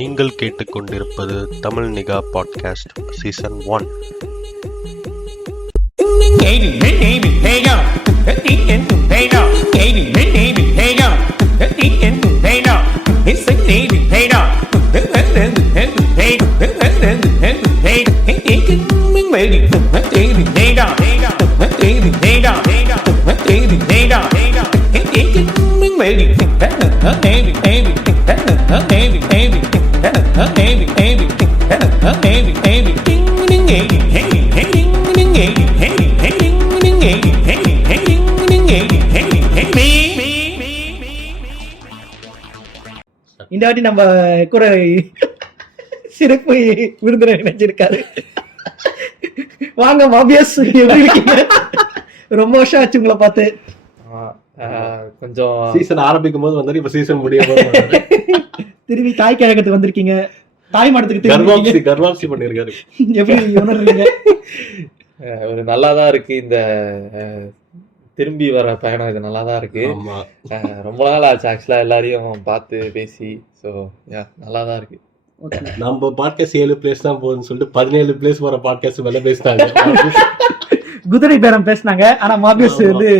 நீங்கள் கேட்டுக்கொண்டிருப்பது Tamil nikah podcast season 1. இந்த வாட்டி நம்ம கூட சிறப்பு விருந்தினர் நினைச்சிருக்காரு. வாங்க மாபியாஸ், எப்படி இருக்கீங்க? ரொம்ப வருஷம் ஆச்சு உங்களை பார்த்து. கொஞ்சம் சீசன் ஆரம்பிக்கும் போது வந்து இப்ப சீசன் முடியும் திரும்பி தாய் கழகத்துக்கு வந்திருக்கீங்க. தாய் மாடத்துக்கு கர்வாப்சி பண்ணிருக்காரு. எப்படி உணர்றீங்க? ஒரு நல்லாதான் இருக்கு. இந்த திரும்பி வர பயணம் இது நல்லாதான் இருக்கு. ரொம்ப நாள் ஆச்சு ஆக்சுவலா எல்லாரையும் பார்த்து பேசி. ஸோ நல்லாதான் இருக்கு. நம்ம பாட்காஸ்ட் 7 பிளேஸ் தான் போகுதுன்னு சொல்லிட்டு 17 பிளேஸ் போற பாட்காஸ்ட் மேல பேசிட்டாங்க. குதிரை பேரம் பேசினாங்க. ஆனா மாபியாஸ் வந்து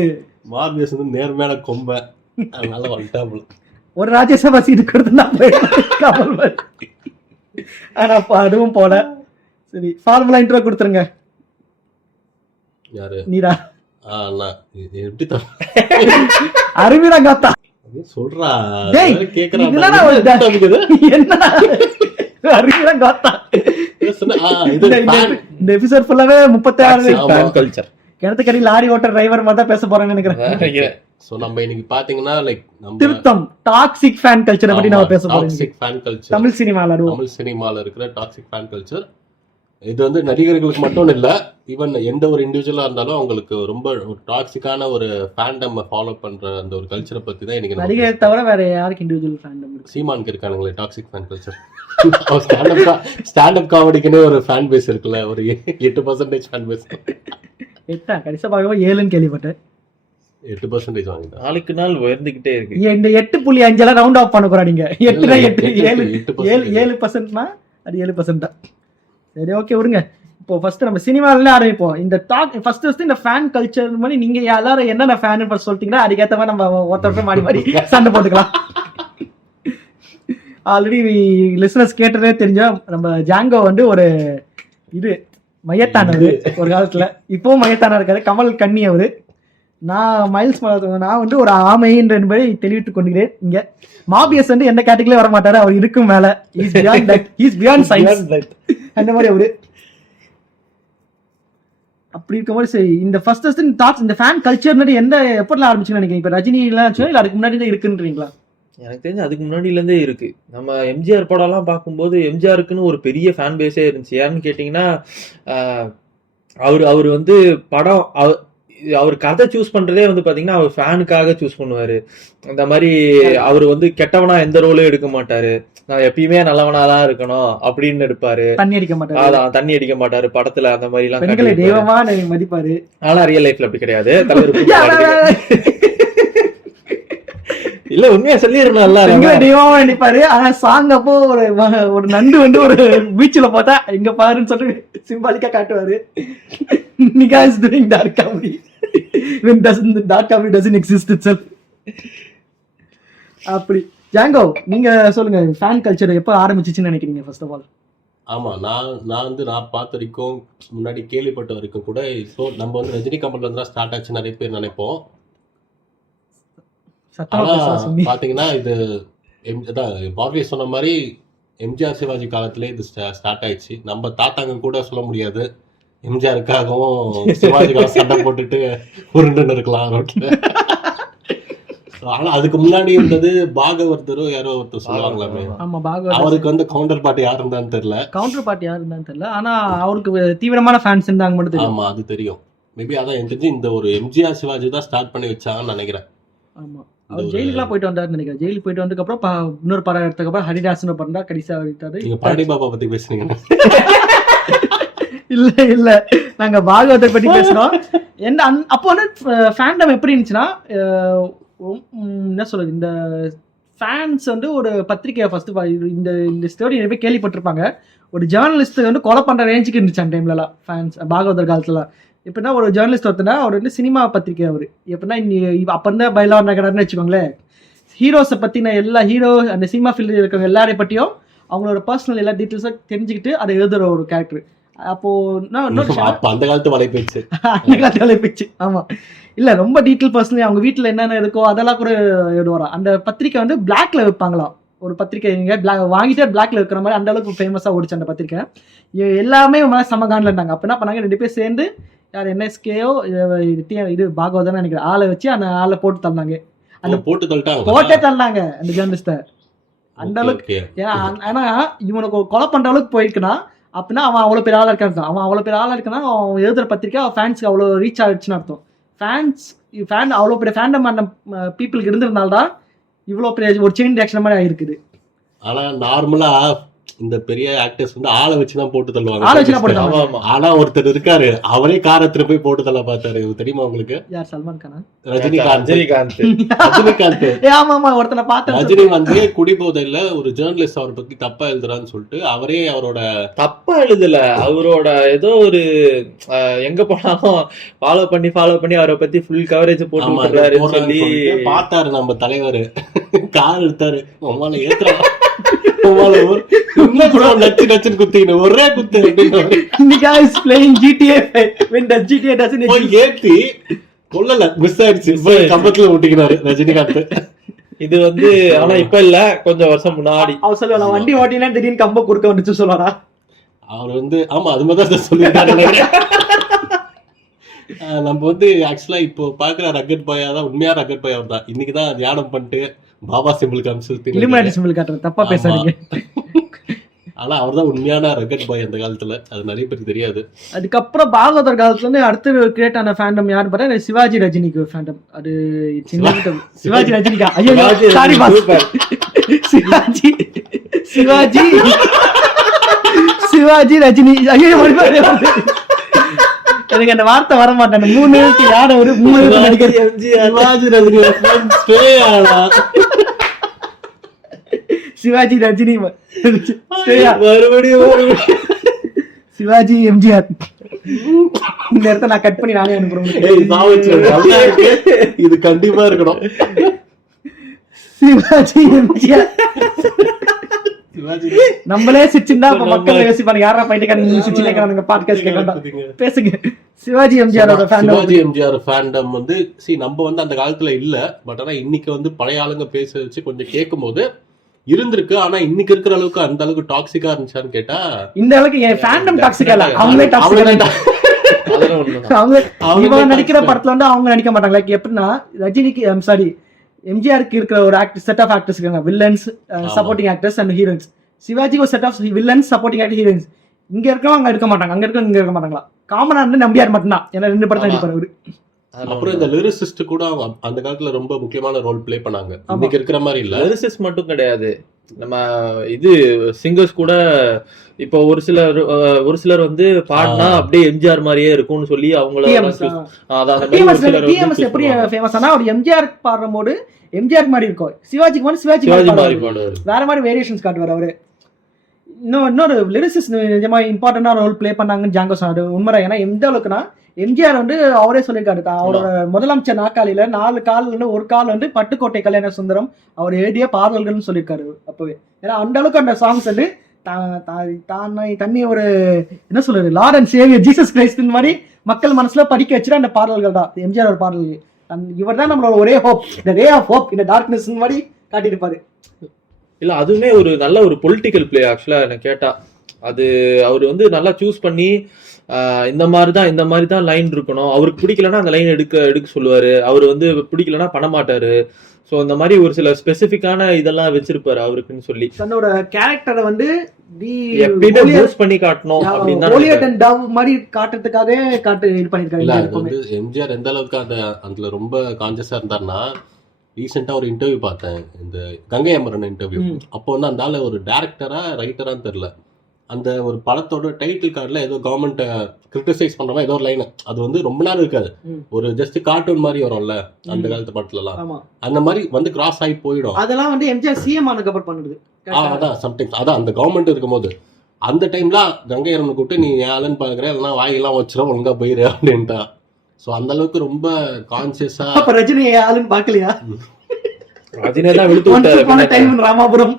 நேர்மையான கொம்ப, அதனால வந்துட்டாப்புல. ஒரு ராஜ்யசபா சீட்டு கொடுத்து ஆனா அதுவும் போல. சரி, ஃபார்முலா இன்ட்ரோ கொடுத்துருங்க. யாரு? நீரா? எப்படி அருமையா காத்தா சொல்றா கேக்குறா. இந்த எபிசோட் ஃபுல்லாவே 36 கல்ச்சர் கிணத்துக்கடி லாரி ஓட்டர் டிரைவர் மாதிரி தான் பேச போறேன்னு நினைக்கிறேன். சோ நம்ம இன்னைக்கு பாத்தீங்கன்னா லைக் நம்ம திருத்தம் டாக்ஸிக் ஃபேன் கல்ச்சரை பத்தி நம்ம பேச போறோம். டாக்ஸிக் ஃபேன் கல்ச்சர் தமிழ் சினிமால இருக்கிற டாக்ஸிக் ஃபேன் கல்ச்சர். இது வந்து நடிகர்களுக்கு மட்டும் இல்ல, ஈவன் எந்த ஒரு இண்டிவிஜுவலா இருந்தாலும் அவங்களுக்கு ரொம்ப ஒரு டாக்ஸிக்கான ஒரு ஃபேண்டம் ஃபாலோ பண்ற அந்த ஒரு கல்ச்சரை பத்தி தான் இன்னைக்கு. நடிகரை தவிர வேற யாருக்கு இண்டிவிஜுவல் ஃபேண்டம் இருக்கு? சீமானுக்கு இருக்கானுங்களே டாக்ஸிக் ஃபேன் கல்ச்சர். ஸ்டாண்டப் காமெடிக்குன்னு ஒரு ஃபேன் பேஸ் இருக்குல்ல, ஒரு 8% ஃபேன் பேஸ். கடைசியா பார்க்கும்போது 7ன்னு கேள்விப்பட்டேன். 8% வாங்கிட்டா நாளுக்கு நாள் உயர்ந்துகிட்டே இருக்கு. இந்த 8.5 ரவுண்ட் ஆஃப் பண்ண போறாங்க. 7%னா அது 7% தான். சரி, ஓகே, விடுங்க. இப்போ ஃபர்ஸ்ட் நம்ம சினிமாவில ஆரம்பிப்போம். இந்த ஃபர்ஸ்ட் இந்த ஃபேன் கல்ச்சர் மாதிரி நீங்க எல்லாரும் என்னென்ன ஃபேன் ஃபர்ஸ்ட் சொல்லிட்டீங்கன்னா அதுக்கேற்ற மாதிரி நம்ம ஒருத்தர் மாறி மாறி சண்டை போட்டுக்கலாம். ஆல்ரெடி லிசனர்ஸ் கேட்டதே தெரிஞ்சா நம்ம ஜாங்கோ வந்து ஒரு இது மையத்தானவர் ஒரு காலத்துல, இப்பவும் மையத்தானா இருக்காரு. கமல் கண்ணி அவரு. நான் மைல்ஸ் நான் வந்து ஒரு ஆமைன்ற என்பதை தெரிவித்துக் கொண்டுகிறேன். இங்க மாபியஸ் வந்து எந்த கேட்டகரியில வர மாட்டாரு. அவர் இருக்கும் மேல அந்த மாதிரி அவரு. அப்படி இருக்கும்போது சரி, இந்த ஃபர்ஸ்ட் இந்த ஃபேன் கல்ச்சர் எந்த எப்படில ஆரம்பிச்சுன்னு நினைக்கிறீங்க? இப்ப ரஜினி எல்லாம் இல்ல அதுக்கு முன்னாடி தான் இருக்குன்றீங்களா? எனக்கு தெரிஞ்சு அதுக்கு முன்னாடில இருந்தே இருக்கு. நம்ம எம்ஜிஆர் படம் எல்லாம் பார்க்கும்போது எம்ஜிஆருக்குன்னு ஒரு பெரிய ஃபேன் பேஸே இருந்துச்சு. ஏன்னு கேட்டீங்கன்னா அவரு வந்து படம் அவர் கதை சூஸ் பண்றதே வந்து பாத்தீங்கன்னா அவர் ஃபேனுக்காக சூஸ் பண்ணுவாரு. அந்த மாதிரி அவர் வந்து கெட்டவனா எந்த ரோலும் எடுக்க மாட்டாரு. நான் எப்பயுமே நல்லவனாதான் இருக்கணும் அப்படின்னு எடுப்பாரு. தண்ணி அடிக்க மாட்டாரு. அதான் தண்ணி அடிக்க மாட்டாரு படத்துல. அந்த மாதிரி எல்லாம் தெய்வமா மதிப்பாரு. ஆனா ரியல் லைஃப்ல அப்படி கிடையாது. இல்ல உண்மையா சொல்லிருந்தோம்ல, தெய்வமா நினைப்பாரு. ஆனா சாங் அப்போ ஒரு நண்டு வந்து ஒரு பீச்ல பார்த்தா எங்க பாருன்னு சொல்லிட்டு சிம்பாலிக்கா காட்டுவாரு. Niga is doing dark comedy when dark comedy doesn't exist itself. அப்படி ஜாங்கோ, நீங்க சொல்லுங்க, ஃபேன் கல்ச்சர் எப்ப ஆரம்பிச்சிச்சுன்னு நினைக்கிறீங்க? ஃபர்ஸ்ட் ஆஃப் ஆல் ஆமா, நான் பார்த்த வரைக்கும், முன்னாடி கேள்விப்பட்ட வரைக்கும் கூட, ஸோ நம்ம வந்து ரஜினி கமல்ல இருந்தா ஸ்டார்ட் ஆச்சு நிறைய பேர் நினைப்போம். பாத்தீங்கன்னா இது பாரதிய சொன்ன மாதிரி எம்ஜிஆர் சிவாஜி காலத்திலே இது ஸ்டார்ட் ஆயிடுச்சு. நம்ம தாத்தாங்க கூட சொல்ல முடியாது எம்ஜிஆருக்காகவும் சிவாஜிக்காக சண்டை போட்டுட்டு உருண்டுன்னு இருக்கலாம் ரோட்ல. ஆனா அதுக்கு முன்னாடி இருந்தது பாகவதரும் யாரோ ஒருத்தர் சொல்லுவாங்களாமே, அவருக்கு வந்து கவுண்டர் பார்ட்டி யார் இருந்தான்னு தெரியல. ஆனா அவருக்கு தீவிரமான ஃபேன்ஸ் இருந்தாங்க மட்டும் தெரியும். ஆமா, அது தெரியும். மேபி அதான் எனக்கு தெரிஞ்சு இந்த ஒரு எம்ஜிஆர் சிவாஜி தான் ஸ்டார்ட் பண்ணி வச்சாங்கன்னு நினைக்கிறேன். ஆமா, அவர் ஜெயிலுக்குலாம் போயிட்டு வந்தாருன்னு நினைக்கிறேன். ஜெயிலுக்கு போயிட்டு வந்ததுக்கு அப்புறம் இன்னொரு படம் எடுத்ததுக்கு அப்புறம் ஹரிதாசன் படம் தான் கடைசியா விட்டாரு. நீங்க பழனி பாபா பத்தி பேசுறீங்க? இல்ல நாங்க பாகவதத்தை பத்தி பேசுறோம். என்ன அப்போ வந்து ஃபேண்டம் எப்படி இருந்துச்சுன்னா, என்ன சொல்றது, இந்த ஃபேன்ஸ் வந்து ஒரு பத்திரிக்கையை ஃபர்ஸ்ட் இந்த ஸ்டோரி நிறைய பேர் கேள்விப்பட்டிருப்பாங்க. ஒரு ஜேர்னலிஸ்ட் வந்து கொலை பண்ற ரேஞ்சுக்கு இருந்துச்சு அந்த டைம்லலாம் ஃபேன்ஸ் பாகவதர் காலத்துல. எப்படின்னா ஒரு ஜேர்னலிஸ்ட் ஒருத்தனா அவர் வந்து சினிமா பத்திரிக்கை அவர் எப்படின்னா அப்போ இருந்த பைலார் நகரன்னு வச்சுக்கோங்களேன். ஹீரோஸை பற்றின எல்லா ஹீரோ அந்த சினிமா ஃபீல்டில் இருக்கிறவங்க எல்லாரை பற்றியும் அவங்களோட பர்சனல் எல்லா டீட்டெயில்ஸாக தெரிஞ்சுக்கிட்டு அதை எழுதுகிற ஒரு கேரக்டர். அந்த காலத்து வலைப்பேச்சு. ஆமாம், இல்லை ரொம்ப டீட்டெயில் பர்சனலி அவங்க வீட்டில் என்னென்ன இருக்கோ அதெல்லாம் கூட எழுதுவாராம். அந்த பத்திரிக்கை வந்து பிளாக்ல வைப்பாங்களாம். ஒரு பத்திரிக்கை நீங்கள் வாங்கிட்டு பிளாக்ல வைக்கிற மாதிரி அந்த அளவுக்கு ஃபேமஸாக ஓடிச்சு அந்த பத்திரிக்கை. எல்லாமே சமகானில் இருந்தாங்க. அப்போ என்ன பண்ணாங்க, 2 பேர் சேர்ந்து யார் NSKயோ இது பாகவதன் நினைக்கிறேன் ஆளை வச்சு அந்த ஆளை போட்டு தந்தாங்க. அந்த போட்டே தள்ளாங்க அந்த ஜேர்னலிஸ்ட அந்த அளவுக்கு. ஏன்னா இவனுக்கு கொலை பண்ற அளவுக்கு போயிருக்குன்னா அப்படின்னா அவன் அவ்வளோ பெரிய ஆளா இருக்கான். அவன் அவ்வளோ பெரிய ஆளா இருக்குன்னா அவன் எழுதுற பத்திரிக்கை அவன் ஃபேன்ஸ்க்கு அவ்வளோ ரீச் ஆகிடுச்சுன்னு அர்த்தம். ஃபேன் அவ்வளோ பெரிய ஃபேண்டம் அந்த பீப்புளுக்கு இருந்திருந்தால்தான் இவ்வளோ பெரிய ஒரு செயின் ரியாக்ஷன் மாதிரி ஆயிருக்குது. ஆனா நார்மலா இந்த பெரிய ஆக்டர்ஸ் வந்து ஆளை வச்சுதான் போட்டு தள்ளுவாங்க. ஆனா ஒருத்தர் இருக்காரு, அவரே காரத்துல போய் போட்டு தள்ள பார்த்தாரு. தெரியுமா உங்களுக்கு? யார்? சல்மான் கானா? ரஜினிகாந்த். ஒருத்தனை பார்த்து ரஜினி வந்து குடிபோதையில ஒரு ஜேர்னலிஸ்ட் அவரை பத்தி தப்பா எழுதுறான்னு சொல்லிட்டு அவரே அவரோட தப்பா எழுதல, அவரோட ஏதோ ஒரு எங்க போனாலும் ஃபாலோ பண்ணி அவரை பத்தி ஃபுல் கவரேஜ் போட்டு சொல்லி பார்த்தாரு நம்ம தலைவர். கார் எடுத்தாரு, உமால ஏத்துறாங்க ஒரே குத்து ஏத்தி கொல்லல, மிஸ் ஆயிடுச்சு, கம்பத்துல ஒட்டிக்கிறாரு ரஜினிகாந்த். இது வந்து ஆனா இப்ப இல்ல, கொஞ்சம் வருஷம் முன்னாடி. அவர் சொல்லுவா வண்டி ஓட்டினா திடீர்னு கம்ப குறுக்க வந்துச்சு சொல்லுவாரா அவர் வந்து. ஆமா, அது மாதிரிதான் சொல்லிருக்காரு. நம்ம வந்து ஆக்சுவலா இப்போ பாக்குற ரக்கெட் பாயா தான் உண்மையா ரக்கெட் பாயா தான். இன்னைக்குதான் தியானம் பண்ணிட்டு பாபா சிம்பிள் காமிச்சு தப்பா பேசாதீங்க. ஆனா அவர் தான் உண்மையான ரக்கெட் பாய் அந்த காலத்துல. அது நிறைய பேருக்கு தெரியாது. அதுக்கப்புறம் பாகவதர் காலத்துல இருந்து அடுத்து கிரியேட் ஆன ஃபேண்டம் யாரு பார்த்தா சிவாஜி ரஜினிக்கு ஃபேண்டம். அது சிவாஜி ரஜினிகா? சாரி சிவாஜி ரஜினி. எனக்கு அந்த வார்த்தை வர மாட்டேன். 3 எழுத்து யார ஒரு 3 எழுத்து நடிகர் சிவாஜி ரஜினி மறுபடியும் சிவாஜி எம்ஜிஆர். இந்த இடத்த நான் கட் பண்ணி நானே அனுப்புறேன். இது கண்டிப்பா இருக்கணும். சிவாஜி எம்ஜிஆர் நம்மளே சிரிச்சுன்னா மக்கள் யோசிப்பாங்க, யாரா பைத்தியக்காரங்க சிரிச்சுனேங்க பாட்காஸ்ட் கேட்கலாம். பேசுங்க. சிவாஜி எம்ஜிஆரோட சிவாஜி எம்ஜிஆர் ஃபேண்டம் வந்து நம்ம வந்து அந்த காலத்துல இல்ல. பட் ஆனா இன்னைக்கு வந்து பழைய ஆளுங்க பேச வச்சு கொஞ்சம் கேட்கும் போது இருந்திருக்கு. ஆனா இன்னைக்கு இருக்கிற அளவுக்கு அந்த அளவுக்கு டாக்ஸிக்கா இருந்துச்சான்னு கேட்டா இந்த அளவுக்கு என் ஃபேண்டம் டாக்ஸிக்கா இல்ல, அவங்களே டாக்ஸிக்கா. அவங்க நடிக்கிற படத்துல வந்து அவங்க நடிக்க மாட்டாங்க. லைக் எப்படின்னா ரஜினிக்கு சாரி எம்ஜிஆருக்கு இருக்கிற ஒரு செட் ஆஃப் ஆக்டர்ஸ் இருக்காங்க, villains, supporting actors and heroines. சிவாஜிக்கு ஒரு set of villains, supporting actor, heroines. இங்க இருக்கவங்க அங்க இருக்க மாட்டாங்க, அங்க இருக்க இங்க இருக்க மாட்டாங்களா. காமனா இருந்து நம்பியார் மட்டும்தான். ஏன்னா 2 படத்தை நடிப்பாரு அவரு. அப்புறம் இந்த லிரிசிஸ்ட் கூட அந்த காலத்துல ரொம்ப முக்கியமான ரோல் பிளே பண்ணாங்க. இன்னைக்கு இருக்கிற மாதிரி இல்ல. லிரிசிஸ்ட் மட்டும் கிடையாது, நம்ம இது சிங்கர்ஸ் கூட. இப்போ ஒரு சிலர் வந்து பாடினா அப்படியே எம்ஜிஆர் மாதிரியே இருக்கும்னு சொல்லி அவங்கள எப்படி ஃபேமஸ் ஆனா ஒரு எம்ஜிஆர் பாடுற போது எம்ஜிஆர் மாதிரி இருக்கும், சிவாஜிக்கு வந்து சிவாஜி வேற மாதிரி வேரியேஷன்ஸ் காட்டுவார் அவரு. இன்னொரு லிரிசிஸ்ட் நிஜமா இம்பார்ட்டன்டா ரோல் பிளே பண்ணாங்கன்னு ஜாங்கோ சொன்னாரு. உண்மை. ஏன்னா எந்த அளவுக்குன்னா எம்ஜிஆர் வந்து அவரே சொல்லியிருக்காரு, அவரோட முதலமைச்சர் நாற்காலியில 4 கால் ஒரு கால் வந்து பட்டுக்கோட்டை கல்யாண சுந்தரம் அவர் எழுதிய பாடல்கள்னு சொல்லியிருக்காரு அப்பவே. ஏன்னா அந்த அளவுக்கு அந்த சாங்ஸ் வந்து தண்ணி ஒரு என்ன சொல்றது Lord and Xavier Jesus Christ மாதிரி மக்கள் மனசுல படிக்க வச்சுட்டு அந்த பாடல்கள் தான் எம்ஜிஆர் பாடல்கள். இவர் தான் நம்மளோட ஒரே ஹோப், இந்த ரே ஆஃப் ஹோப் இந்த டார்க்னஸ் மாதிரி காட்டியிருப்பாரு. இல்ல அதுவுமே ஒரு நல்ல ஒரு பொலிட்டிக்கல் பிளே ஆக்சுவலா எனக்கு கேட்டா. அது அவர் வந்து நல்லா சூஸ் பண்ணி இந்த மாதிரி தான் லைன் இருக்கணும், அவருக்கு பிடிக்கலன்னா அந்த லைன் எடுக்க சொல்லுவாரு, அவர் வந்து பிடிக்கலன்னா பண்ண மாட்டாரு. ஸோ இந்த மாதிரி ஒரு சில ஸ்பெசிஃபிக்கான இதெல்லாம் வச்சிருப்பாரு அவருக்குன்னு சொல்லி. தன்னோட கேரக்டரை வந்து பண்ணி காட்டணும் அப்படின்னு மாதிரி காட்டுறதுக்காக இது பண்ணிருக்காரு. எம்ஜிஆர் எந்த அளவுக்கு அதுல ரொம்ப கான்சியஸா இருந்தாருன்னா, ரீசெண்டா ஒரு இன்டர்வியூ பார்த்தேன், இந்த கங்கை அமரன் இன்டர்வியூ. அப்போ வந்து அந்த ஆளு ஒரு டைரக்டரா ரைட்டரான்னு தெரியல, அந்த ஒரு படத்தோட டைட்டில் கார்டில் ஏதோ கவர்மெண்ட்டை கிரிட்டிசைஸ் பண்ற மாதிரி ஏதோ ஒரு லைன், அது வந்து ரொம்ப நேரம் இருக்காது, ஒரு ஜஸ்ட் கார்ட்டூன் மாதிரி வரும்ல அந்த காலத்து படத்துலலாம், அந்த மாதிரி வந்து கிராஸ் ஆகி போயிடும். அதெல்லாம் வந்து எம்ஜிஆர் சிஎம் ஆனதுக்கு அப்புறம் பண்ணுது. அதான் சம்டைம்ஸ் அதான் அந்த கவர்மெண்ட் இருக்கும்போது அந்த டைம்ல கங்கை அம்மனை கூப்பிட்டு நீ ஏன்னு பாக்குற இல்லைன்னா வாயெல்லாம் வச்சிடும் ஒழுங்கா போயிரு அப்படின்ட்டா. ஸோ அந்த அளவுக்கு ரொம்ப கான்சியஸா. அப்ப ரஜினி ஆளுன்னு பாக்கலையா? ரஜினி தான் வெளுத்து விட்டாரு ராமாபுரம்.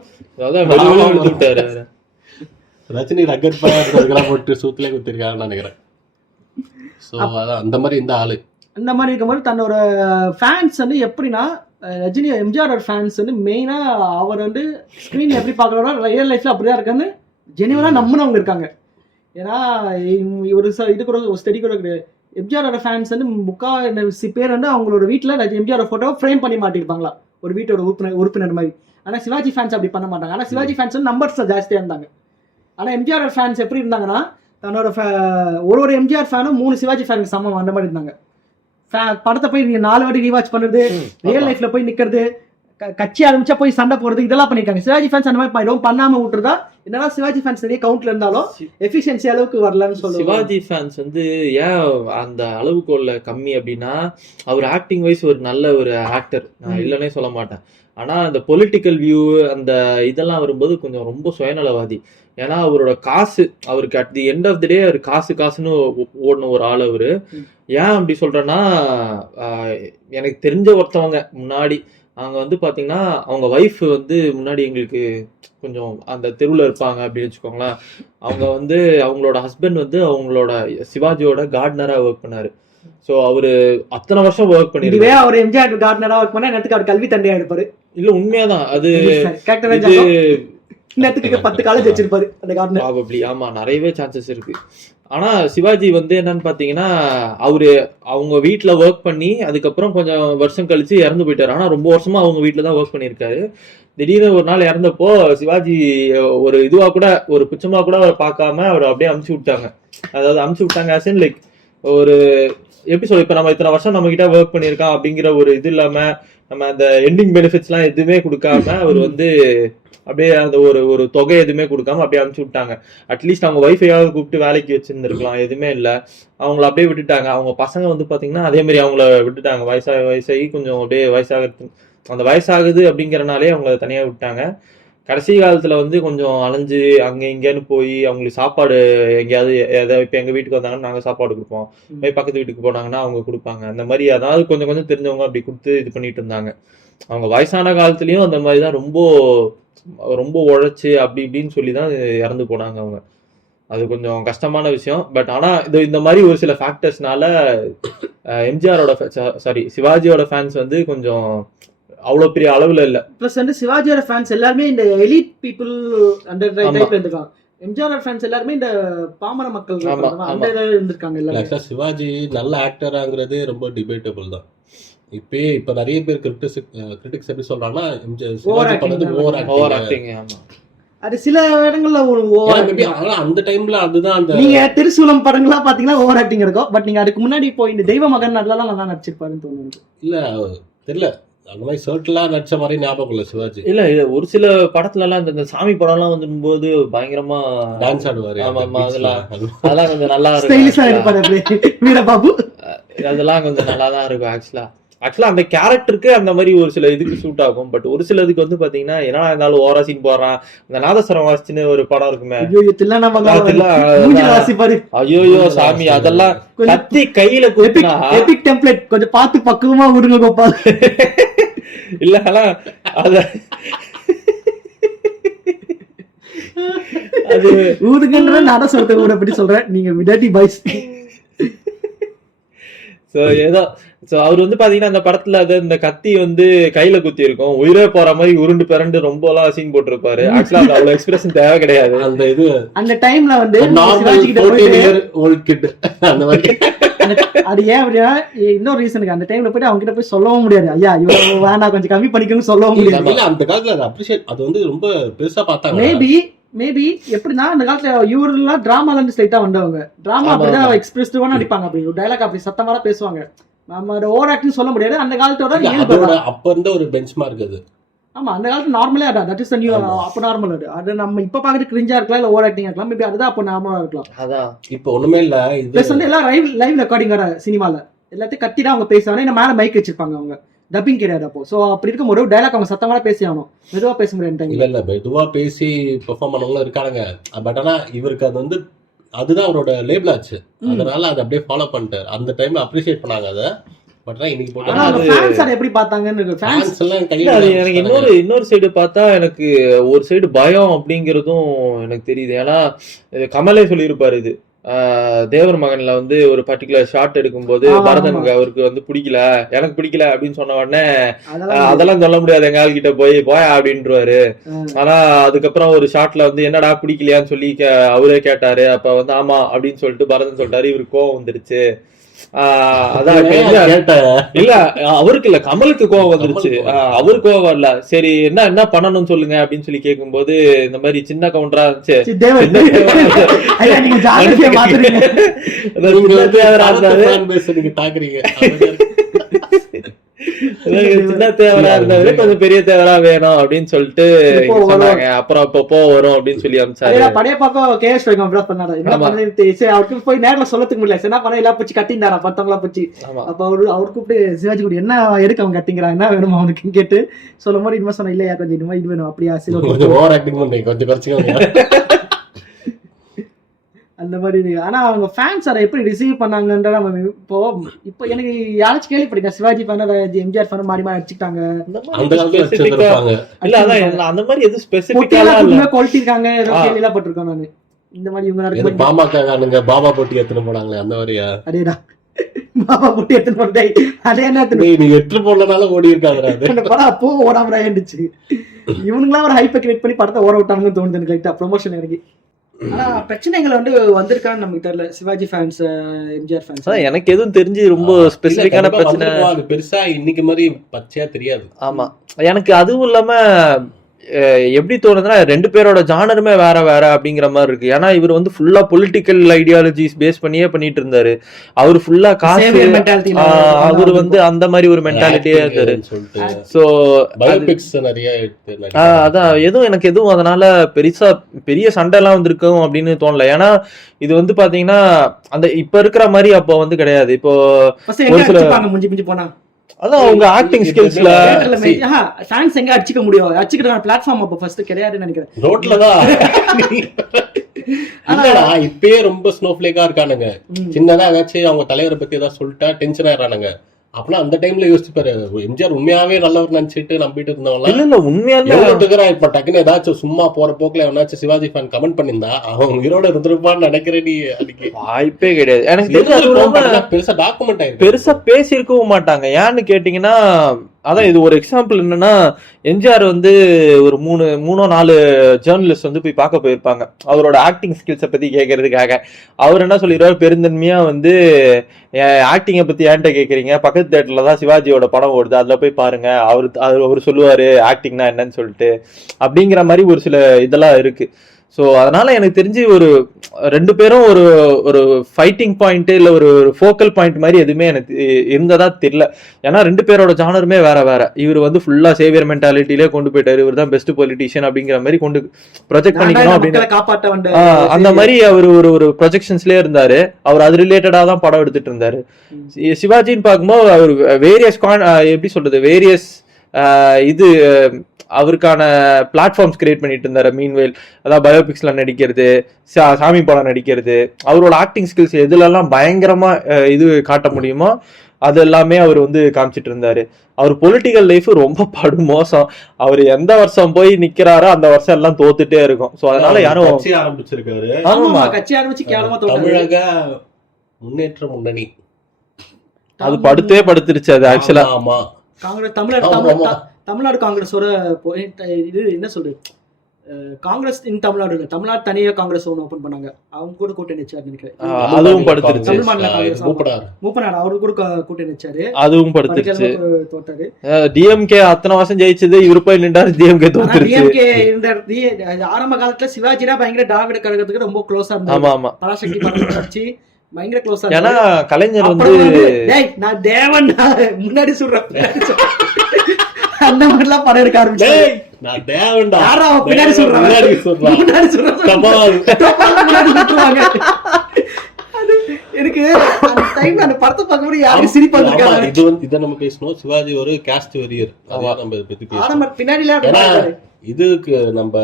ரஜினி ரகட் பாயா போட்டு சூத்திலே குத்திருக்காருன்னு நினைக்கிறேன். ஸோ அதான் அந்த மாதிரி இந்த ஆளு அந்த மாதிரி இருக்கும்போது தன்னோட ஃபேன்ஸ் வந்து எப்படின்னா ரஜினி எம்ஜிஆர் ஃபேன்ஸ் வந்து மெயினா அவர் வந்து ஸ்கிரீன்ல எப்படி பாக்குறாரோ ரியல் லைஃப்ல அப்படிதான் இருக்கான்னு ஜெனிவலா நம்பினவங்க இருக்காங்க. ஏன்னா ஒரு இது கூட ஒரு ஸ்டடி கூட கிடையாது. எம்ஜிஆரோட ஃபேன்ஸ் வந்து முக்காவாசி பேர் வந்து அவங்களோட வீட்டில் எம்ஜிஆர் ஃபோட்டோவை ஃப்ரேம் பண்ணி மாட்டிருப்பாங்களா ஒரு வீட்டோட உறுப்பினர் மாதிரி. ஆனால் சிவாஜி ஃபேன்ஸ் அப்படி பண்ண மாட்டாங்க. ஆனால் சிவாஜி ஃபேன்ஸ் வந்து நம்பர்ஸ் ஜாஸ்தியாக இருந்தாங்க. ஆனால் எம்ஜிஆர் ஃபேன்ஸ் எப்படி இருந்தாங்கன்னா தன்னோட ஒரு எம்ஜிஆர் ஃபேனும் 3 சிவாஜி ஃபேனுக்கு சமம் அந்த மாதிரி இருந்தாங்க. படத்தை போய் நீங்க 4 வாட்டி ரீவாச் பண்ணுறது, ரியல் லைஃப்ல போய் நிற்கிறது, கட்சி ஆரம்பிச்சா போய் சண்டை போடுறது, இதெல்லாம் பண்ணிருக்காங்க. சிவாஜி ஃபேன்ஸ் அந்த மாதிரி எதுவும் பண்ணாம விட்டுறதா. என்னன்னா சிவாஜி ஃபேன்ஸ் நிறைய கவுண்ட்ல இருந்தாலும் எஃபிஷியன்சி அளவுக்கு வரலன்னு சொல்லுவாங்க. சிவாஜி ஃபேன்ஸ் வந்து ஏன் அந்த அளவுக்கு கம்மி அப்படின்னா அவர் ஆக்டிங் வைஸ் ஒரு நல்ல ஒரு ஆக்டர், நான் இல்லைன்னே சொல்ல மாட்டேன். ஆனா அந்த பொலிட்டிக்கல் வியூ அந்த இதெல்லாம் வரும்போது கொஞ்சம் ரொம்ப சுயநலவாதி. ஏன்னா அவரோட காசு, அவருக்கு at the end of the day அவர் காசுன்னு ஓடின ஒரு ஆள் அவரு. ஏன் அப்படி சொல்றேன்னா எனக்கு தெரிஞ்ச ஒருத்தவங்க முன்னாடி அவங்க வந்து பாத்தீங்கன்னா அவங்க ஒய்ஃப் வந்து முன்னாடி எங்களுக்கு கொஞ்சம் அந்த தெருவில் இருப்பாங்க அப்படின்னு வச்சுக்கோங்களேன். அவங்க வந்து அவங்களோட ஹஸ்பண்ட் வந்து அவங்களோட சிவாஜியோட கார்டனரா ஒர்க் பண்ணாரு. ஸோ அவரு அத்தனை வருஷம் ஒர்க் பண்ணிருக்காரு. அவர் எம்ஜிஆர் கார்டனரா ஒர்க் பண்ணா நேரத்துக்கு அவர் கல்வி தந்தையா இருப்பாரு. இல்ல உண்மையாதான் அது நேரத்துக்கு 10 காலேஜ் வச்சிருப்பாரு அந்த கார்டனர். ப்ராபப்லி ஆமா, நிறையவே சான்சஸ் இருக்கு. ஆனா சிவாஜி வந்து என்னன்னு பாத்தீங்கன்னா அவங்க வீட்டுல ஒர்க் பண்ணி அதுக்கப்புறம் கொஞ்சம் வருஷம் கழிச்சு இறந்து போயிட்டாரு. ஆனா ரொம்ப வருஷமா அவங்க வீட்டுல தான் ஒர்க் பண்ணிருக்காரு. திடீர்னு ஒரு நாள் இறந்தப்போ சிவாஜி ஒரு இதுவா கூட ஒரு புச்சமா கூட அவர் பார்க்காம அவர் அப்படியே அமுச்சு விட்டாங்க. அதாவது அமுச்சு விட்டாங்க ஆஸ் இன் லைக் ஒரு எப்படி சொல்ல, இப்ப நம்ம இத்தனை வருஷம் நம்ம கிட்ட ஒர்க் பண்ணிருக்கோம் அப்படிங்கிற ஒரு இது இல்லாம நம்ம அந்த எண்டிங் பெனிஃபிட்ஸ் எல்லாம் எதுவுமே கொடுக்காம அவர் வந்து அப்படியே அந்த ஒரு தொகை எதுவுமே கொடுக்காம அப்படியே அனுப்பிச்சு விட்டாங்க. அட்லீஸ்ட் அவங்க ஒய்ஃபையாவது கூப்பிட்டு வேலைக்கு வச்சிருந்துருக்கலாம், எதுவுமே இல்லை. அவங்கள அப்படியே விட்டுட்டாங்க. அவங்க பசங்க வந்து பாத்தீங்கன்னா அதே மாதிரி அவங்கள விட்டுட்டாங்க. வயசாகி கொஞ்சம் அப்படியே அந்த வயசாகுது அப்படிங்கறனாலே அவங்கள தனியா விட்டாங்க. கடைசி காலத்துல வந்து கொஞ்சம் அலைஞ்சு அங்க இங்கேன்னு போய் அவங்களுக்கு சாப்பாடு எங்கேயாவது ஏதாவது இப்ப எங்க வீட்டுக்கு வந்தாங்கன்னா நாங்க சாப்பாடு கொடுப்போம், பக்கத்து வீட்டுக்கு போனாங்கன்னா அவங்க கொடுப்பாங்க. அந்த மாதிரி அதாவது கொஞ்சம் கொஞ்சம் தெரிஞ்சவங்க அப்படி கொடுத்து இது பண்ணிட்டு இருந்தாங்க. அவங்க வயசான காலத்துலயும் அந்த மாதிரிதான் ரொம்ப உழைச்சு அப்படி இப்படின்னு சொல்லிதான் இறந்து போனாங்க அவங்க. அது கொஞ்சம் கஷ்டமான விஷயம். பட் ஆனா இந்த மாதிரி ஒரு சில ஃபேக்டர்ஸ்னால எம்ஜிஆரோட சிவாஜியோட ஃபேன்ஸ் வந்து கொஞ்சம் அவ்வளவு பெரிய அளவுல இல்ல. பிளஸ் வந்து சிவாஜியோட ஃபேன்ஸ் எல்லாருமே இந்த எலிட் பீப்புள் அந்த டைப்ல இருந்திருக்காங்க. எம்ஜிஆர் ஃபேன்ஸ் எல்லாருமே இந்த பாமர மக்கள் அந்த இதுல இருந்திருக்காங்க. இல்ல சிவாஜி நல்ல ஆக்டராங்கிறது ரொம்ப டிபேட்டபிள் தான். இப்ப நிறைய பேர் கிரிட்டிக்ஸ் எப்படி சொல்றாங்கன்னா ஓவர் ஆக்டிங். ஆமா, அது சில இடங்கள்ல அந்த டைம்ல அதுதான் நீங்க திருசூலம் படங்களா பாத்தீங்கன்னா ஓவர் ஆக்டிங் இருக்கும். பட் நீங்க அதுக்கு முன்னாடி இப்போ இந்த தெய்வ மகன் அதெல்லாம் நல்லா நடிச்சிருப்பாருன்னு தோணுது. இல்ல தெரியல, அந்த மாதிரி சர்ட்லாம் நடிச்ச மாதிரி ஞாபகம் இல்ல சிவாஜி. இல்ல ஒரு சில படத்துல எல்லாம் இந்த சாமி படம் எல்லாம் வந்தும்போது பயங்கரமா டான்ஸ் ஆடுவாரு. அதெல்லாம் கொஞ்சம் நல்லா இருக்கும். வீரபாபு அதெல்லாம் கொஞ்சம் நல்லாதான் இருக்கும். ஆக்சுவலா அந்த கேரக்டருக்கு அந்த மாதிரி ஒரு சில இதுக்கு சூட் ஆகும். பட் ஒரு சிலதுக்கு வந்து பாத்தீங்கன்னா என்ன இருந்தாலும் ஓவரா சீன் போடுறான். இந்த நாதஸ்வரம் வாசிச்சுன்னு ஒரு படம் இருக்குமே, ஐயோ சாமி, அதெல்லாம் கத்தி கையில எபிக் டெம்ப்ளேட் கொஞ்சம் பார்த்து பக்குவமா விடுங்க கோபால். இல்ல அத அது ஊதுங்கன்ற நாதஸ்வரத்தை கூட பத்தி சொல்றேன். நீங்க விடாட்டி பாய்ஸ். அவர் வந்து பாத்தீங்கன்னா அந்த படத்துல இந்த கத்தி வந்து கையில குத்தி இருக்கும், உயிரே போற மாதிரி உருண்டு பிறண்டு ரொம்ப எல்லாம் சீன் போட்டிருப்பாரு. ஆக்சுவலா அது அவ்வளவு எக்ஸ்பிரஷன் தேவை கிடையாது. அந்த இது அந்த டைம்ல வந்து அது ஏன் அப்படின்னா இன்னொரு ரீசனுக்கு அந்த டைம்ல போயிட்டு அவங்க கிட்ட போய் சொல்லவும் முடியாது. ஐயா இவ்வளவு வேணா கொஞ்சம் கம்மி பண்ணிக்கணும்னு சொல்லவும் முடியாது. அந்த காலத்துல அது அப்ரிஷியேட் அது வந்து ரொம்ப பெருசா பார்த்தாங்க. மேபி எப்படின்னா அந்த காலத்துல இவரெல்லாம் டிராமால இருந்து ஸ்ட்ரைட்டா வந்தவங்க. டிராமா அப்படிதான் எக்ஸ்பிரசிவா நடிப்பாங்க, அப்படி ஒரு டைலாக் அப்படி சத்தமா பேசுவாங்க. நம்ம ஓவர் ஆக்டிங் சொல்ல முடியாது. அந்த காலத்தோட அப்ப இருந்த ஒரு பெஞ்ச் மார்க் அது. ஆமா அந்த காலத்துல நார்மலே அதான் தட் இஸ் நியூ அப்ப நார்மல் அது நம்ம இப்ப பாக்குறது கிரிஞ்சா இருக்கலாம் இல்ல ஓவர் ஆக்டிங்கா இருக்கலாம் மேபி அதுதான் அப்ப நார்மலா இருக்கலாம். அதான் இப்ப ஒண்ணுமே இல்ல இது பிளஸ் வந்து எல்லாம் லைவ் ரெக்கார்டிங் வர சினிமால எல்லாத்தையும் கத்தி தான் அவங்க பேசுவாங்க. இந்த மேல மைக் வச்சிருப்பாங்க, அவங்க டப்பிங் கிடையாது அப்போ. சோ அப்படி இருக்கும் ஒரு டைலாக் அவங்க சத்தமா பேசி ஆகணும், மெதுவா பேச முடியாது. இல்ல மெதுவா பேசி பெர்ஃபார்ம் பண்ணவங்களும் இருக்கானுங்க. பட் ஆனா இவருக்கு அது வந்து அதுதான் அவரோட லேபிள் ஆச்சு, அதனால அதை அப்படியே ஃபாலோ பண்ணிட்டாரு. அந்த டைம்ல அப்ரிஷியேட் பண்ணாங்க அதை. பட் இன்னைக்கு போட்டு ஃபேன்ஸ் அதை எப்படி பார்த்தாங்கன்னு ஃபேன்ஸ் எல்லாம் இல்ல, அது எனக்கு இன்னொரு சைடு பார்த்தா எனக்கு ஒரு சைடு பயம் அப்படிங்கறதும் எனக்கு தெரியுது. ஏன்னா கமலே சொல்லியிருப்பாரு, இது தேவர் மகன்ல வந்து ஒரு பர்டிகுலர் ஷாட் எடுக்கும்போது பரதனுக்கு அவருக்கு வந்து பிடிக்கல, எனக்கு பிடிக்கல அப்படின்னு சொன்ன உடனே அதெல்லாம் சொல்ல முடியாது, எங்க ஆள் கிட்ட போயா அப்படின்றாரு. ஆனா அதுக்கப்புறம் ஒரு ஷாட்ல வந்து என்னடா பிடிக்கலையான்னு சொல்லி அவரே கேட்டாரு. அப்ப வந்து ஆமா அப்படின்னு சொல்லிட்டு பரதன் சொல்லிட்டாரு, இவருக்கு கோவம் வந்துருச்சு. அதான் இல்ல அவருக்கு இல்ல கமலுக்கு கோவம் வந்துருச்சு, அவரு கோவம் வரல. சரி என்ன பண்ணணும்னு சொல்லுங்க அப்படின்னு சொல்லி கேட்கும்போது இந்த மாதிரி சின்ன கவுண்டரா இருந்துச்சு, சின்ன தேவரா இருந்தது கொஞ்சம் பெரிய தேவரா வேணும் அப்படின்னு சொல்லிட்டு சொன்னாங்க. அப்புறம் இப்போ வரும் அப்படின்னு சொல்லி அனுப்பிச்சாரு. பழைய பக்கம் கேஎஸ் பண்ணாரு, என்ன பண்ணு அவருக்கு போய் நேரில் சொல்லத்துக்கு முடியல, என்ன பண்ண எல்லாம் பிடிச்சி கட்டிந்தாரா பத்தவங்களா பிடிச்சி. அப்ப அவரு கூப்பிட்டு சிவாஜி கூட என்ன எதுக்கு அவங்க கட்டிங்கிறாங்க, என்ன வேணுமா அவனுக்கு கேட்டு சொல்லும் போது இனிமே சொன்ன இல்லையா கொஞ்சம் இனிமே இது வேணும் அப்படியா அந்த மாதிரி. ஆனா அவங்க ஃபேன்ஸ் அதை எப்படி ரிசீவ் பண்ணாங்கன்ற நம்ம இப்போ எனக்கு யாராச்சும் கேள்விப்பட்டிருக்கேன் சிவாஜி ஃபேன் எம்ஜிஆர் ஃபேன் மாறி மாறி அடிச்சுட்டாங்க இல்ல அதான் அந்த மாதிரி எது ஸ்பெசிபிக்கா கொளுத்திருக்காங்க கேள்விலாம் பட்டிருக்கேன் நானு. இந்த மாதிரி இவங்க நடக்கும் பாமக பாபா போட்டி எடுத்துட்டு போனாங்களே அந்த மாதிரியா? அதேதான் பாபா போட்டி எடுத்துட்டு போனதே அதே என்ன நீங்க எடுத்துட்டு போனதால ஓடி இருக்காங்க படம் அப்போ ஓடாம இருந்துச்சு. இவனுங்களாம் ஒரு ஹைப்பை கிரியேட் பண்ணி படத்தை ஓட விட்டாங்கன்னு தோணுது எனக்கு லைட்டா ப்ரொமோஷன் எனக்கு. ஆனா பிரச்சனைகள் வந்து வந்திருக்கான்னு நமக்கு தெரியல. சிவாஜி ஃபேன்ஸ் எம்ஜிஆர் ஃபேன்ஸ் எனக்கு எதுவும் தெரிஞ்சு ரொம்ப ஸ்பெசிபிக்கான பிரச்சனை அது பெருசா இன்னைக்கு மாதிரி பச்சையா தெரியாது. ஆமா எனக்கு அதுவும் இல்லாம எப்படி தோணுதுன்னா ரெண்டு பேரோட ஜானருமே வேற வேற அப்படிங்கிற மாதிரி இருக்கு. ஏன்னா இவர் வந்து ஃபுல்லா பொலிட்டிக்கல் ஐடியாலஜிஸ் பேஸ் பண்ணியே பண்ணிட்டு இருந்தாரு. அவரு ஃபுல்லா காசு அவரு வந்து அந்த மாதிரி ஒரு மென்டாலிட்டியே இருந்தாரு. சோ அதான் எனக்கு எதுவும் அதனால பெரிய சண்டை எல்லாம் வந்திருக்கும் அப்படின்னு தோணல. ஏன்னா இது வந்து பாத்தீங்கன்னா அந்த இப்ப இருக்கிற மாதிரி அப்போ வந்து கிடையாது. இப்போ ஒரு சில போனா அதான் அவங்க ஆக்டிங் ஸ்கில்ஸ்ல ஃபேன்ஸ் எங்க அடிச்சுக்க முடியும், அடிச்சுக்கிறதுக்கான பிளாட்ஃபார்ம் அப்ப ஃபர்ஸ்ட் கிடையாதுன்னு நினைக்கிறேன். ரோட்லதான் இப்பயே ரொம்ப ஸ்னோஃப்ளேக்கா இருக்கானுங்க. சின்னதா ஏதாச்சும் அவங்க தலைவரை பத்தி ஏதாவது சொல்லிட்டா டென்ஷன் ஆயிடுறானுங்க. அப்பனா அந்த டைம்ல யோசிச்சுப்பாரு, எம்ஜிஆர் உண்மையாவே நல்லவர் நினைச்சிட்டு நம்பிட்டு இருந்தவங்க இல்ல உண்மையாவே இப்ப டக்குன்னு ஏதாச்சும் சும்மா போற போக்குல எவனாச்சும் சிவாஜி ஃபேன் கமெண்ட் பண்ணிருந்தா அவன் உயிரோட இருந்திருப்பான்னு நினைக்கிறேன். நீ அதுக்கு வாய்ப்பே கிடையாது. எனக்கு பெருசா டாக்குமெண்ட் ஆயிருக்கு, பெருசா பேசியிருக்கவும் மாட்டாங்க. ஏன்னு கேட்டீங்கன்னா அதான் இது ஒரு எக்ஸாம்பிள் என்னன்னா எம்ஜிஆர் வந்து ஒரு 3-4 ஜேர்னலிஸ்ட் வந்து போய் பார்க்க போயிருப்பாங்க அவரோட ஆக்டிங் ஸ்கில்ஸை பத்தி கேட்கறதுக்காக. அவர் என்ன சொல்லிடுவார், பெருந்தன்மையா வந்து ஆக்டிங்கை பத்தி ஏன்ட்ட கேட்கறீங்க, பக்கத்து தேட்டர்ல தான் சிவாஜியோட படம் ஓடுது, அதுல போய் பாருங்க, அவர் சொல்லுவாரு ஆக்டிங்னா என்னன்னு சொல்லிட்டு. அப்படிங்கிற மாதிரி ஒரு சில இதெல்லாம் இருக்கு. ஸோ அதனால எனக்கு தெரிஞ்சு ஒரு ரெண்டு பேரும் ஒரு ஃபைட்டிங் பாயிண்ட் இல்லை ஒரு ஃபோக்கல் பாயிண்ட் மாதிரி எதுவுமே எனக்கு இருந்ததா தெரியல. ஏன்னா ரெண்டு பேரோட ஜானருமே வேற வேற. இவர் வந்து ஃபுல்லா சேவியர் மென்டாலிட்டிலே கொண்டு போயிட்டாரு, இவர் தான் பெஸ்ட் பொலிட்டிஷியன் அப்படிங்கிற மாதிரி கொண்டு ப்ரொஜெக்ட் பண்ணிக்கணும் அப்படின்னு அந்த மாதிரி அவர் ஒரு ப்ரொஜெக்ஷன்ஸ்லேயே இருந்தாரு. அவர் அது ரிலேட்டடா தான் படம் எடுத்துட்டு இருந்தாரு. சிவாஜின்னு பார்க்கும்போது அவர் வேரியஸ் எப்படி சொல்றது வேரியஸ் இது அவருக்கான பிளாட்ஃபார்ம்ஸ் கிரியேட் பண்ணிட்டு இருந்தாரு. மீன்வேல் அதாவது பயோபிக்ஸ்ல நடிக்கிறது, சாமி படம் நடிக்கிறது, அவரோட ஆக்டிங் ஸ்கில்ஸ் எதுலெல்லாம் பயங்கரமா இது காட்ட முடியுமோ அது எல்லாமே அவர் வந்து காமிச்சிட்டு இருந்தாரு. அவர் பொலிட்டிக்கல் லைஃப் ரொம்ப மோசம். அவர் எந்த வருஷம் போய் நிக்கிறாரோ அந்த வருஷம் எல்லாம் தோத்துட்டே இருக்கும். சோ அதனால யாரும் ஆரம்பிச்சிருக்காரு. ஆமா கட்சி ஆரம்பிச்சு கேவலமா தமிழக முன்னேற்ற முன்னணி அது படுத்துருச்சு. அது ஆக்சுவலா ஆமா காங்கிரஸ் தமிழ்நாடு காங்கிரஸோட இது என்ன சொல்றது, காங்கிரஸ் இன் தமிழ்நாடு தனியா காங்கிரஸ் ஒன்று ஓபன் பண்ணாங்க. அவங்க கூட கூட்டணி வச்சாரு நினைக்கிறேன். அதுவும் படுத்துருச்சு. மூப்பனார் அவரு கூட கூட்டணி வச்சாரு. அதுவும் படுத்துருச்சு. தோட்டாரு. டிஎம்கே அத்தனை வருஷம் ஜெயிச்சது, இவர் போய் நின்றாரு, டிஎம்கே தோத்துருச்சு. டிஎம்கே இந்த ஆரம்ப காலத்துல சிவாஜினா பயங்கர டாவிட கழகத்துக்கு ரொம்ப க்ளோஸா இருந்தாரு. பராசக்தி படம் வச்சு பயங்கர க்ளோஸா. ஏன்னா கலைஞர் அப்புறம் டேய் நான் தேவன் முன்னாடி சொல்றேன் அந்த மாதிரிலாம் படம் எடுக்க ஆரம்பிச்சு. நான் தேவன்டா யாரா அவன் பின்னாடி சொல்றான் முன்னாடி சொல்றாங்க. எனக்கு அந்த டைம்ல அந்த படத்தை பார்க்கும்போது யாரும் சிரிப்பா இருக்காங்க. இது வந்து இதை நம்ம பேசணும். சிவாஜி ஒரு காஸ்ட் வெரியர், அதான் நம்ம இதை பத்தி பேசணும். பின்னாடி இதுக்கு நம்ம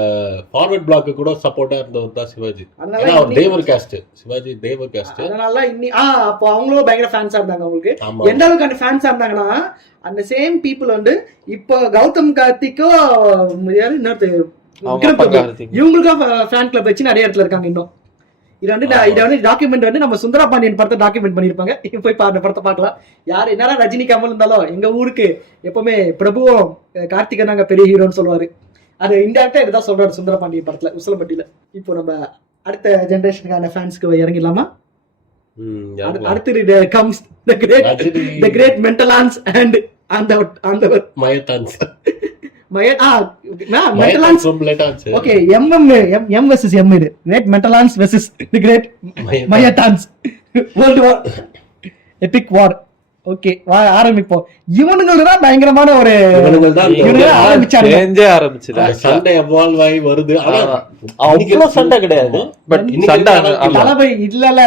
ஃபார்வர்ட் பிளாக்கு கூட சப்போர்ட்டா இருந்தவர் தான் சிவாஜி. ஏன்னா அவர் தேவர் காஸ்ட், சிவாஜி தேவர் காஸ்ட். அதனால அப்போ அவங்களும் பயங்கர ஃபேன்ஸா இருந்தாங்க. அவங்களுக்கு எந்த அளவுக்கு அந்த ஃபேன்ஸா இருந்தாங்கன்னா, அந்த சேம் பீப்புள் வந்து இப்போ கௌதம் கார்த்திக்கோ இவங்களுக்கும் ஃபேன் கிளப் வச்சு நிறைய இடத்துல இருக்காங்க இன்னும். இதை வந்து டாக்குமெண்ட் வந்து நம்ம சுந்தரா பாண்டியன் படத்தை டாக்குமெண்ட் பண்ணிருப்பாங்க. போய் அந்த படத்தை பார்க்கலாம். யாரு என்னடா ரஜினி கமல் இருந்தாலும் எங்க ஊருக்கு எப்பவுமே பிரபுவும் கார்த்திகன் நாங்க பெரிய ஹீரோன்னு சொல்லுவாரு. அது இன்டெரக்டா இதுதான் சொல்றாரு சுந்தர பாண்டியன் படத்துல உசிலம்பட்டியில. இப்போ நம்ம அடுத்த ஜெனரேஷனுக்கான ஃபேன்ஸ்க்கு இறங்கிடலாமா? அடுத்து comes the great mentalans and அந்த மயத்தான்ஸ். mentalans okay m versus m இது great mentalans versus the great mayatans world war epic war. Okay ஆரம்பிப்போம். இவனுங்களா பயங்கரமான ஒரு சண்டை எவால்வ் ஆகி வருது. அவ்வளவு சண்டை கிடையாது, பட் சண்டை தளபதி இல்ல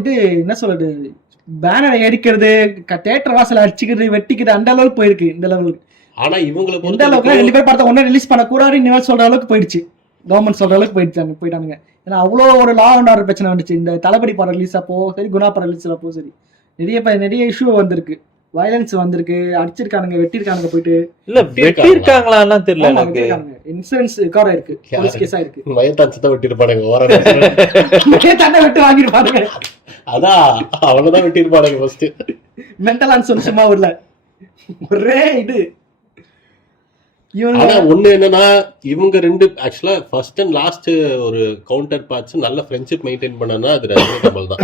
இது என்ன சொல்றது, பேனரை அடிக்கிறது, தியேட்டர் வாசல் அடிச்சுக்கிறது, வெட்டிக்கிறது, அந்த அளவுக்கு போயிருக்கு. இந்த லெவலுக்கு. ஆனா இவங்களுக்கு எந்த அளவுக்கு 2 பேர் படத்தை ஒன்னும் ரிலீஸ் பண்ணக்கூடாது இன்னும் சொல்ற அளவுக்கு போயிடுச்சு. கவர்மெண்ட் சொல்ற அளவுக்கு போயிட்டானுங்க. ஏன்னா அவ்வளோ ஒரு லா அண்ட் ஆர்டர் பிரச்சனை வந்துச்சு. இந்த தளபதி படம் ரிலீஸ் அப்போ சரி, குணா படம் ரிலீஸ் அப்போ சரி, நிறைய இஷ்யூ வந்திருக்கு. வயலன்ஸ் வந்திருக்கு, அடிச்சிருக்கானுங்க, வெட்டிருக்கானுங்க, போயிட்டு இல்ல வெட்டிருக்காங்களா தெரியல எனக்கு. இன்சூரன்ஸ் ரெக்கார்ட் ஆயிருக்கு, போலீஸ் கேஸ் ஆயிருக்கு. மயத்தான்ஸ் வெட்டிருப்பானுங்க, வெட்டு வாங்கிருப்பானுங்க. அதான் அவனதான் வெட்டிருப்பானுங்க ஃபர்ஸ்ட். மென்டலான்ஸ் சும்மா இல்ல ஒரே இது. ஆனா ஒண்ணு என்னன்னா, இவங்க ரெண்டு ஆக்சுவலா ஃபர்ஸ்ட் அண்ட் லாஸ்ட் ஒரு கவுண்டர் பார்ட்ஸ் நல்ல ஃப்ரெண்ட்ஷிப் மெயின்டைன் பண்ணனா அது ரஜினி கமல் தான்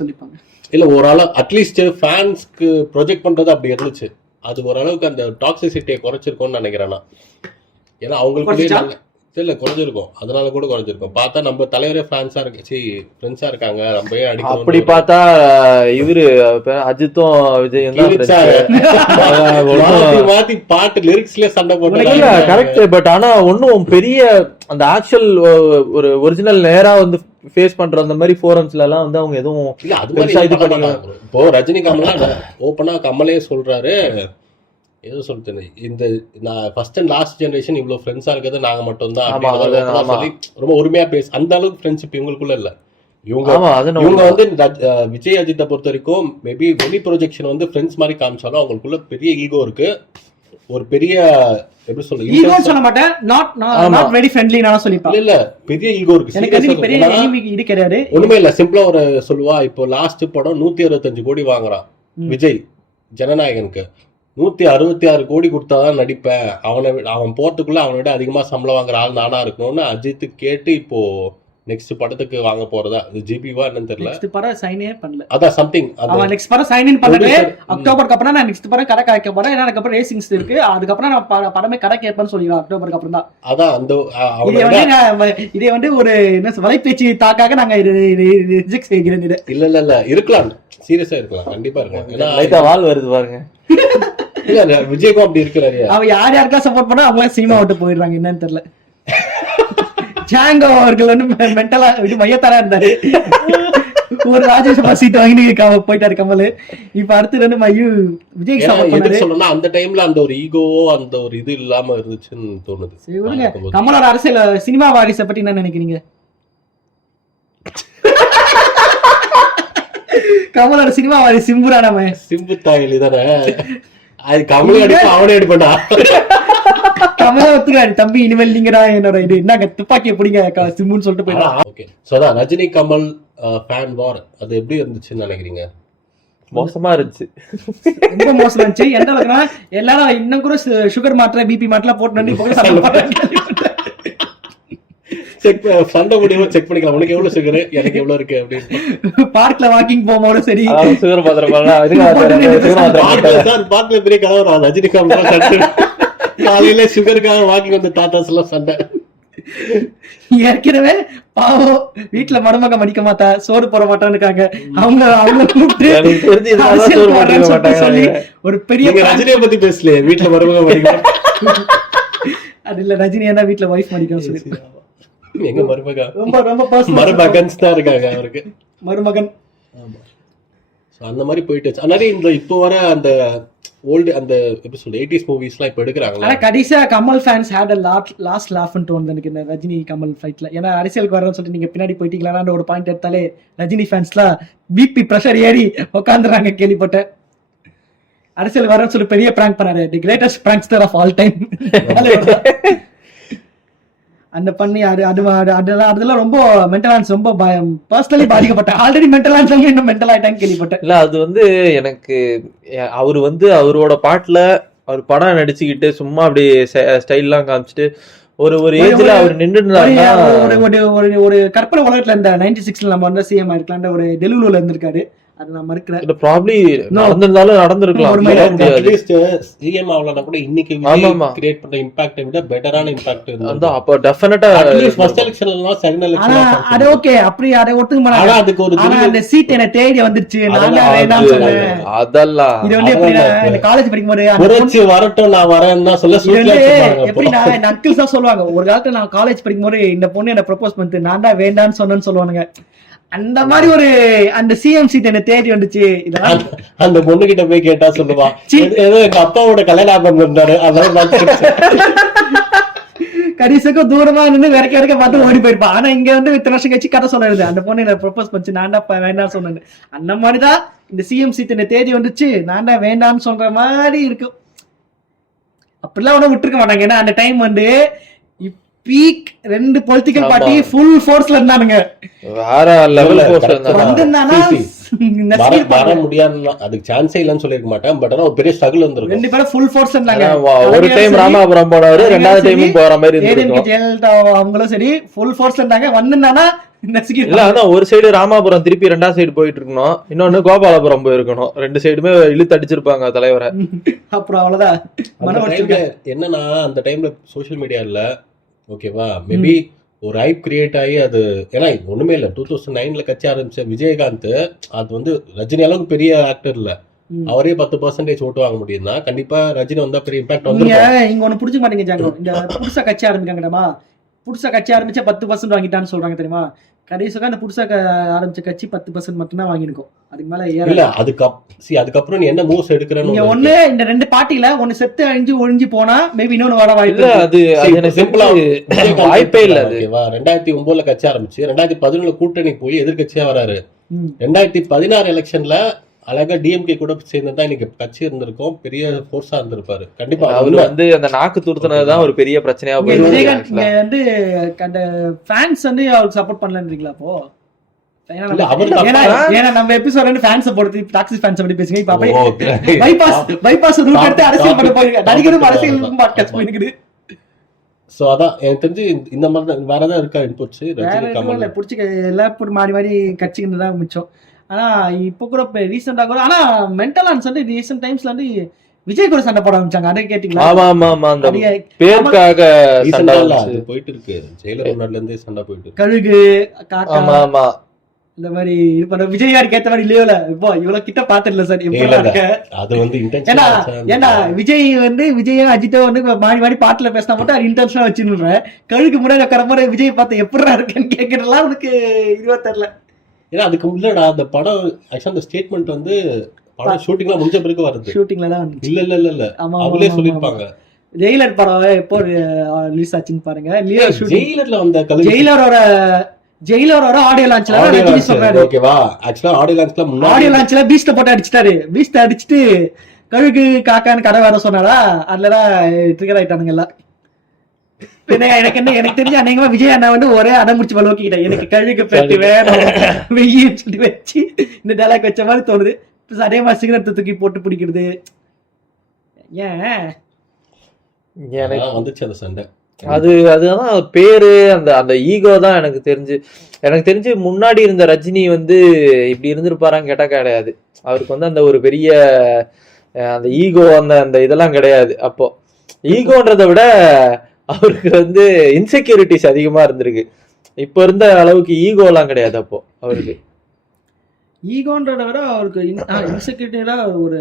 சொல்லிப்பாங்க. இல்ல ஓரளவு அட்லீஸ்ட் ஃபேன்ஸ்க்கு ப்ரொஜெக்ட் பண்றது அப்படி இருந்துச்சு. அது ஓரளவுக்கு அந்த டாக்ஸிசிட்டியை குறைச்சிருக்கும்னு நினைக்கிறேன். ஏன்னா அவங்களுக்கு இல்ல குறைஞ்சிருக்கும், அதனால கூட குறைஞ்சிருக்கும். பார்த்தா நம்ம தலைவரே ஃப்ரெண்ட்ஸா இருக்காங்க, நம்ம அடிக்கணும். அப்படி பார்த்தா இவரு அஜித்தும் விஜயும் மாத்தி பாட்டு லிரிக்ஸ்ல சண்டை போட்டு கரெக்ட். பட் ஆனா ஒன்னும் பெரிய அந்த ஆக்சுவல் ஒரு ஒரிஜினல் நேரா வந்து ஃபேஸ் பண்ற அந்த மாதிரி ஃபோரம்ஸ்ல எல்லாம் வந்து அவங்க எதுவும் இல்ல அது மாதிரி இது பண்ணாங்க. இப்போ ரஜினி கமல் ஓப்பனா கமலே சொல்றாரு, ஏதோ சொல்லிட்டு இந்த நான் ஃபர்ஸ்ட் அண்ட் லாஸ்ட் ஜெனரேஷன் இவ்வளவு ஃப்ரெண்ட்ஸா இருக்கிறது நாங்க மட்டும் தான் சொல்லி ரொம்ப உரிமையா பேச. அந்த அளவுக்கு ஃப்ரெண்ட்ஷிப் இவங்களுக்குள்ள இல்ல. இவங்க வந்து விஜய் அஜித்தை பொறுத்த வரைக்கும் மேபி வெளி ப்ரொஜெக்ஷன் வந்து ஃப்ரெண்ட்ஸ் மாதிரி காமிச்சாலும் அவங்களுக்குள்ள பெரிய ஈகோ இருக்கு. ஒரு பெரிய எப்படி சொல்றது, ஈகோ சொல்ல மாட்டேன், நாட் வெரி ஃப்ரெண்ட்லி நான் சொல்லிப்பேன். இல்ல பெரிய ஈகோ இருக்கு. எனக்கு பெரிய இது கிடையாது, ஒண்ணுமே இல்ல. சிம்பிளா ஒரு சொல்லுவா, இப்போ லாஸ்ட் படம் 165 கோடி வாங்குறான் விஜய் ஜனநாயகனுக்கு. 166 கோடி கொடுத்தாதான் நடிப்பேன், அவன் போறதுக்குள்ள அவனை விட அதிகமா சம்பளம் வாங்குற ஆள் நானா இருக்கணும்னு அஜித் கேட்டு இப்போ நெக்ஸ்ட் படத்துக்கு வாங்க போறதா, அது ஜிபிவா என்னன்னு தெரியல. நெக்ஸ்ட் படம் சைனே பண்ணல, அதான் சம்திங். அவன் நெக்ஸ்ட் படம் சைன் இன் பண்ணல. அக்டோபருக்கு அப்புறம் நான் நெக்ஸ்ட் படம் கடை காய்க்க போறேன். ஏன்னா அதுக்கப்புறம் ரேசிங்ஸ் இருக்கு, அதுக்கப்புறம் நான் படமே கடை கேட்பேன்னு சொல்லிடுவேன் அக்டோபருக்கு அப்புறம் தான். அதான் அந்த இதே வந்து ஒரு என்ன வலைபேச்சு தாக்காக நாங்க ரிஜெக்ட் செய்கிறேன். இல்ல இருக்கலாம், சீரியஸா இருக்கலாம், கண்டிப்பா இருக்கலாம். வால் வருது பாருங்க. இல்ல விஜய்க்கும் அப்படி இருக்கிறாரு. அவன் யாருக்கெல்லாம் சப்போர்ட் பண்ணா அவங்க சினிமா விட்டு போயிடுறாங்க, என்னன்னு தெரியல. ஜாங்கோ அவர்கள் வந்து மென்டலா மையத்தாரா இருந்தாரு. ஒரு ராஜேஷ் சீட் வாங்கி போயிட்டாரு கமல். இப்ப அடுத்து வந்து விஜய் சொல்லணும்னா அந்த டைம்ல அந்த ஒரு ஈகோவோ அந்த ஒரு இது இல்லாம இருந்துச்சுன்னு தோணுது. கமலோட அரசியல் சினிமா வாரிசை பத்தி என்ன நினைக்கிறீங்க? கமலோட சினிமா வாரிசு சிம்புரான சிம்பு தாயலி தானே, அது கமலை அடிப்பா அவனே அடிப்பா. கமலை ஒத்துக்கிறாரு, தம்பி இனிமேல் நீங்க தான் என்னோட இது என்னங்க துப்பாக்கியை பிடிங்க சிம்புன்னு சொல்லிட்டு போயிடலாம். ஓகே, சோ அதான் ரஜினி கமல் ஃபேன் வார் அது எப்படி இருந்துச்சுன்னு நினைக்கிறீங்க? மோசமா இருந்துச்சு, ரொம்ப மோசமா இருந்துச்சு. எந்த அளவுக்குன்னா எல்லாரும் இன்னும் கூட சுகர் மாத்திரை பிபி மாத்திரை போட்டு நன்றி போக சண்டை முடியும் செக் பண்ணிக்கலாம், உனக்கு எவ்வளவு சுகர் எனக்கு எவ்வளவு இருக்கு அப்படின்னு. பார்க்ல வாக்கிங் போகும்போது சரி சுகர் மாத்திரை பார்க்ல பெரிய கலவரம். ரஜினிகாந்த் காலையில சுகருக்காக வாக்கிங் வந்த தாத்தாஸ் எல்லாம் சண்டை. ஏற்கனவே பாவம் வீட்டுல மருமக மடிக்க மாட்டா, சோறு போட மாட்டான்னு இருக்காங்க. அவங்க கூப்பிட்டு எனக்கு தெரிஞ்சு இதனால தான் சோறு போட்டிருக்க மாட்டாங்க. சொல்லி ஒரு பெரிய நீங்க ரஜினியை பத்தி பேசலையே, வீட்டுல மருமக அது இல்ல, ரஜினி என்ன வீட்டுல ஒய்ஃப் மடிக்கணும் சொல்லி எங்க மருமக ரொம்ப ரொம்ப personal. மருமகன்ஸ் தான் இருக்காங்க அவருக்கு. மருமகன். ஆமா. So, அந்த மாதிரி போயிட்டு அதனால இந்த இப்போ வர அந்த ஓல்டு அந்த எப்படி சொல்ற 80s மூவிஸ்லாம் இப்போ எடுக்கிறாங்களா? ஆனா கடைசியா Kamal fans hate a last லாஃப்னு தோணுது எனக்கு இந்த ரஜினி கமல் ஃபைட்ல. ஏன்னா அரசியலுக்கு வரணும்னு சொல்லிட்டு நீங்க பின்னாடி போயிட்டீங்களான்னு ஒரு பாயிண்ட் எடுத்தாலே ரஜினி ஃபேன்ஸ்லாம் பிபி ப்ரெஷர் ஏறி உட்காந்துறாங்க. கேள்விப்பட்டேன் அரசியல் வரணும்னு சொல்லி பெரிய பிராங்க் பண்ணாரு, the greatest prankster of all time. அந்த பண்ணி அதெல்லாம் ரொம்ப மென்டல் ரொம்ப பர்சனலி பாதிக்கப்பட்டேன். ஆல்ரெடி மென்டல் இன்னும் மென்டல் ஆயிட்டான்னு கேள்விப்பட்டேன். இல்ல அது எனக்கு அவரு அவரோட பாட்டுல அவர் படம் நடிச்சுக்கிட்டு சும்மா அப்படி ஸ்டைல்லாம் காமிச்சிட்டு ஒரு ஏஜ்ல அவர் நின்று ஒரு கற்பனை உலகத்துல இந்த 96 நம்ம வந்து சிஎம் ஆயிருக்கலாம் ஒரு டெலுலுல இருந்திருக்காரு. அது நான் மறுக்கிறேன். ப்ராபப்லி நடந்திருந்தாலும் நடந்திருக்கலாம். அட்லீஸ்ட் சிஎம் ஆவலனா கூட இன்னைக்கு கிரியேட் பண்ற இம்பாக்ட் விட பெட்டரான இம்பாக்ட் இருந்தது. அப்ப டெஃபினட்டா அட்லீஸ்ட் ஃபர்ஸ்ட் எலெக்ஷன்ல செகண்ட் எலெக்ஷன் அது ஓகே. அப்படி அதை ஒத்துக்க மாட்டாங்க. ஆனா அதுக்கு ஒரு அந்த சீட் என்ன தேடி வந்துருச்சு. நான் வேண்டாம்னு சொன்னேன். அதெல்லாம் இது வந்து எப்படின்னா இந்த காலேஜ் படிக்கும்போது புரட்சி வரட்டும் நான் வரேன்னு தான் சொல்ல எப்படின்னா என் அங்கிள்ஸ் தான் சொல்லுவாங்க. ஒரு காலத்துல நான் காலேஜ் படிக்கும்போது இந்த பொண்ணு என்ன ப்ரொபோஸ் பண்ணிட்டு நான் தான் வேண்டான்னு சொன்னேன்னு சொல்லுவானுங்க. அந்த மாதிரி ஒரு அந்த சிஎம் சீட் என்ன தேடி வந்துச்சு. இதெல்லாம் அந்த பொண்ணு கிட்ட போய் கேட்டா சொல்லுவா ஏதோ எங்க அப்பாவோட கல்யாணம் பண்ணாரு அதெல்லாம் கடைசிக்கும் தூரமா நின்று வரைக்க பார்த்து ஓடி போயிருப்பா. ஆனா இங்க வந்து இத்தனை வருஷம் கழிச்சு கதை சொல்லுது அந்த பொண்ணு என்ன ப்ரொபோஸ் பண்ணிச்சு நான் தான் வேண்டாம் சொன்னேன். அந்த மாதிரிதான் இந்த சிஎம் சீட் என்ன தேடி வந்துச்சு நான் தான் வேண்டாம்னு சொல்ற மாதிரி இருக்கும். அப்படிலாம் ஒன்னும் விட்டுருக்க மாட்டாங்க. ஏன்னா அந்த டைம் வந்து பீக் ரெண்டு பொலிட்டிக்கல் பார்ட்டி ஃபுல் ஃபோர்ஸ்ல இருந்தானுங்க. வேற லெவல் ஃபோர்ஸ் வந்திருந்தானா வர முடியாது, அதுக்கு சான்ஸே இல்லன்னு சொல்லிருக்க மாட்டேன். பட் ஆனா ஒரு பெரிய ஸ்ட்ரகிள் வந்திருக்கும். ரெண்டு பேரும் ஃபுல் ஃபோர்ஸ் இருந்தாங்க. ஒரு டைம் ராமாபுரம் போனாரு, ரெண்டாவது டைமும் போற மாதிரி இருந்துச்சு. ஜெயலலிதா அவங்களும் சரி ஃபுல் ஃபோர்ஸ்ல இருந்தாங்க. வந்திருந்தானா இல்ல அதான் ஒரு சைடு ராமாபுரம் திருப்பி ரெண்டாவது சைடு போயிட்டு இருக்கணும், இன்னொன்னு கோபாலபுரம் போயிருக்கணும். ரெண்டு சைடுமே இழுத்து அடிச்சிருப்பாங்க தலைவரை. அப்புறம் அவ்வளவுதான். என்னன்னா அந்த டைம்ல சோசியல் மீடியா இல்ல, ஓகேவா, மேபி ஒரு ஹைப் கிரியேட் ஆகி அது ஏன்னா ஒண்ணுமே இல்ல. 2009ல கட்சி ஆரம்பிச்ச விஜயகாந்த் அது வந்து ரஜினி அளவுக்கு பெரிய ஆக்டர் இல்ல, அவரே 10% ஓட்டு வாங்க முடியும்னா கண்டிப்பா ரஜினி வந்தா பெரிய இம்பாக்ட் வந்து. இங்க ஒண்ணு புடிச்சுக்க மாட்டீங்க ஜாங்கோ, இந்த புதுசா கட்சி ஆரம்பிக்காங்கடமா, புதுசா கட்சி ஆரம்பிச்சா 10% வாங்கிட்டான்னு சொல்றாங்க தெரியுமா? கடைசியா அந்த புதுசா ஆரம்பிச்ச கட்சி 10% மட்டும் தான் வாங்கிருக்கும், அதுக்கு மேல ஏறல. அதுக்கப்புறம் நீ என்ன மூவ்ஸ் எடுக்கறன்னு ஒண்ணு இந்த ரெண்டு பார்ட்டில ஒண்ணு செத்து அழிஞ்சு ஒழிஞ்சு போனா மேபி இன்னொன்னு வர வாய்ப்பு. அது எனக்கு சிம்பிளா வாய்ப்பே இல்ல. ஓகேவா, 2009ல கட்சி ஆரம்பிச்சு 2011ல கூட்டணி போய் எதிர்கட்சியா வராரு. 2016 எலெக்ஷன்ல அழகா டிஎம்கே கூட சேர்ந்துதான் இன்னைக்கு கட்சி இருந்திருக்கும், பெரிய ஃபோர்ஸா இருந்திருப்பாரு. கண்டிப்பா அவரு வந்து அந்த நாக்கு துருத்துனதுதான் ஒரு பெரிய பிரச்சனையா போயிருக்கு. வந்து அந்த ஃபேன்ஸ் வந்து அவருக்கு சப்போர்ட் பண்ணலன்றீங்களா? அப்போ ஏன்னா நம்ம எபிசோட் ஃபேன்ஸ் போடுறது டாக்ஸி ஃபேன்ஸ் அப்படி பேசுங்க. இப்ப பைபாஸ் ரூட் எடுத்து அரசியல் பண்ண போயிருக்காங்க, நடிகரும் அரசியல் பாட்காஸ்ட் போயிருக்குது. சோ அதான் எனக்கு தெரிஞ்சு இந்த மாதிரி வேற ஏதாவது இருக்கா இன்புட்ஸ்? ரஜினி கமல் புடிச்சு எல்லாம் மாறி மாறி கட்சிக்கு தான் மிச்சம். ஆனா இப்ப கூட ரீசெண்டா கூட ஆனா மென்டலான்ஸ் வந்து ரீசெண்ட் டைம்ஸ்ல வந்து விஜய் கூட சண்டை போட ஆரம்பிச்சாங்க. அதை கேட்டீங்களா? ஆமா ஆமா, அந்த பேருக்காக சண்டை போயிட்டு இருக்கு. ஜெயிலர் முன்னாடில இருந்தே சண்டை போயிட்டு இருக்கு. கழுகு காக்கா ஆமா ஆமா இந்த மாதிரி இருப்ப விஜய் யாருக்கு ஏத்த மாதிரி இல்லையோல. இப்போ இவ்வளவு கிட்ட பாத்துடல சார் அது வந்து ஏன்னா விஜய் வந்து விஜய் அஜித்தோ வந்து மாறி மாறி பாட்டுல பேசினா மட்டும் அது இன்டென்ஷனா வச்சுன்னு கழுகு முன்னாடி உட்கார மாதிரி விஜய் பார்த்து எப்படிடா இருக்குன்னு கேட்கறதுலாம் உனக்கு இதுவா தெரியல. ஏன்னா அதுக்கு முன்னாடா அந்த படம் ஆக்சுவலா அந்த ஸ்டேட்மெண்ட் வந்து படம் ஷூட்டிங்லாம் முடிஞ்ச பிறகு வருது. ஷூட்டிங்ல தான் இல்ல அவங்களே சொல்லிருப்பாங்க. ஜெயிலர் படம் எப்போ ரிலீஸ் ஆச்சுன்னு பாருங்க. ஜெயிலர்ல வந்த ஜெயிலரோட ஆடியோ லான்ச்ல ரஜினி சொல்றாரு. ஓகேவா, ஆக்சுவலா ஆடியோ லான்ச்ல ஆடியோ லான்ச்ல பீஸ்ட போட்டு அடிச்சிட்டாரு. பீஸ்ட அடிச்சிட்டு கழுகு காக்கான்னு கதை வேற சொன்னாரா, அதுலதான் ட்ரிகர் ஆயிட்டானுங்க எல்லாம். எனக்கு தெரிஞ்ச அநேகமா விஜய் அண்ணா வந்து ஒரே அடம்பிடிச்சு வலுக்கிட்டேன், எனக்கு கழுகு பெட்டு வேணும் வெய்யின்னு சொல்லி வச்சு இந்த டைலாக் வச்ச மாதிரி தோணுது. அதே மாதிரி சிகரெட் தூக்கி போட்டு பிடிக்கிறது. ஏன் வந்துச்சு அந்த சண்டை? அதுதான் பேரு, அந்த ஈகோ தான். எனக்கு தெரிஞ்சு முன்னாடி இருந்த ரஜினி வந்து இப்படி இருந்திருப்பாரான்னு கேட்டா கிடையாது. அவருக்கு வந்து அந்த ஒரு பெரிய அந்த ஈகோ அந்த இதெல்லாம் கிடையாது. அப்போ ஈகோன்றதை விட அவருக்கு வந்து இன்செக்யூரிட்டிஸ் அதிகமா இருந்திருக்கு. இப்ப இருந்த அளவுக்கு ஈகோலாம் கிடையாது அப்போ அவருக்கு. ஈகோன்றத விட அவருக்கு இன்செக்யூரிட்டியா ஒரு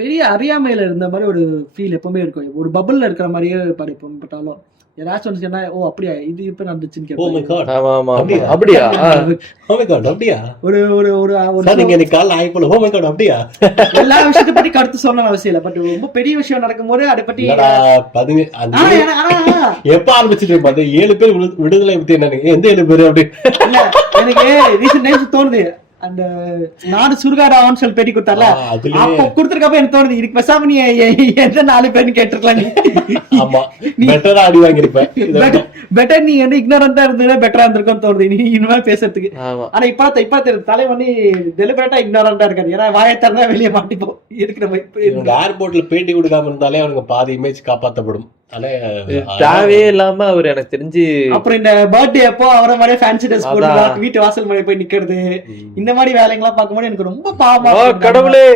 பெரிய அறியாமையில இருந்த மாதிரி ஒரு ஃபீல் எப்பவுமே இருக்கும். ஒரு பபுள்ல இருக்கிற மாதிரியே இருப்பாரு எப்போ பட்டாலும். யாராச்சும் ஒன்று சொன்னா ஓ அப்படியா இது இப்ப நடந்துச்சுன்னு கேட்பாங்க. ஆமா ஆமா அப்படியா அப்படியா ஒரு ஒரு ஒரு அப்படியா எல்லா விஷயத்தை பத்தி கருத்து சொன்ன அவசியம் இல்லை. பட் ரொம்ப பெரிய விஷயம் நடக்கும்போது அதை பத்தி எப்ப ஆரம்பிச்சுட்டு 7 பேர் விடுதலை பத்தி என்ன எந்த 7 பேரு அப்படி இல்ல எனக்கு ரீசெண்ட் டைம்ஸ் தோணுது. அந்த நாடு சுருகாடான்னு சொல்லி பேட்டி கொடுத்தால அப்ப கொடுத்துருக்கப்ப எனக்கு தோணுது இதுக்கு பேசாம நீ எந்த 4 பேர்னு கேட்டிருக்கலாம். பெட்டர் நீ வந்து இக்னோரண்டா இருந்ததுன்னா பெட்டரா இருந்திருக்கும் தோணுது நீ இனிமே பேசுறதுக்கு. ஆனா இப்ப தலைவன் டெலிபரேட்டா இக்னோரண்டா இருக்காரு. ஏன்னா வாயத்தாருந்தா வெளியே மாட்டிப்போம் இருக்கிற ஏர்போர்ட்ல பேட்டி கொடுக்காம இருந்தாலே அவனுக்கு பாதி இமேஜ் காப்பாற்றப்படும். தேவையே இல்லாம அவர் எனக்கு தெரிஞ்சு அப்புறம் இந்த பர்த்டே அப்போ அவரை மாதிரியே ஃபேன்சி ட்ரெஸ் போட்டு வீட்டு வாசல் முறை போய் நிக்கிறது இந்த மாதிரி வேலைங்கெல்லாம் பார்க்கும்போது எனக்கு ரொம்ப பாவமா கடவுளே.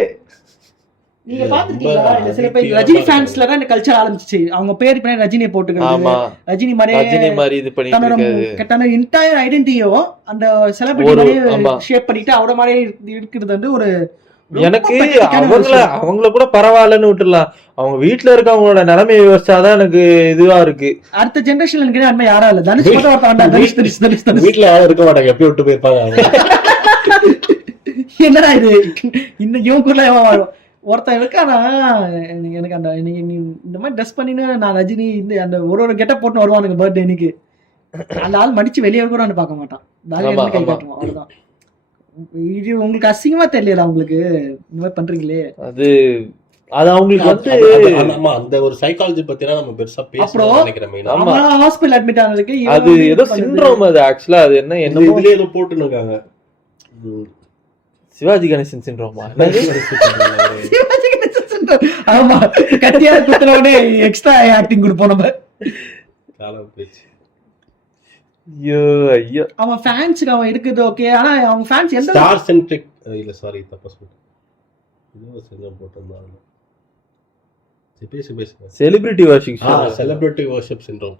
நீங்க பாத்துருக்கீங்களா இந்த சில பேர் ரஜினி ஃபேன்ஸ்ல தான் இந்த கல்ச்சர் ஆரம்பிச்சிச்சு. அவங்க பேர் பின்னாடி ரஜினியை போட்டுக்கிறது, ரஜினி மாதிரி இது பண்ணிட்டு தன்னோட என்டையர் ஐடென்டிட்டியோ அந்த செலிபிரிட்டி ஷேப் பண்ணிட்டு அவர மாதிரி இருக்கிறது வந்து ஒரு எனக்கு அவங்கள கூட பரவாயில்லன்னு விட்டுலாம். அவங்க வீட்டுல இருக்கவங்களோட நிலைமையை யோசிச்சாதான் எனக்கு இதுவா இருக்கு. அடுத்த ஜெனரேஷன்ல எனக்கு அண்மை யாரா இல்ல தனுஷ் வீட்டுல யாரும் இருக்க மாட்டாங்க எப்படி விட்டு போயிருப்பாங்க. என்னடா இது இன்னும் இவங்க ஒருத்தன் இருக்கானா எனக்கு அந்த இந்த மாதிரி ட்ரெஸ் பண்ணின்னு நான் ரஜினி இந்த அந்த ஒரு கெட்டப் போட்டு வருவானுங்க பர்த்டே இன்னைக்கு அந்த ஆள் மடிச்சு வெளியே கூட பார்க்க மாட்டான். கை காட்டுவான் அவ்வளவுதான். இது உங்களுக்கு அசிங்கமா தெரியல உங்களுக்கு இந்த மாதிரி பண்றீங்களே. அது அவங்களுக்கு வந்து அந்த ஒரு சைக்காலஜி பத்தினா நம்ம பெருசா பேசணும் நினைக்கிறேன். ஆமா ஹாஸ்பிடல் அட்மிட் ஆனதுக்கு அது ஏதோ சிண்ட்ரோம். அது ஆக்சுவலா அது என்ன இதுலயே ஏதோ போட்டுன்னு இருக்காங்க. சிவாஜி கணேசன் சிண்ட்ரோமா? சிவாஜி கணேசன் சிண்ட்ரோம். ஆமா கத்தியா குத்துறவனே எக்ஸ்ட்ரா ஆக்டிங் கொடுப்போம் நம்ம. காலம் பேச்சு. ஐயோ அவன் ஃபேன்ஸ்க்கு அவன் இருக்குது ஓகே. ஆனா அவங்க ஃபேன்ஸ் எந்த ஸ்டார் சென்ட்ரிக் இல்ல சாரி தப்பா சொல்றேன். இது செஞ்சம் போட்டுறாங்க. Celebrity worship celebrity worship syndrome.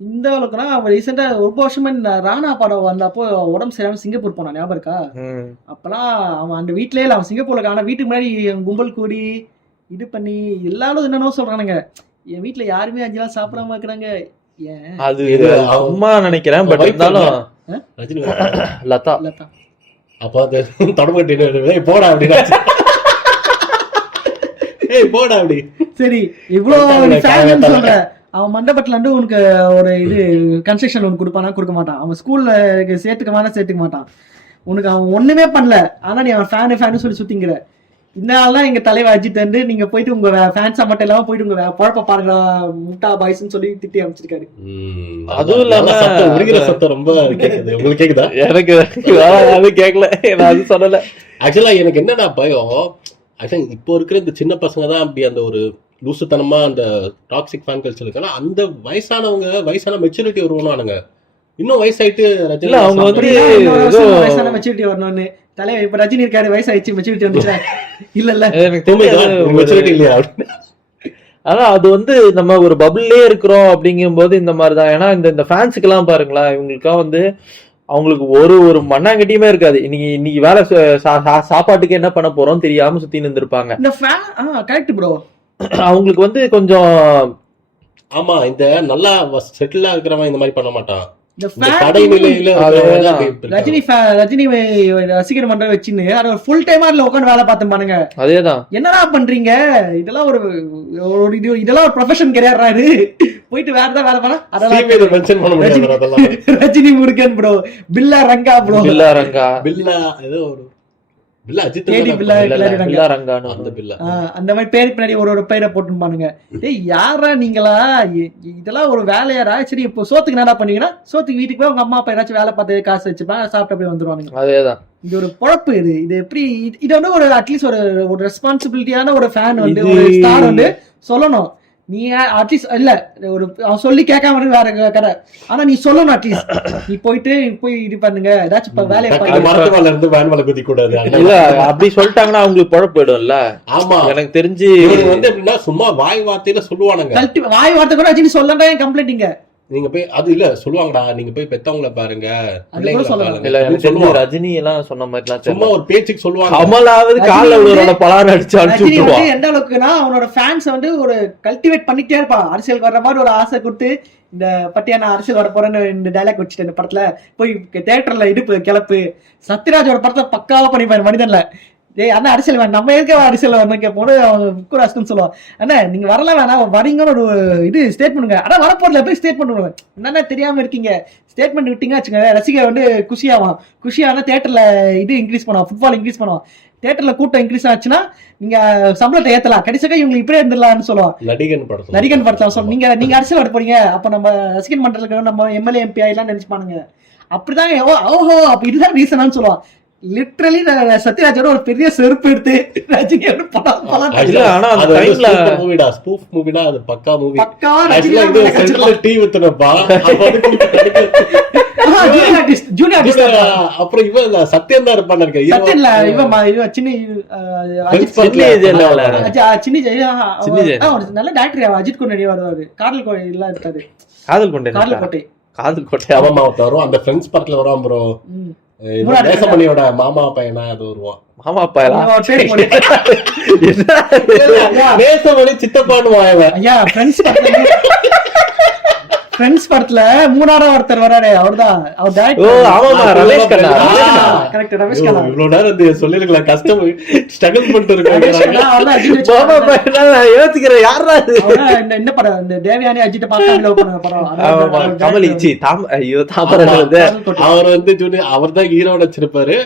இந்த அளவுக்குனா அவன் ரீசெண்டா ரொம்ப வருஷமா இந்த ராணா படம் வந்தப்போ உடம்பு சரியாம சிங்கப்பூர் போனான் ஞாபகம் இருக்கா? அப்பெல்லாம் அவன் அந்த வீட்லயே அவன் சிங்கப்பூர்ல ஆனா வீட்டுக்கு முன்னாடி கும்பல் கூடி இது பண்ணி எல்லாரும் என்னென்னோ சொல்றானுங்க. என் வீட்டுல யாருமே 5 நாள் சாப்பிடாம இருக்கிறாங்க. அது அம்மா நினைக்கிறேன். பட் இருந்தாலும் ரஜினி லதா அப்ப அது தொடர்பு போடா அப்படின்னா போடா அப்படி சரி இவ்வளவு சொல்ற. அவன் மண்டபத்துல இருந்து உனக்கு ஒரு இது கன்ஸ்ட்ரக்ஷன் ஒன்று கொடுப்பானா கொடுக்க மாட்டான். அவன் ஸ்கூல்ல சேர்த்துக்க மாட்டான். உனக்கு அவன் ஒண்ணுமே பண்ணல. ஆனா நீ அவன் ஃபேனு சொல்லி சுத்திங்கிற. இதனாலதான் எங்க தலைவர் அஜித் வந்து நீங்க போயிட்டு உங்க ஃபேன்ஸா மட்டும் இல்லாம போயிட்டு உங்க பொழப்ப பாருங்க முட்டா பாய்ஸ்ன்னு சொல்லி திட்டி அமைச்சிருக்காரு. அதுவும் இல்லாம சத்தம் ரொம்ப கேக்குது. உங்களுக்கு கேக்குதா? எனக்கு அது கேட்கல. நான் அது சொல்லல. ஆக்சுவலா எனக்கு என்னன்னா பயம், ஆக்சுவலா இப்போ இருக்கிற இந்த சின்ன பசங்க தான் அப்படி அந்த ஒரு லூசுத்தனமா அந்த டாக்ஸிக் ஃபேன் கல்ச்சர் இருக்குன்னா அந்த வயசான மெச்சூரிட்டி வருவானுங்க. இன்னும் வயசாயிட்டு ரஜினி அவங்க வந்து வயசான மெச்சூரிட்டி வரணும்னு தலைவர் இப்ப ரஜினி இருக்காரு வயசாயிடுச்சு மெச்சூரிட்டி வந்துச்சா இல்ல மெச்சூரிட்டி இல்லையா? ஆனா அது வந்து நம்ம ஒரு பபுள்லே இருக்கிறோம் அப்படிங்கும் போது இந்த மாதிரிதான். ஏன்னா இந்த ஃபேன்ஸுக்கு எல்லாம் பாருங்களா, இவங்களுக்கா வந்து அவங்களுக்கு ஒரு மண்ணாங்கட்டியுமே இருக்காது. இன்னைக்கு வேலை சாப்பாட்டுக்கு என்ன பண்ண போறோம் தெரியாம சுத்தி நின்றுப்பாங்க. Correct bro. அவங்களுக்கு வந்து கொஞ்சம் ஆமா இந்த நல்லா செட்டிலா இருக்கிறவன் இந்த மாதிரி பண்ண மாட்டான். ரஜினி ரசிகர் மன்றம் வச்சுன்னு ஃபுல் டைமர்ல உட்காந்து வேலை பார்த்துப்பானுங்க. அதேதான் என்னடா பண்றீங்க இதெல்லாம் இதெல்லாம் ஒரு ப்ரொஃபஷன் கிடையாது. போயிட்டு வேற ஏதாவது வேலை பண்ணா அதெல்லாம் ரஜினி முருகன் ப்ரோ, பில்லா ரங்கா ப்ரோ, பில்லா ரங்கா ஏதோ ஒரு அந்த மாதிரி பேரு பின்னாடி ஒரு பேரை போட்டுப்பானுங்க. யாரா நீங்களா இதெல்லாம் ஒரு வேலையாரா? சரி இப்போ சோத்துக்கு என்னடா பண்ணீங்கன்னா சோத்துக்கு வீட்டுக்கு போய் உங்க அம்மா அப்பா ஏதாச்சும் வேலை பார்த்து காசு வச்சுப்பாங்க, சாப்பிட்டு அப்படியே வந்துருவானுங்க. அதேதான் இது ஒரு பொழப்பு. இது எப்படி இது வந்து ஒரு அட்லீஸ்ட் ஒரு ரெஸ்பான்சிபிலிட்டியான ஒரு ஃபேன் வந்து ஒரு ஸ்டார் வந்து சொல்லணும். நீ அட்லீஸ்ட் இல்ல ஒரு அவன் சொல்லி கேட்காம இருக்கு வேற கதை. ஆனா நீ சொல்லணும் அட்லீஸ்ட் நீ போயிட்டு போய் இது பண்ணுங்க ஏதாச்சும் வேலையை டக்குனு மரத்து மேல இருந்து வேன் மேல குதி கூடாது. இல்ல அப்படி சொல்லிட்டாங்கன்னா அவங்களுக்கு பொழப்பு போயிடும்ல. ஆமா, எனக்கு தெரிஞ்சு இவங்க வந்து எப்படின்னா சும்மா வாய் வார்த்தையில சொல்லுவானுங்க. வாய் வார்த்தை கூட ரஜினி சொல்லண்டா என் கம்ப்ளைண்ட் இங்க நீங்க போய் அது இல்ல சொல்லுவாங்கடா, நீங்க போய் பெத்தவங்கள பாருங்க, பிள்ளைங்களை பாருங்க இல்ல எனக்கு தெரிஞ்சு சொல்லுவாங்க. ரஜினி எல்லாம் சொன்ன மாதிரிலாம் சும்மா ஒரு பேச்சுக்கு சொல்லுவாங்க. கமலாவது கால உள்ளவரோட பலாரம் அடிச்சு அனுப்பிச்சு ரஜினி விட்டுருவான். வந்து எந்த அளவுக்குன்னா அவனோட ஃபேன்ஸ் வந்து ஒரு கல்டிவேட் பண்ணிட்டே இருப்பான். அரசியல் வர்ற மாதிரி ஒரு ஆசை கொடுத்து இந்த பட்டியா நான் அரசியல் வர போறேன்னு இந்த டைலாக் வச்சுட்டு இந்த படத்துல போய் தியேட்டர்ல இடுப்பு கிளப்பு சத்யராஜோட படத்தை பக்காவா பண்ணிப்பாரு மனிதன்ல. டேய் அண்ணா அரசியல் வேணும் நம்ம எதுக்கு அரசியல் வரணும் கேட்போது அவங்க புக்குராஸ்ன்னு சொல்லுவான். அண்ணா நீங்க வரல வேணாம் வரீங்கன்னு ஒரு இது ஸ்டேட் பண்ணுங்க. ஆனா வரப்போறதுல போய் ஸ்டேட் பண்ணுவேன் என்னன்னா தெரியாம இருக்கீங்க ஸ்டேட்மெண்ட் விட்டீங்க வச்சுக்கோங்க ரசிகர் வந்து குஷியாவான். குஷியானா தியேட்டர்ல இது இன்க்ரீஸ் பண்ணுவான், ஃபுட்பால் இன்க்ரீஸ் பண்ணுவான். தியேட்டர்ல கூட்டம் இன்க்ரீஸ் ஆச்சுன்னா நீங்க சம்பளத்தை ஏத்தலாம், கடைசியாக இவங்க இப்படியே இருந்துடலாம்னு சொல்லுவான். நடிகன் படத்துல சொல்ல நீங்க அரசியல் வர போறீங்க அப்ப நம்ம ரசிகன் மன்றத்துல நம்ம எம்எல்ஏ எம்பி எல்லாம் நினைச்சுப்பானுங்க. அப்படிதான் ஓஹோ அப்ப இதுதான் ரீசனான்னு சொல்லுவான். லிட்டரலி சத்யராஜோட ஒரு பெரிய செருப்பு எடுத்து ரஜினி ஸ்பூஃப் மூவினா அது பக்கா மூவி. பக்காவா டீ ஊத்துனப்பா ஜூனியர் அப்புறம் இவன் சத்யன் தான் இருப்பான்னு இருக்கேன். சத்யன்ல இவன் சின்ன நல்ல டாக்டர் அஜித் கொண்டே வருவாரு. காதல் கோட்டை இருக்காது, காதல் கோட்டை வரும். அந்த ஃப்ரெண்ட்ஸ் படத்துல வரும் ப்ரோ. தேசமணியோட மாமா பையனா அது வருவான். மாமா பையனா தேசமணி சித்தப்பான்னு வாயவன். ஐயா ஃப்ரெண்ட்ஸ் படத்துல மூணாரா ஒருத்தர் வராரு அவர்தான் அவர் ரமேஷ் கண்ணா. கரெக்ட் ரமேஷ் கண்ணா. இவ்வளவு நேரம் சொல்லிருக்கலாம் கஷ்டம் ஸ்ட்ரகிள் பண்ணிட்டு இருக்காங்க. யோசிக்கிறேன் யாரா என்ன படம் இந்த தேவயானி அஜித் பார்க்காம படம் கமலிச்சி ஐயோ தாமரை அவர் வந்து அவர் தான் ஹீரோ வச்சிருப்பாரு.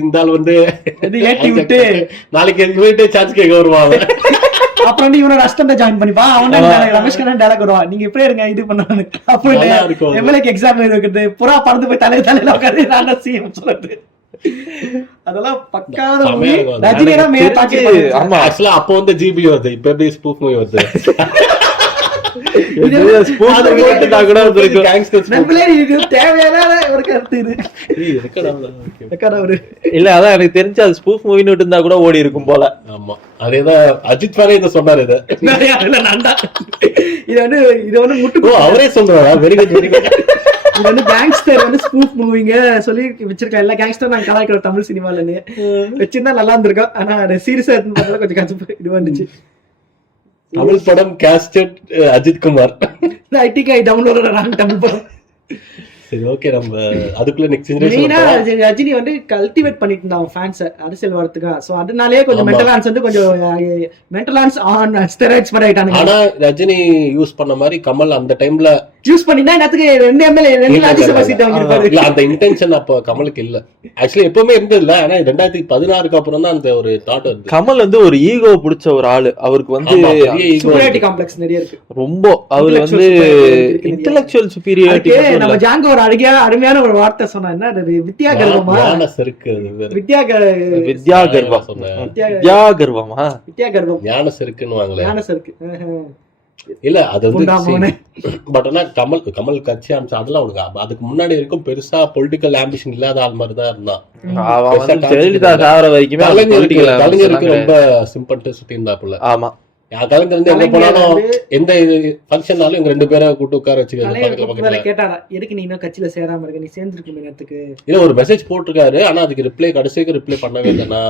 இந்த ஆள் வந்து ஏற்றி விட்டு நாளைக்கு வீட்டே சார்ஜ் கேட்க வருவாங்க. அப்புறம் வந்து இவனோட அசிஸ்டன்ட் ஜாயின் பண்ணிப்பா. அவன் ரமேஷ் கண்ணா டைலாக் வருவான் நீங்க இப்படியே இருங்க இது பண்ணானு. அப்புறம் எம்எல்ஏக்கு எக்ஸாம் எழுதி புறா பறந்து போய் தலையில உட்காந்து நான் சிஎம் சொல்றது அதெல்லாம் பக்காத ரஜினி அப்போ வந்து ஜிபி வருது. இப்ப எப்படி ஸ்பூஃப் மூவி வருது. இல்ல அதான் எனக்கு தெரிஞ்சு அது ஸ்பூஃப் மூவின்னு இருந்தா கூட ஓடி இருக்கும் போல. ஆமா அதேதான் அஜித் வேற இதை சொன்னாரு. இது வந்து முட்டு அவரே சொல்றாரா? Very good very good. இது வந்து கேங்ஸ்டர் வந்து ஸ்பூஃப் மூவிங்க சொல்லி வச்சிருக்கேன். எல்லா கேங்ஸ்டர் நாங்க கலாய்க்கிறோம் தமிழ் சினிமாலன்னு வச்சிருந்தா நல்லா இருந்திருக்கோம். ஆனா சீரியஸா இருந்தாலும் கொஞ்சம் கஷ்டம் இது வந்துச்சு. தமிழ் படம் காஸ்டட் அஜித் குமார். ஐடிகை டவுன்லோட் தமிழ் படம். சரி ஓகே நம்ம அதுக்குள்ள நெக்ஸ்ட் மெயினா ரஜினி வந்து கல்டிவேட் பண்ணிட்டு இருந்தான் ஃபேன்ஸ் அரசியல் வரதுக்கு. சோ அதனாலேயே கொஞ்சம் மென்டலான்ஸ் வந்து கொஞ்சம் மென்டலான்ஸ் ஆன் ஸ்டெராய்ட்ஸ் மாதிரி ஆயிட்டாங்க. ஆனா ரஜினி யூஸ் பண்ண மாதிரி கமல் அந்த டைம்ல யூஸ் பண்ணினா என்னத்துக்கு 2 எம்எல்ஏ 2 ராஜ்யசபா சீட் வாங்கிருப்பாரு. இல்ல அந்த இன்டென்ஷன் அப்ப கமலுக்கு இல்ல. ஆக்சுவலி எப்பவுமே இருந்தது இல்ல. ஆனா 2016க்கு அப்புறம் தான் அந்த ஒரு தாட் வந்து. கமல் வந்து ஒரு ஈகோ பிடிச்ச ஒரு ஆளு. அவருக்கு வந்து சுப்பீரியாரிட்டி காம்ப்ளெக்ஸ் நிறைய இருக்கு. ரொம்ப அவர் வந்து இன்டெலெக்சுவல் சுப்பீரியாரிட்டி. நம்ம ஜாங்கோ ஒரு அருமையான ஒரு வார்த்தை சொன்னா என்ன அது வித்யாகர்வமா வித்யாகர்வம் ஞான செருக்குன்னு வாங்கல. ஞான செருக்கு இல்ல அது வந்து பட் ஆனா கமல் கட்சி அமைச்சா அதெல்லாம் உனக்கு அதுக்கு முன்னாடி இருக்கும் பெருசா பொலிட்டிக்கல் ஆம்பிஷன் இல்லாத ஆள் மாதிரி தான் இருந்தான். கலைஞருக்கு ரொம்ப சிம்பிள் சுத்தி இருந்தாப்புல. ஆமா கலைஞர் வந்து எங்க போனாலும் எந்த ஃபங்க்ஷன்னாலும் இவங்க 2 பேரை கூட்டு உட்கார வச்சுக்கிறது. கேட்டாரா எதுக்கு நீ இன்னும் கட்சியில சேராம இருக்க நீ சேர்ந்துருக்க நேரத்துக்கு இல்ல ஒரு மெசேஜ் போட்டிருக்காரு. ஆனா அதுக்கு ரிப்ளை கடைசிக்கு ரிப்ளை பண்ணவே இல்லைன்னா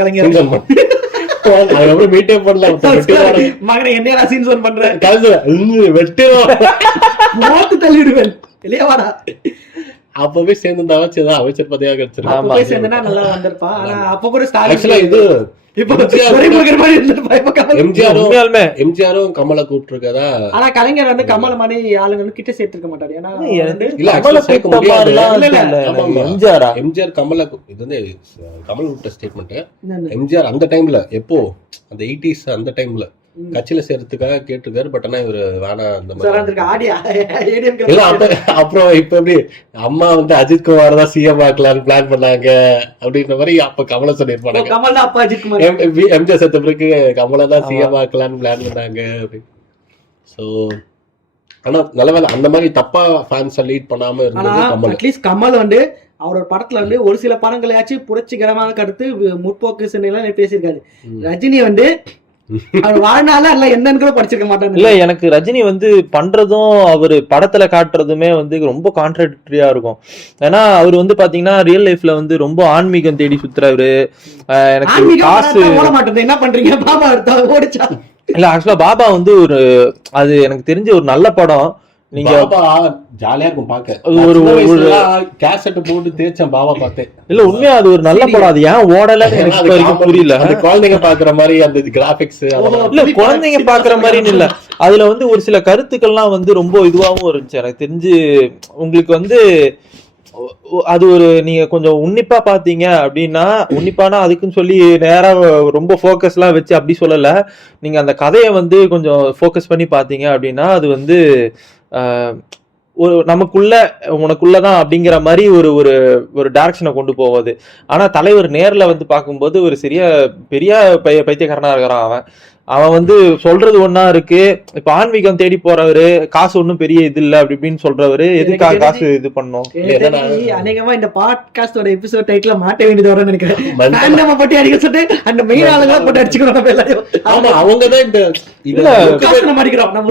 கலைஞர் அதுக்கப்புறம் மீட்டே பண்ணல. மகனை என்ன சீன் சோன் பண்ற வெட்டு தள்ளிடுவேன் இல்லையாவாடா. அப்பவே சேர்ந்து அமைச்சர் பதவியாக கிடைச்சிருக்கேன். நல்லா வந்திருப்பான். ஆனா அப்ப கூட இது எம்ஜிஆரும் கமலை கூப்பிட்டு இருக்கதா. ஆனா கலைஞர் வந்து கமல மாதிரி ஆளுங்க கிட்ட சேர்த்திருக்க மாட்டாரு. ஏன்னா எம்ஜிஆர் கமலை இது வந்து கமல் விட்ட ஸ்டேட்மெண்ட். எம்ஜிஆர் அந்த டைம்ல எப்போ அந்த 80s அந்த டைம்ல கட்சியில சேர்றதுக்காக கேட்டிருக்காரு. பட் ஆனா இவரு வேணாம் அந்த மாதிரி. அப்புறம் இப்ப எப்படி அம்மா வந்து அஜித் குமார் தான் சிஎம் ஆக்கலாம்னு பிளான் பண்ணாங்க அப்படின்ற மாதிரி அப்ப கமலை சொல்லிருப்பாங்க. எம்ஜிஆர் செத்த பிறகு கமலை தான் சிஎம் ஆக்கலாம்னு பிளான் பண்ணாங்க. ஸோ ஆனா நல்ல வேலை அந்த மாதிரி தப்பா ஃபேன்ஸை லீட் பண்ணாம ஆனா இருந்தது கமல். அட்லீஸ்ட் கமல் வந்து அவரோட படத்துல வந்து ஒரு சில படங்களையாச்சும் புரட்சிகரமான கருத்து முற்போக்கு சிந்தனைலாம் பேசியிருக்காரு. ரஜினி வந்து அவர் வாழ்நாள அல்ல என்னன்னு கூட படிச்சிருக்க மாட்டாங்க. இல்ல எனக்கு ரஜினி வந்து பண்றதும் அவரு படத்துல காட்டுறதுமே வந்து ரொம்ப கான்ட்ராடிக்டரியா இருக்கும். ஏன்னா அவர் வந்து பாத்தீங்கன்னா ரியல் லைஃப்ல வந்து ரொம்ப ஆன்மீகம் தேடி சுத்துறாரு. எனக்கு காசு ஓட மாட்டேங்குது, என்ன பண்றீங்க பாபா எடுத்தா ஓடிச்சா இல்ல. ஆக்சுவலா பாபா வந்து ஒரு அது எனக்கு தெரிஞ்ச ஒரு நல்ல படம். நீங்க ஜாலியா இருக்கும் பாக்க. ஒரு கேசட் போட்டு தேய்ச்சேன் பாபா பார்த்தேன். இல்ல உண்மையா அது ஒரு நல்ல படம். அது ஏன் ஓடலன்னு எனக்கு புரியல. அந்த குழந்தைங்க பாக்குற மாதிரி அந்த கிராபிக்ஸ் இல்ல குழந்தைங்க பாக்குற மாதிரின்னு இல்ல. அதுல வந்து ஒரு சில கருத்துக்கள்லாம் வந்து ரொம்ப இதுவாகவும் இருந்துச்சு. எனக்கு தெரிஞ்சு உங்களுக்கு வந்து அது ஒரு நீங்க கொஞ்சம் உன்னிப்பா பாத்தீங்க அப்படின்னா, உன்னிப்பானா அதுக்குன்னு சொல்லி நேரா ரொம்ப ஃபோக்கஸ் எல்லாம் வச்சு அப்படி சொல்லல. நீங்க அந்த கதையை வந்து கொஞ்சம் ஃபோக்கஸ் பண்ணி பாத்தீங்க அப்படின்னா அது வந்து ஒரு நமக்குள்ள உனக்குள்ளதான் அப்படிங்கிற மாதிரி ஒரு ஒரு ஒரு டைரக்ஷனை கொண்டு போவது. ஆனா தலைவர் நேர்ல வந்து பார்க்கும்போது ஒரு பெரிய பைத்தியக்காரனா இருக்கிறான். அவன் வந்து சொல்றது ஒன்னா இருக்கு. இப்ப ஆன்மீகம் தேடி போறவரு காசு ஒன்னும் பெரிய இது இல்ல அப்படி இப்படின்னு சொல்றவரு. எதுக்காக காசு இது பண்ணோம்? அநேகமா இந்த பாட்காஸ்டோட எபிசோட் டைட்டில மாட்ட வேண்டியது வரும்னு நினைக்கிறேன். நம்ம போட்டு அடிக்க சொல்லிட்டு அந்த மெயின் ஆளுங்க போட்டு அடிச்சுக்கணும். அவங்கதான் இந்த நம்ம அடிக்கிறோம். நம்ம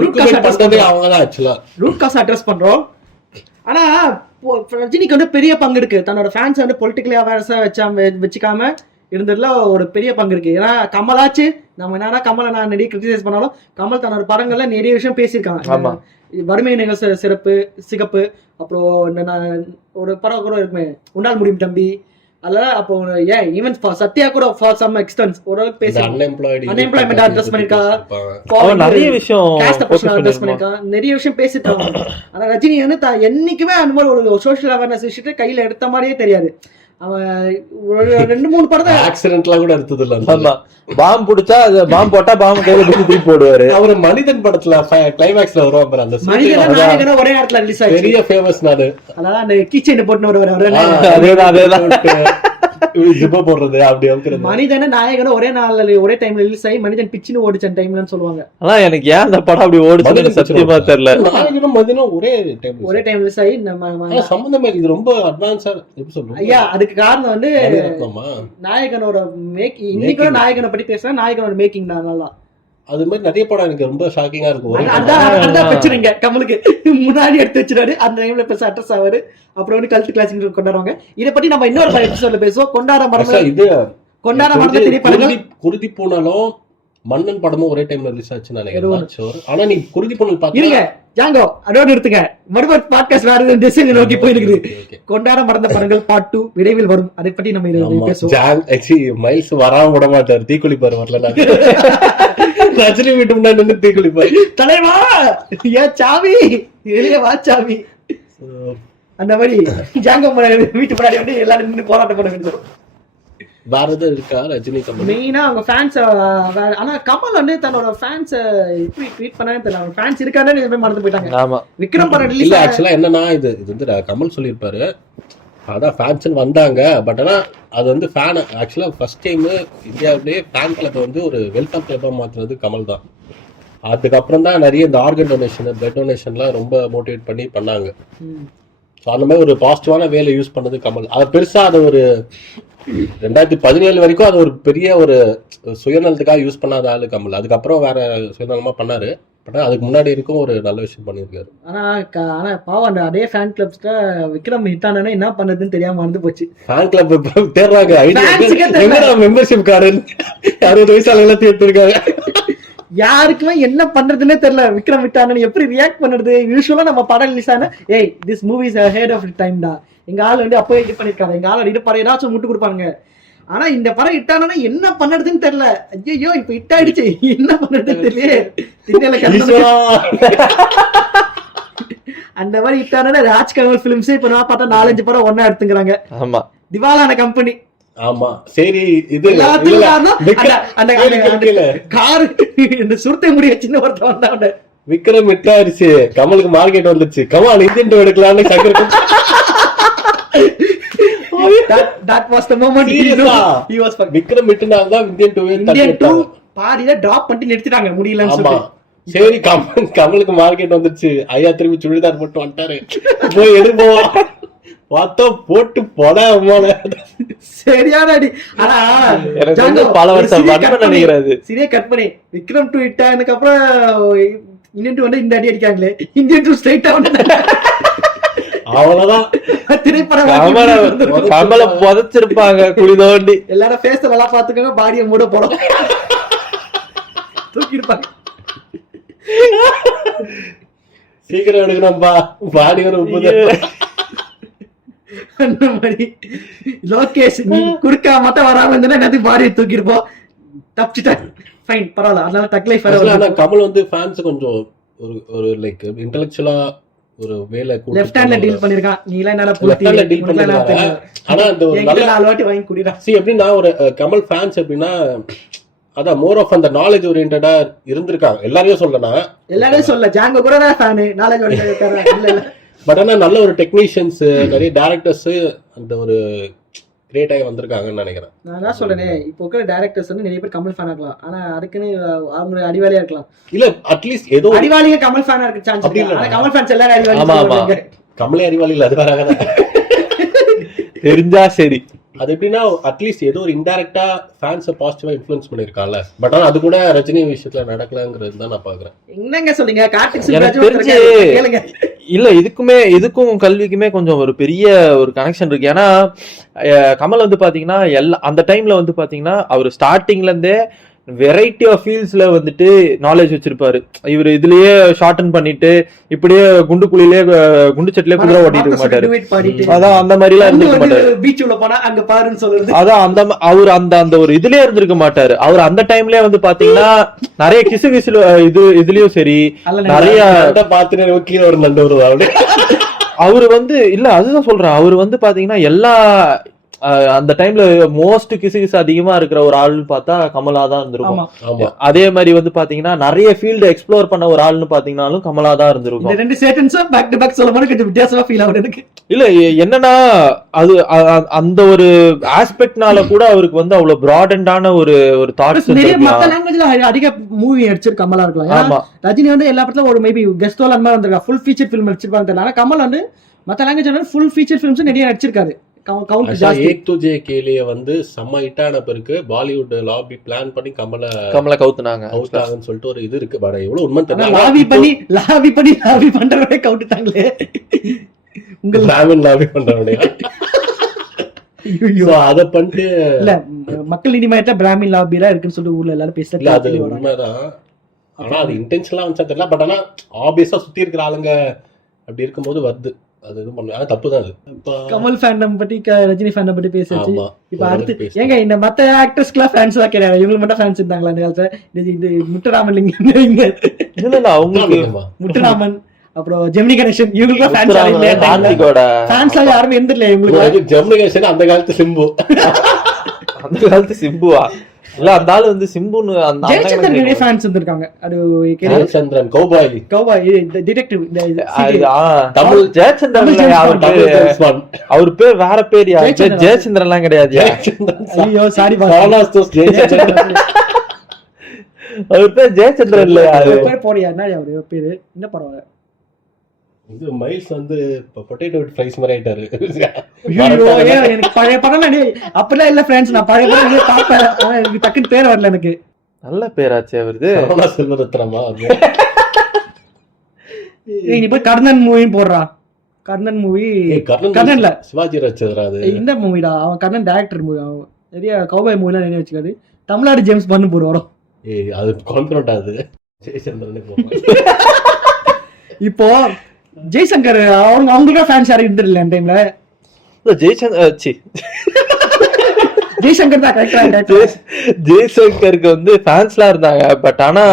ரூட் காஸ் அட்ரஸ் பண்றோம். ஆனா ரஜினிக்கு வந்து பெரிய பங்கு இருக்கு. தன்னோட ஃபேன்ஸ் வந்து பொலிட்டிக்கலி அவேர்ஸா வச்சுக்காம இருந்ததுல ஒரு பெரிய பங்கு இருக்கு. ஏன்னா கமலாச்சு நம்ம என்னன்னா கமலை நான் நிறைய கிரிட்டிசைஸ் பண்ணாலும் கமல் தன்னோட படங்கள்ல நிறைய விஷயம் பேசியிருக்காங்க. வறுமை நிகழ்ச்சி சிறப்பு சிகப்பு, அப்புறம் ஒரு படம் கூட இருக்குமே உண்டால் முடியும் தம்பி, அதெல்லாம் அப்போ ஏன் ஈவன் சத்யா கூட ஃபார் சம் எக்ஸ்டென்ஸ் ஓரளவுக்கு பேசி அன்எம்ப்ளாய்மெண்ட் அட்ரஸ் பண்ணிருக்காங்க, நிறைய விஷயம் அட்ரஸ் பண்ணிருக்காங்க, நிறைய விஷயம் பேசிட்டாங்க. ஆனா ரஜினி வந்து என்னைக்குமே அந்த மாதிரி ஒரு சோஷியல் அவேர்னஸ் விஷயத்தை கையில எடுத்த மாதிரியே தெரியாது. அவன் 2-3 படத்தை ஆக்சிடென்ட்லாம் கூட எடுத்தது இல்ல. ஆமா, பாம்பு புடிச்சா பாம்பு போட்டா பாம்பு கையில பிடிச்சி தூக்கி போடுவாரு. அவரு மனிதன் படத்துல கிளைமேக்ஸ்ல வருவாங்க அந்த மனிதன் ஒரே நேரத்துல ரிலீஸ் ஆயிடுச்சு. பெரிய ஃபேமஸ் நானு. அதான் அந்த கீச்சைன் போட்டு வருவாரு. அதேதான் போடுறது அப்படி மனிதன நாயகனும் ஒரே நாள்ல ஒரே டைம்ல ரிலீஸ் ஆகி மனிதன் பிச்சுன்னு ஓடிச்ச டைம்லன்னு சொல்லுவாங்க. ஆனா எனக்கு ஏன் அந்த படம் அப்படி ஓடிச்சு சத்தியமா தெரியல. நாயகனும் மனிதனும் ஒரே டைம் ரிலீஸ் ஆகி நம்ம சம்பந்தமே இது ரொம்ப அட்வான்ஸா எப்படி சொல்றோம் ஐயா. அதுக்கு காரணம் வந்து நாயகனோட இன்னைக்கு நாயகனை பத்தி பேசுறேன். நாயகனோட மேக்கிங் தான் நல்லா. அது மாதிரி நிறைய படம் எனக்கு ரொம்ப ஷாக்கிங்கா இருக்கும். பிரச்சனைங்க கமலுக்கு முன்னாடி எடுத்து வச்சிருவாரு, அந்த டைம்ல பேச அட்ரஸ் ஆவாரு. அப்புறம் வந்து கல்ட் கிளாசிக் கொண்டாடுவாங்க. இதை பத்தி நம்ம இன்னொரு எபிசோட்ல பேசுவோம். கொண்டாட மறந்த திரைப்படங்கள். குருதி பூனாலும் மன்னன் படமும் ஒரே டைம்ல ரிலீஸ் ஆச்சு நினைக்கிறேன். ஆனா நீ குருதி பூனல் பாத்தீங்க ஜாங்கோ அதோட எடுத்துங்க. மறுபடியும் பாட்காஸ்ட் வேற டிசைன் நோக்கி போயிருக்குது. கொண்டாட மறந்த படங்கள் பார்ட் 2 விரைவில் வரும். அதை பற்றி நம்ம பேசுவோம். மைல்ஸ் வராம விட மாட்டார். தீக்குளிப்பாரு வரல ரஜினி வீட்டு முன்னாடி தீக்குளிப்பாரு. தலைவா ஏன் சாமி வெளியே வா சாமி. அந்த மாதிரி ஜாங்கோ வீட்டு முன்னாடி வந்து எல்லாரும் நின்று போராட்டம் பண்ண வேண்டும். வேற எதாவது இருக்கா ரஜினி கமல்? மெயினா அவங்க ஃபேன்ஸ். ஆனா கமல் வந்து தன்னோட ஃபேன்ஸ் எப்படி ட்வீட் பண்ணான்னு தெரியல. அவங்க ஃபேன்ஸ் இருக்கானே மறந்து போயிட்டாங்க. ஆமா, விக்ரம் படம் ரிலீஸ் இல்ல. ஆக்சுவலா என்னன்னா இது வந்து கமல் சொல்லியிருப்பாரு, அதான் ஃபேன்ஸ் வந்தாங்க. பட் ஆனா அது வந்து ஃபேன் ஆக்சுவலா ஃபர்ஸ்ட் டைம் இந்தியாவிலேயே ஃபேன் கிளப் வந்து ஒரு வெல்கம் கிளப்பா மாத்துறது கமல் தான். அதுக்கப்புறம் தான் நிறைய இந்த ஆர்கன் டொனேஷன், பிளட் டொனேஷன்லாம் ரொம்ப மோட்டிவேட் பண்ணி பண்ணாங்க. ஸோ அந்த மாதிரி ஒரு பாசிட்டிவான வேலை யூஸ் பண்ணது கமல். அது பெருசா அது ஒரு 2017 வரைக்கும் அது ஒரு பெரிய ஒரு சுயநலத்துக்காக யூஸ் பண்ணாத ஆளு கமல். அதுக்கப்புறம் வேற சுயநலமா பண்ணாரு. பட் அதுக்கு முன்னாடி இருக்கும் ஒரு நல்ல விஷயம் பண்ணியிருக்காரு. ஆனா பாவம் அதே ஃபேன் கிளப்ஸ்ல விக்ரம் ஹிட் ஆனா என்ன பண்ணதுன்னு தெரியாம மறந்து போச்சு. ஃபேன் கிளப் தேடுறாங்க, மெம்பர்ஷிப் கார்டு 60 வயசால எல்லாம் தேர்த்திருக்காங்க. யாருக்குமே என்ன பண்றதுன்னே தெரியல. விக்ரம் விட்டானு எப்படி ரியாக்ட் பண்றது? யூஸ்வலா நம்ம படம் ரிலீஸ் ஆனா this movie is ahead of time டா, எங்க ஆள் வந்து அப்பவே இது பண்ணிருக்காரு, எங்க ஆள் இது படம் ஏதாச்சும் முட்டு கொடுப்பாங்க. ஆனா இந்த படம் இட்டானா என்ன பண்றதுன்னு தெரியல. ஐயோ இப்ப இட் ஆயிடுச்சு, என்ன பண்றதுன்னு தெரியல. அந்த மாதிரி இட்டானா ராஜ் கமல் பிலிம்ஸ் இப்ப நான் பார்த்தா 4-5 படம் ஒன்னா எடுத்துக்கிறாங்க. ஆமா, திவாலான கம்பெனி. ஆமா சரி, இது காரு இந்த சுருத்தை முடிய சின்ன ஒருத்த வந்தாங்க. விக்ரம் விட்டாருச்சு, கமலுக்கு மார்க்கெட் வந்துச்சு. கமல் இந்தியன் எடுக்கலாம்னு that was the moment he was Vikram விட்டனால தான் இந்தியன் 2 பாதியில டிராப் பண்ணி நிறுத்திட்டாங்க முடியலன்னு சொல்லி. சரி கமலுக்கு மார்க்கெட் வந்துருச்சு, ஐயா திரும்பி சுடிதார் போட்டு வந்துட்டாரு, போய் எதிர்ப்போம் பார்த்தா போட்டு போட சரியான அடி. ஆனா எனக்கு வந்து பல வருஷம் நினைக்கிறது சரியா கட் பண்ணி விக்ரம் 2 ஹிட் ஆனதுக்கு அப்புறம் இந்தியன் 2 வந்து இந்த அடி அடிக்காங்களே, இந்தியன் 2 ஸ்ட்ரைட்டா வந்து அவ்வளவுதான். திரைப்படம் கமல புதைச்சிருப்பாங்க குடி தோண்டி. எல்லாரும் ஃபேஸ் நல்லா பாத்துக்கோங்க, பாடியை மூட போறோம் தூக்கி இருப்பாங்க. சீக்கிரம் எடுக்கணும்பா, பாடி ஒரு 30. அந்த மாதிரி லோகேஷ் நீ குறுக்கா மட்டும் வராம இருந்தா எல்லாத்தையும் பாடியை தூக்கிருப்போம். தப்பிச்சுட்டேன், ஃபைன், பரவாயில்ல. அதனால டக் லைஃப். கமல் வந்து ஃபேன்ஸ் கொஞ்சம் ஒரு லைக் இன்டெலெக்சுவலா ஒரு வேலை லெஃப்ட் ஹேண்ட்ல டீல் பண்ணிருக்கான். நீ எல்லாம் என்னால டீல் பண்ணிருக்காங்க. ஆனா அந்த ஒரு நல்ல 4 வாட்டி வாங்கி குடிடா. எப்படின்னா ஒரு கமல் ஃபேன்ஸ் எப்படின்னா அதான் மோர் ஆஃப் அந்த நாலேஜ் ஓரியன்டா இருந்திருக்காங்க. எல்லாரையும் சொல்லனா எல்லாரையும் சொல்ல, ஜாங்கோ கூட தான் ஃபேன், நாலேஜ் ஓரியன்டா இல்ல. பட் ஆனா நல்ல ஒரு டெக்னீஷியன்ஸ், நிறைய டைரக்டர்ஸ் அந்த ஒரு கிரியேட் ஆகி வந்திருக்காங்கன்னு நினைக்கிறேன். நான் தான் சொல்றேனே, இப்போ இருக்கிற டைரக்டர்ஸ் வந்து நிறைய பேர் கமல் ஃபேனா இருக்கலாம், ஆனா அதுக்குன்னு அவங்க அடிவாளியா இருக்கலாம். இல்ல அட்லீஸ்ட் ஏதோ அடிவாளியே கமல் ஃபேனா இருக்க சான்ஸ் இல்ல. ஆனா கமல் ஃபேன்ஸ் எல்லாரும் அடிவாளி. கமலே அடிவாளி இல்ல, அது வராங்க தெரிஞ்சா சரி. அது எப்படின்னா அட்லீஸ்ட் ஏதோ ஒரு இன்டைரக்டா ஃபேன்ஸை பாசிட்டிவா இன்ஃப்ளூயன்ஸ் பண்ணிருக்கான்ல. பட் ஆனா அது கூட ரஜினி விஷயத்துல நடக்கலங்கிறது தான் நான் பாக்குறேன். என்னங்க சொல்றீங்க? எனக்கு தெரிஞ்சு இல்ல, இதுக்கும் கல்விக்குமே கொஞ்சம் ஒரு பெரிய ஒரு கனெக்ஷன் இருக்கு. ஏன்னா கமல் வந்து பாத்தீங்கன்னா அந்த டைம்ல வந்து பாத்தீங்கன்னா அவர் ஸ்டார்டிங்ல இருந்தே வெரைட்டி ஆஃப் ஃபீல்ட்ஸ்ல வந்துட்டு நாலேஜ் வச்சிருப்பாரு. இவர் இதுலயே ஷார்டன் பண்ணிட்டு இப்படியே குண்டுக்குழிலே குண்டு சட்டிலே குதிரை ஓட்டிட்டு இருக்க மாட்டாரு. அதான் அந்த மாதிரி எல்லாம் இருந்திருக்க மாட்டாரு. பீச்சுல போனா அங்க பாருன்னு சொல்றது. அதான் அவர் அந்த ஒரு இதுலயே இருந்திருக்க மாட்டாரு. அவர் அந்த டைம்லயே வந்து பாத்தீங்கன்னா நிறைய கிசு இதுலயும் சரி நிறைய பாத்துட்டு கீழே ஒரு நண்டு வருவாரு. அவரு வந்து இல்ல, அதுதான் சொல்றேன். அவரு வந்து பாத்தீங்கன்னா எல்லா அந்த டைம்ல மோஸ்ட் கிசு அதிகமா இருக்கிற ஒரு ஆள்னு பார்த்தா கமலா தான் இருந்திருக்கும். அதே மாதிரி வந்து பாத்தீங்கன்னா நிறைய ஃபீல்டு எக்ஸ்ப்ளோர் பண்ண ஒரு ஆள்னு பாத்தீங்கன்னாலும் கமலா தான் இருந்திருக்கும். ரெண்டு ஸ்டேட்மெண்ட்ஸும் பேக் டு பேக் சொல்லும்போது கொஞ்சம் வித்தியாசமா ஃபீல் ஆகுது எனக்கு. இல்ல என்னன்னா அது அந்த ஒரு ஆஸ்பெக்ட்னால கூட அவருக்கு வந்து அவ்வளவு பிராடண்டான ஒரு தாட்ஸ். நிறைய மத்த லாங்குவேஜ்ல அதிக மூவி அடிச்சிருக்க கமலா இருக்கலாம். ஆமா, ரஜினி வந்து எல்லா படத்துல ஒரு மேபி கெஸ்ட் ரோல் அந்த மாதிரி வந்திருக்கா, ஃபுல் ஃபீச்சர் ஃபிலிம் அடிச்சிருப்பாங்க தெரியல. ஆனா கமல் வந்து மத்த லாங்குவேஜ் ஃபுல் ஃபீச்சர் ஃபிலிம்ஸ் நிறைய அடிச்சிருக்காரு. வந்து செம்ம ஹிட்டான பிறகு பாலிவுட் லாபி பிளான் பண்ணி கமல கவுத்துனாங்கன்னு சொல்லிட்டு ஒரு இது இருக்கு. பாரு எவ்வளவு உண்மை தெரியல. லாபி பண்றவனே கவுத்துட்டாங்களே. உங்க லாபி பண்றவனே அத பண்ணிட்டு இல்ல மக்கள் இனிமேட்டா பிராமின் லாபி எல்லாம் இருக்குன்னு சொல்லி ஊர்ல எல்லாரும் பேசுறாங்க. அது உண்மைதான். ஆனா அது இன்டென்ஷனலா வந்துச்சா தெரியல. பட் ஆனா ஆப்வியஸா சுத்தி இருக்கிற ஆளுங்க அப்படி இருக்கும்போது வருது. அது எதுவும் பண்ண தப்புதான். அது கமல் ஃபேண்டம் பத்தி ரஜினி ஃபேண்டம் பத்தி பேசியாச்சு. இப்ப அடுத்து ஏங்க இந்த மத்த ஆக்டர்ஸ்க்குலாம் ஃபேன்ஸ் எல்லாம் கிடையாது, இவங்களுக்கு மட்டும் ஃபேன்ஸ் இருந்தாங்களா அந்த காலத்துல? இது முத்துராமன் முத்துராமன் அப்புறம் ஜெமினி கணேசன் இவங்களுக்கு ஃபேன்ஸ் யாருமே இருந்தில்ல. இவங்களுக்கு ஜெமினி கணேசன் அந்த காலத்து சிம்புவா இல்ல, அந்த ஆளு வந்து சிம்புன்னு ஜெயச்சந்திரன் நிறைய ஃபேன்ஸ் வந்திருக்காங்க. அது ஜெயச்சந்திரன் கௌபாய் டிடெக்டிவ் தமிழ் ஜெயச்சந்திரன். அவர் பேர் வேற பேர், ஜெயச்சந்திரன் எல்லாம் கிடையாது. ஐயோ சாரி, அவர் பேர் ஜெயச்சந்திரன் இல்லையா? பேர் போறியா? என்ன அவரு பேரு? என்ன பரவாயில்ல. இது மைல்ஸ் வந்து பொட்டேட்டோ ஃப்ரைஸ் மாதிரி ஆயிட்டாரு. எனக்கு பழைய படம் அப்படிலாம் இல்ல ஃப்ரெண்ட்ஸ், நான் பழைய படம் பாப்பேன். எனக்கு டக்குன்னு பேர் வரல. எனக்கு நல்ல பேராச்சு அவருது. செல்வரத்னமா நீ போய் கர்ணன் மூவின்னு போடுறான். கர்ணன் மூவி கர்ணன்ல சிவாஜி ரச்சது இந்த மூவிடா. அவன் கர்ணன் டைரக்டர் மூவி. அவன் நிறைய கௌபாய் மூவிலாம் நிறைய வச்சுக்காது. தமிழ்நாடு ஜேம்ஸ் பாண்ட் போடு வரும். அது கான்ஃபிடன்ட். அது ஜெயச்சந்திரன் இப்போ ஜெய்சங்கர் அவங்களுக்கு ஃபேன்ஸ் யாரும் இருந்திருல அந்த டைம்ல. ஜெய்சங்கர் தான் கரெக்டா. ஜெய்சங்கருக்கு வந்து ஃபேன்ஸ்லாம் இருந்தாங்க. பட் ஆனா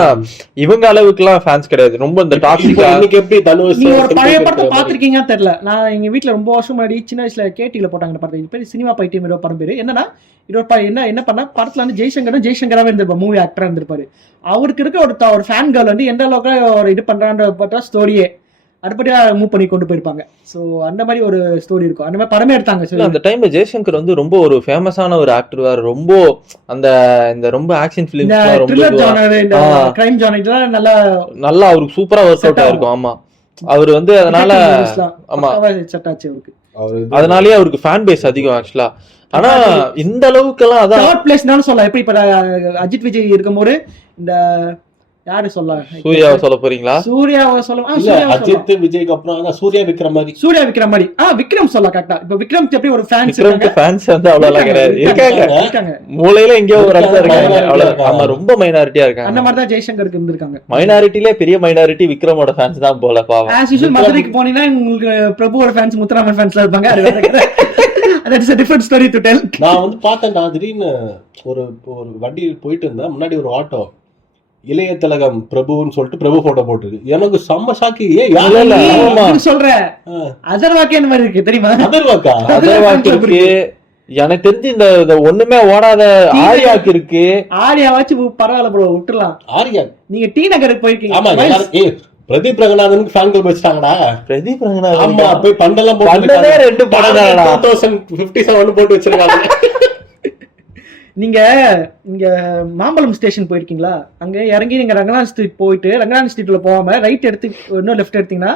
இவங்க அளவுக்கு எல்லாம் ஃபேன்ஸ் கிடையாது. ரொம்ப இந்த டாக்ஸிக்கா. எப்படி நீங்க ஒரு பழைய படத்தை பாத்திருக்கீங்கன்னு தெரியல. நான் எங்க வீட்டுல ரொம்ப வருஷம் முன்னாடி சின்ன வயசுல கேடிவில போட்டாங்க படத்தை. இது பேர் சினிமா பைத்தியம் ஏதோ படம் பேரு. என்னன்னா என்ன பண்ண படத்துல வந்து ஜெய்சங்கராவே இருந்திருப்பாரு, மூவி ஆக்டரா இருந்திருப்பாரு. அவருக்கு இருக்க ஒரு ஃபேன் கேர்ள் வந்து எந்த அளவுக்கு ஒரு இது பண்றான்ற ஸ்டோரியே. அடுப்படியா மூவ் பண்ணி கொண்டு போயிருப்பாங்க. ஸோ அந்த மாதிரி ஒரு ஸ்டோரி இருக்கும். அந்த மாதிரி படமே எடுத்தாங்க. இல்ல, அந்த டைம்ல ஜெய்சங்கர் வந்து ரொம்ப ஒரு ஃபேமஸான ஒரு ஆக்டர் வேற. ரொம்ப அந்த இந்த ரொம்ப ஆக்ஷன் இந்த பிலிம்ஸ் த்ரில்லர் ரொம்ப ஜானர், இந்த கிரைம் ஜானர் இதெல்லாம் நல்லா நல்லா அவருக்கு சூப்பரா ஒர்க் Set அவுட் ஆகும். ஆயிருக்கும். ஆமா, அவர் வந்து அதனால ஆமா. செட் ஆச்சு அவருக்கு. அதனாலயே அவருக்கு ஃபேன் பேஸ் அதிகம் ஆக்சுவலா. ஆனா இந்த அளவுக்கு எல்லாம் அதான் தேர்ட் பிளேஸ்னாலும் சொல்லலாம். எப்படி இப்ப அஜித் விஜய் இருக்கும்போது இந்த யாரு சொல்லலாம், சூர்யாவை சொல்ல போறீங்களா? சூர்யாவை சொல்லலாம். இல்ல அஜித் விஜய்க்கு அப்புறம் சூர்யா விக்ரம் மாதிரி. சூர்யா விக்ரம் மாதிரி. விக்ரம் சொல்லலாம் கரெக்டா. இப்ப விக்ரம் எப்படி ஒரு ஃபேன்ஸ் விக்ரம்க்கு ஃபேன்ஸ் வந்து அவ்வளவு கிடையாது. இருக்காங்க மூலையில எங்கேயோ ஒரு இடத்துல இருக்காங்க. அவ்வளவு ஆமா, ரொம்ப மைனாரிட்டியா இருக்காங்க. அந்த மாதிரி தான் ஜெய்சங்கருக்கு இருந்திருக்காங்க. மைனாரிட்டிலே பெரிய மைனாரிட்டி விக்ரமோட ஃபேன்ஸ் தான் போல பாவம். ஆஸ் யூசுவல் மதுரைக்கு போனீங்கன்னா உங்களுக்கு பிரபுவோட ஃபேன்ஸ் முத்துராமன் ஃபேன்ஸ்ல இருப்பாங்க. அது வேற கதை. That's a different story to tell. நான் வந்து பார்த்தேன், திடீர்னு ஒரு வண்டி போயிட்டு இருந்தேன், முன்னாடி ஒரு ஆட்டோ இளைய திலகம் பிரபுன்னு சொல்லிட்டு பிரபு போட்டோ போட்டுருக்கு. எனக்கு செம்ம ஷாக்கு. சொல்ற அதர்வாக்கே அந்த மாதிரி இருக்கு தெரியுமா? அதர்வாக்கு இருக்கு. எனக்கு தெரிஞ்சு இந்த ஒண்ணுமே ஓடாத ஆரியாக்கு இருக்கு. ஆரியாவாச்சு பரவாயில்ல ப்ரோ, விட்டுலாம். ஆரியா நீங்க டி நகருக்கு போயிருக்கீங்க. ஆமா, பிரதீப் ரங்கநாதனுக்கு ஃபேன் கிளப் வச்சிட்டாங்கடா. பிரதீப் ரங்கநாதன் ஆமா, போய் பண்டெல்லாம் போட்டு 2 படம் 2057 போட்டு வச்சிருக்காங்க. நீங்க இங்க மாம்பழம் ஸ்டேஷன் போயிருக்கீங்களா? அங்க இறங்கி நீங்க ரங்கநாதன் ஸ்ட்ரீட் போயிட்டு ரங்கநாதன் ஸ்ட்ரீட்ல போகாம ரைட் எடுத்து இன்னொரு லெஃப்ட் எடுத்தீங்கன்னா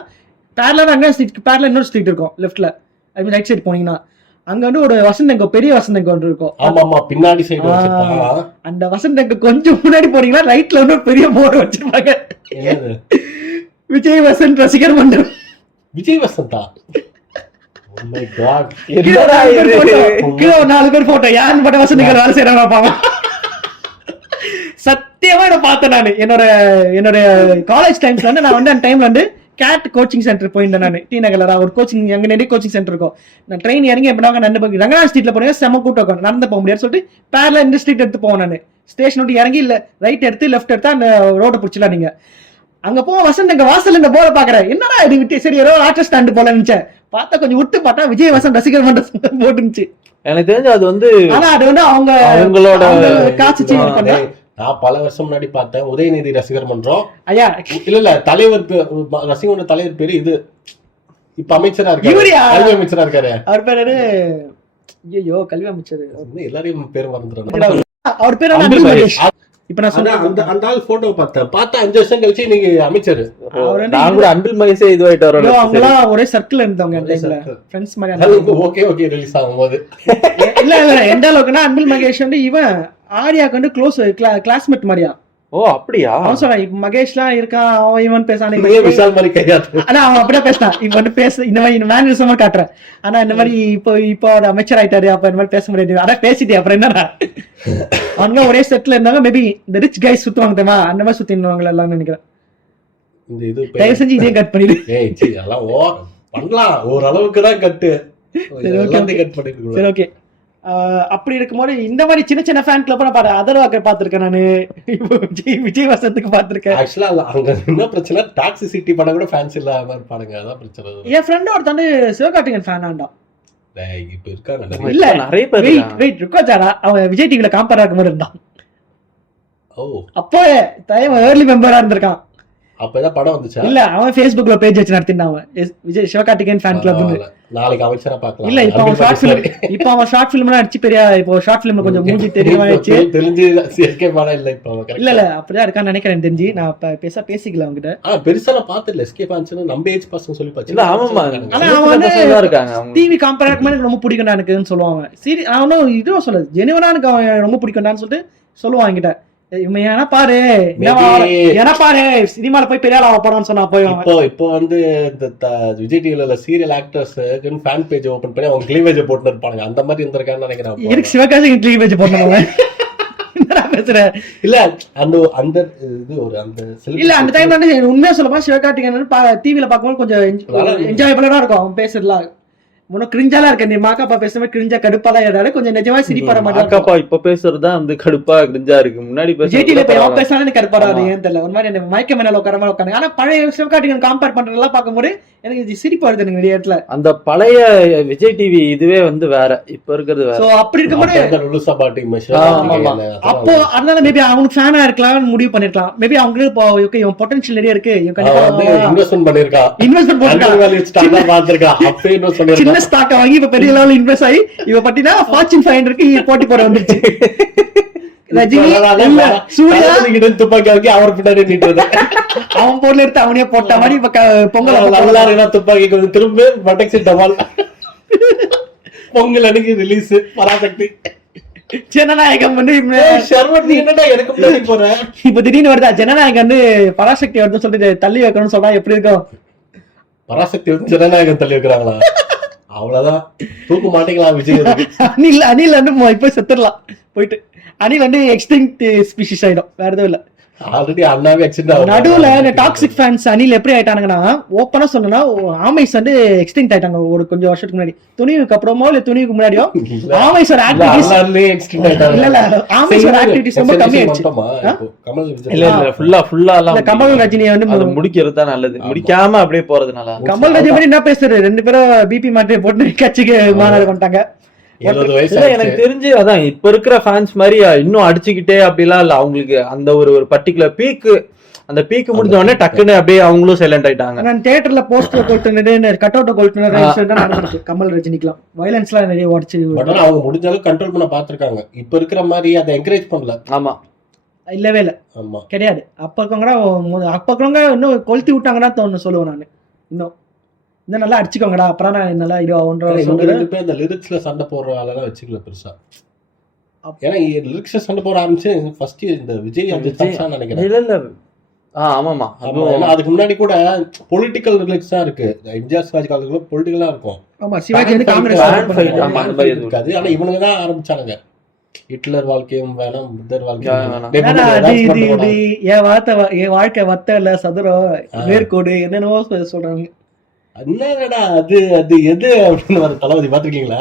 பேரலா ரங்கநாதன் ஸ்ட்ரீட் பேரலா இன்னொரு ஸ்ட்ரீட் இருக்கும் லெஃப்ட்ல. ஐ மீன் ரைட் சைடு போனீங்கன்னா அங்க வந்து ஒரு வசந்தங்க, பெரிய வசந்தங்க ஒன்று இருக்கும். ஆமா, பின்னாடி சைடு வச்சிருப்பாங்க. அந்த வசந்தங்க கொஞ்சம் முன்னாடி போனீங்கன்னா ரைட்ல வந்து பெரிய போர்டு வச்சிருப்பாங்க. விஜய் வசந்த் ரசிகர் மன்றம். Vijay Vasantha? Oh my god. என்னடா இது? 4 பேர் போட்டோ யாருன்னு பட்ட வசந்திகள் வேலை செய்யறாங்க பாப்பா. சத்தியமா நான் பார்த்தேன். நான் என்னோட காலேஜ் டைம்ஸ்ல வந்து நான் வந்து அந்த டைம்ல வந்து கேட் கோச்சிங் சென்டர் போயிருந்தேன். நான் டி நகர்ல ஒரு கோச்சிங், அங்க நிறைய கோச்சிங் சென்டர் இருக்கும். நான் ட்ரெயின் இறங்கி எப்படின்னா நடந்து போய் ரங்கநாதன் ஸ்ட்ரீட்ல போனேன். செம கூட்டம் இருக்கும், நடந்து போக முடியாது சொல்லிட்டு பேரலா இந்த ஸ்ட்ரீட் எடுத்து போவேன். நான் ஸ்டேஷன் விட்டு இறங்கி இல்ல ரைட் எடுத்து லெஃப்ட் எடுத்தா அந்த ரோட பிடிச்சலாம். நீங்க அங்க போ வசந்த் எங்க வாசல் இந்த போல பாக்குறேன். என்னடா இது விட்டு சரி ஏதோ ஆட்டோ ஸ்டாண்டு போல இருந்துச்சு. பார்த்தா கொஞ்சம் விட்டு பார்த்தா விஜய் வசந்த் ரசிகர் மன்றம் போட்டுருந்துச்சு. எனக்கு தெரிஞ்சு அது வந்து ஆனா அது வந்து அவங்களோட காட்சி. நான் பல வருஷம் முன்னாடி பார்த்தேன் உதயநிதி ரசிகர் மன்றம். ஐயா இல்ல தலைவர் ரசிகர் மன்ற தலைவர் பேரு இது இப்ப அமைச்சரா இருக்காரு, கல்வி அமைச்சரா இருக்காரு. அவர் பேரு ஐயோ கல்வி அமைச்சர், எல்லாரையும் பேர் மறந்துடுறேன். அவர் பேரு இப்ப நான் சொன்ன அந்த ஆள் போட்டோ பார்த்தா 5 வருஷம் கழிச்சு நீங்க அமைச்சர். நான் கூட அன்பில் மகேஷே இதுவாயிட்டு வரோம். அவங்கலாம் ஒரே சர்க்கிள் இருந்தவங்க டைம்ல ஃப்ரெண்ட்ஸ் மாதிரி. ஓகே ரிலீஸ் ஆகும்போது இல்ல எந்த அளவுக்குன்னா அன்பில் மகேஷ் வந்து இவன் ஆரியாக்கு வந்து க்ளோஸ் கிளாஸ்மேட் மாதிரியா. ஓ அப்படியா? அவன் சொல்றான் இப்ப மகேஷ்லாம் இருக்கான், அவன் இவன் பேசானே விஷால் மாதிரி கையாட்டு. ஆனா அவன் அப்படியே பேசினான். இப்ப வந்து பேச இந்த மாதிரி மேனரிசமா காட்டுறேன். ஆனா இந்த மாதிரி இப்போ அமைச்சர் ஆயிட்டாரு, அப்ப இந்த மாதிரி பேச முடியாது. ஆனா பேசிட்டே அப்புறம் என்னடா அவங்க ஒரே செட்ல இருந்தாங்க. மேபி இந்த ரிச் கைஸ் சுத்துவாங்க தெரியுமா, அந்த மாதிரி சுத்திடுவாங்க எல்லாம் நினைக்கிறேன். இந்த இது தயவு செஞ்சு இதே கட் பண்ணிடு. அதெல்லாம் பண்ணலாம், ஓரளவுக்கு தான் கட்டு கட் பண்ணிட்டு. சரி ஓகே. அப்படி இருக்கும்போது இந்த மாதிரி சின்ன சின்ன ஃபேன் கிளப் நான் பாரு அதர்வாக்கர் பாத்திருக்கேன். நானு விஜய் வசந்துக்கு பாத்திருக்கேன். ஆக்சுவலா அங்க என்ன பிரச்சனை, டாக்ஸிசிட்டி படம் கூட ஃபேன்ஸ் இல்லாம இருப்பானுங்க. அதான் பிரச்சனை. என் ஃப்ரெண்ட் ஒருத்தாண்டு சிவகார்த்திகேயன் ஃபேன் ஆண்டா. இப்ப இருக்காங்க இல்ல நிறைய பேர். வெயிட் ருக்கோஜாடா அவன் விஜய் டிவில காம்பேர் ஆகும் போது இருந்தான். ஓ அப்போ டைம் ஏர்லி மெம்பரா இருந்திருக்கான். அப்பதான் படம் வந்துச்சா? இல்ல அவன் Facebookல பேஜ் வச்சு நடத்தினான். Vijay Sivakarthikeyan fan club. நாளைக்கு அமைச்சரா பார்க்கலாம். இல்ல இப்ப அவன் ஷார்ட் ஃபிலிம்லாம் அடிச்சு பெரிய இப்போ ஷார்ட் ஃபிலிம்ல கொஞ்சம் மூஞ்சி தெரியுமாயிடுச்சு. தெரிஞ்சு சிஎஸ்கே படம் இல்ல இப்ப அவன். இல்ல அப்படியே இருக்கான்னு நினைக்கிறேன் தெரிஞ்சு. நான் பேசிக்கலாம் அவங்கிட்ட. பெருசா நான் பார்த்ததில்ல எஸ்கே ஃபேன்ஸ். நம்ம ஏஜ் பசங்க சொல்லி பாச்சு. இல்ல ஆமாமா, ஆனா அவன் இருக்காங்க. டிவி காம்பேர் ஆகும்போது எனக்கு ரொம்ப பிடிக்கும்டா எனக்குன்னு சொல்லுவாங்க. சரி அவனும் இதுவும் சொல்லுது ஜெனுவனா எனக்கு அவன் ரொம்ப பிடிக்கும்டான்னு சொல்லிட்டு சொல்லுவான் என்கிட்ட. ஏன்னா பாரு சினிமால போய் பெரிய ஆளா போறான்னு சொன்னா போய் இப்போ வந்து இந்த விஜய் டிவில serial actors fan page open பண்ணி அவங்க கிளீவேஜ் போட்டு இருப்பாங்க. அந்த மாதிரி இருந்திருக்கான்னு நினைக்கிறேன். எனக்கு சிவகார்த்திகேயன் கிளீவேஜ் போட்டுருவாங்க. இல்ல அந்த இது ஒரு அந்த இல்ல அந்த டைம்ல வந்து உண்மையா சொல்லப்பா சிவகார்த்திகேயன் டிவில பாக்கும்போது கொஞ்சம் என்ஜாயபிளா இருக்கும். அவன் பேசுறதுலாம் முன்ன கிரிஞ்சாலாம் இருக்க நீ மாக்காப்பா பேசுற கிரிஞ்சா கடுப்பாலாம் ஏதாவது கொஞ்சம் நிஜமா சிரிப்பார மாதிரி அக்காப்பா இப்ப பேசுறதுதான் வந்து கடுப்பா கிரிஞ்சா இருக்கு. முன்னாடி ஜேடில போய் அவன் பேசினாலும் கடுப்பாராது ஏன் தெரியல. ஒரு மாதிரி எனக்கு மயக்க மேல உட்கார மாதிரி உட்காந்து. ஆனா பழைய சிவகார்த்திகேயன் கம்பேர் பண்றதெல்லாம் பார்க்கும்போது எனக்கு சிரிப்பு வருது எனக்கு நிறைய இடத்துல. அந்த பழைய விஜய் டிவி இதுவே வந்து வேற, இப்ப இருக்கிறது வேற. சோ அப்படி இருக்கும்போது அப்போ அதனால மேபி அவனுக்கு ஃபேனா இருக்கலாம்னு முடிவு பண்ணிருக்கலாம். மேபி அவங்களுக்கு இப்போ ஓகே இவன் பொட்டன்ஷியல் நிறைய இருக்கு, இவன் கண்டிப்பா இன்வெஸ்ட்மெண்ட் பண்ணிருக்கான், இன்வெஸ்ட்மென்ட் போட்டுருக்கான், சின்ன ஸ்டாக் வாங்கி இப்ப பெரிய லெவல்ல இன்வெஸ்ட் ஆகி இவ பத்தினா ஃபார்ச்சூன் 500க்கு போட்டி போட வந்துருச்சு. ரஜினி இல்ல சூர்யா கிட்ட துப்பாக்கி வாங்கி அவர் பின்னாடி நின்றது, அவன் போன்ல எடுத்து அவனே போட்ட மாதிரி இப்ப பொங்கல் நல்லா துப்பாக்கி கொஞ்சம் திரும்ப பட்டக்சி டவால் பொங்கல் அன்னைக்கு ரிலீஸ் பராசக்தி ஜனநாயகம் வந்து என்னடா எனக்கு முன்னாடி போறேன். இப்ப திடீர்னு வருதா ஜனநாயகம் வந்து பராசக்தி வருதுன்னு சொல்லிட்டு தள்ளி வைக்கணும்னு சொன்னா எப்படி இருக்கும்? பராசக்தி வந்து ஜனநாயகம் தள்ளி வைக்கிறாங்களா? அவ்வளவுதான், தூக்க மாட்டீங்களா விஜய்? அணில் வந்து இப்ப செத்துடலாம் போயிட்டு. அணில் வந்து எக்ஸ்டிங்க்ட் ஸ்பீஷிஸ் ஆயிடும், வேற எதுவும் இல்ல. ஆல்ரெடி அண்ணாவே எக்ஸ்டிங்க்ட் நடுவுல இந்த டாக்ஸிக் ஃபேன்ஸ் அணில் எப்படி ஆயிட்டாங்கன்னா ஓப்பனா சொன்னா ஆமைஸ் வந்து எக்ஸ்டிங்க்ட் ஆயிட்டாங்க ஒரு கொஞ்சம் வருஷத்துக்கு முன்னாடி. துணிவுக்கு அப்புறமோ இல்ல துணிவுக்கு முன்னாடியோ ஆமைஸ் ஆக்டிவிட்டிஸ் இல்ல இல்ல ஆமைஸ் ஆக்டிவிட்டிஸ் ரொம்ப கம்மி ஆயிடுச்சு. இல்ல இல்ல ஃபுல்லா எல்லாம் கமல் ரஜினி வந்து முடிக்கிறது தான் நல்லது, முடிக்காம அப்படியே போறதுனால. கமல் ரஜினி மாதிரி என்ன பேசுறது, ரெண்டு பேரும் பிபி மாற்றி போட்டு கட்சிக்கு மாநாடு பண்ணிட்டாங்க. எனக்கு தெரிஞ்சு அதான் இப்ப இருக்கிற ஃபேன்ஸ் மாதிரி இன்னும் அடிச்சுக்கிட்டே அப்படிலாம் இல்ல. அவங்களுக்கு அந்த ஒரு பர்டிகுலர் பீக்கு, அந்த பீக் முடிஞ்ச உடனே டக்குன்னு அப்படியே அவங்களும் சைலண்ட் ஆயிட்டாங்க. நான் தியேட்டர்ல போஸ்டர் கொளுத்துனது கட் அவுட் கொளுத்துனது கமல் ரஜினிக்குலாம் வயலன்ஸ்லாம் நிறைய உடச்சு. அவங்க முடிஞ்ச அளவுக்கு கண்ட்ரோல் பண்ண பாத்துருக்காங்க. இப்ப இருக்கிற மாதிரி அதை என்கரேஜ் பண்ணல. ஆமா இல்லவே இல்ல, கிடையாது. அப்ப இருக்கவங்க இன்னும் கொளுத்தி விட்டாங்கன்னா தோணு சொல்லுவேன் நான். இன்னும் நல்லா அடிச்சுக்கோங்கடா அப்புறம் நான் நல்லா இந்த லிரிக்ஸ்ல சண்டை போடுற ஆளெல்லாம் வச்சுக்கல பெருசா. ஏன்னா லிரிக்ஸ்ல சண்டை போட ஆரம்பிச்சு ஃபர்ஸ்ட் இந்த விஜய் நினைக்கிறேன். இல்ல இல்ல ஆமாமா, அதுக்கு முன்னாடி கூட பொலிட்டிக்கல் ரிலிக்ஸ் தான் இருக்கு. எம்ஜிஆர் சிவாஜி காலத்துல பொலிட்டிக்கலா இருக்கும். ஆமா, சிவாஜி வந்து காங்கிரஸ் இருக்காது. ஆனா இவனுங்க தான் ஆரம்பிச்சானுங்க. ஹிட்லர் வாழ்க்கையும் வேணாம், புத்தர் வாழ்க்கையும் என் வாழ்க்கை வத்த இல்ல சதுரம் மேற்கோடு என்னென்னவோ சொல்றாங்க. என்னடா அது அது எது அப்படின்னு வர தளபதி பாத்திருக்கீங்களா?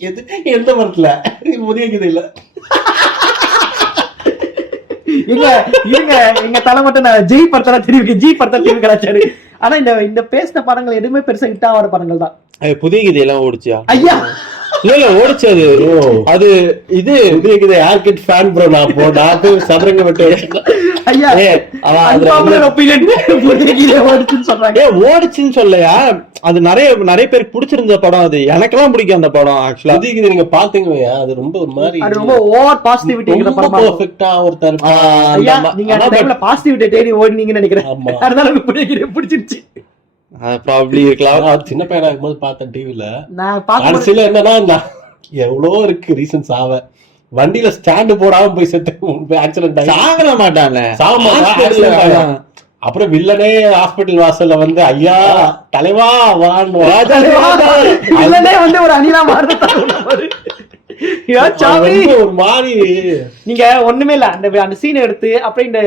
எது எந்த மரத்துல புதிய இல்ல எங்க தலை மட்டும் நான் ஜெய் படத்தெல்லாம் தெரிவிக்க ஜி படத்தை டிவி கலாச்சாரு. ஆனா இந்த பேசின படங்கள் எதுவுமே பெருசா ஹிட் ஆகாத படங்கள் தான். புதிய கதை எல்லாம் ஓடிச்சியா? ஐயா இல்ல ஓடிச்சு அது. அது இது புதிய கதை ஆர்கிட் ஃபேன் ப்ரோ. நான் போட்டு சதுரங்க விட்டு ஐயா ஓடிச்சுன்னு சொல்லையா? அது நிறைய பேருக்கு பிடிச்சிருந்த படம். அது எனக்கெல்லாம் பிடிக்கும் அந்த படம். ஆக்சுவலா புதிய நீங்க பாத்தீங்க, அது ரொம்ப ஒரு மாதிரி ரொம்ப ஓவர் பாசிட்டிவிட்டி பெர்ஃபெக்ட்டா ஒரு தரப்பு. நீங்க அந்த டைம்ல பாசிட்டிவிட்டி தேடி ஓடுனீங்கன்னு நினைக்கிறேன். அதனால புதிய பிடிச்சிருச்சு. ப்ராபபிலி இருக்கலாம். சின்ன பையனா இருக்கும்போது பார்த்தேன் டிவில. கடைசியில என்னன்னா எவ்வளோ இருக்கு ரீசன்ஸ் ஆவ வண்டியில ஸ்டாண்ட் போடாம போய் செத்து ஆக்சிடென்ட் ஆகி சாக மாட்டாங்க. அப்புறம் வில்லனே ஹாஸ்பிட்டல் வாசல்ல வந்து ஐயா தலைவா வான்னு வந்து ஒரு அணிலா மாறுது. ஒரு மாதிரி நீங்க ஒண்ணுமே இல்ல. அந்த சீன் எடுத்து அப்படியே இந்த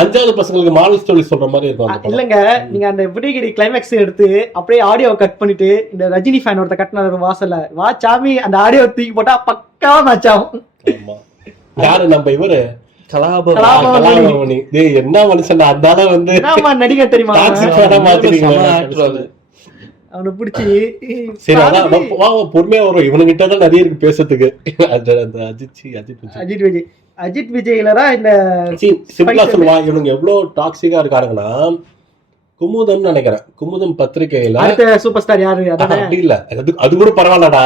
அஞ்சாவது பசங்களுக்கு மாடல் ஸ்டோரி சொல்ற மாதிரி இருக்கும். இல்லங்க, நீங்க அந்த விடிகிரி கிளைமேக்ஸ் எடுத்து அப்படியே ஆடியோ கட் பண்ணிட்டு இந்த ரஜினி ஃபேன் ஒருத்த கட்டின வாசல்ல வா சாமி அந்த ஆடியோ தூக்கி போட்டா பக்காவா மேட்ச் ஆகும். யாரு நம்ம இவரு கலாபவனி. என்ன மனுஷன் அந்த வந்து நடிகர் தெரியுமா? அவனை பிடிச்சி சரி அதான் பொறுமையா வரும். இவனுகிட்ட தான் நிறைய இருக்கு பேசுறதுக்கு. அஜித் விஜய்லதான் இந்த சிம்பிளா சொல்லுவான். இவனுங்க எவ்வளவு டாக்ஸிக்கா இருக்காருங்கன்னா குமுதம் நினைக்கிறேன். குமுதம் பத்திரிகையில சூப்பர் ஸ்டார் யாரு அப்படி இல்ல, அது கூட பரவாயில்லடா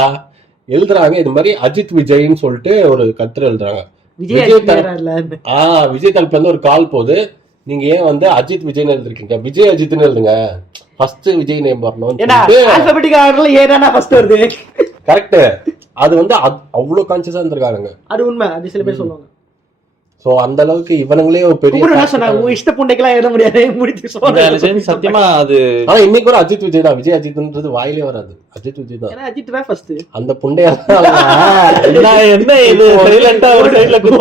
எழுதுறாங்க. இது மாதிரி அஜித் விஜய்ன்னு சொல்லிட்டு ஒரு கருத்து எழுதுறாங்க. விஜய் தரப்புல இருந்து ஒரு கால் போகுது, நீங்க ஏன் வந்து அஜித் விஜய் எழுதிருக்கீங்க, விஜய் அஜித்னு எழுதுங்க, ஃபர்ஸ்ட் விஜய் நேம் வரணும். கரெக்ட். அது வந்து அவ்வளவு கான்சியஸா இருந்திருக்காங்க. அது உண்மை. அது சில பேர் சொல்லுவாங்க. சோ அந்த அளவுக்கு இவனுங்களே ஒரு பெரிய இஷ்ட புண்டைக்கெல்லாம் எழுத முடியாது சத்தியமா. அது ஆனா இன்னைக்கு ஒரு அஜித் விஜய் தான். விஜய் அஜித்ன்றது வாயிலே வராது. அஜித் விஜய் தான். அஜித் தான் ஃபர்ஸ்ட். அந்த புண்டைய என்ன இது சைலண்டா ஒரு சைடுல கூட.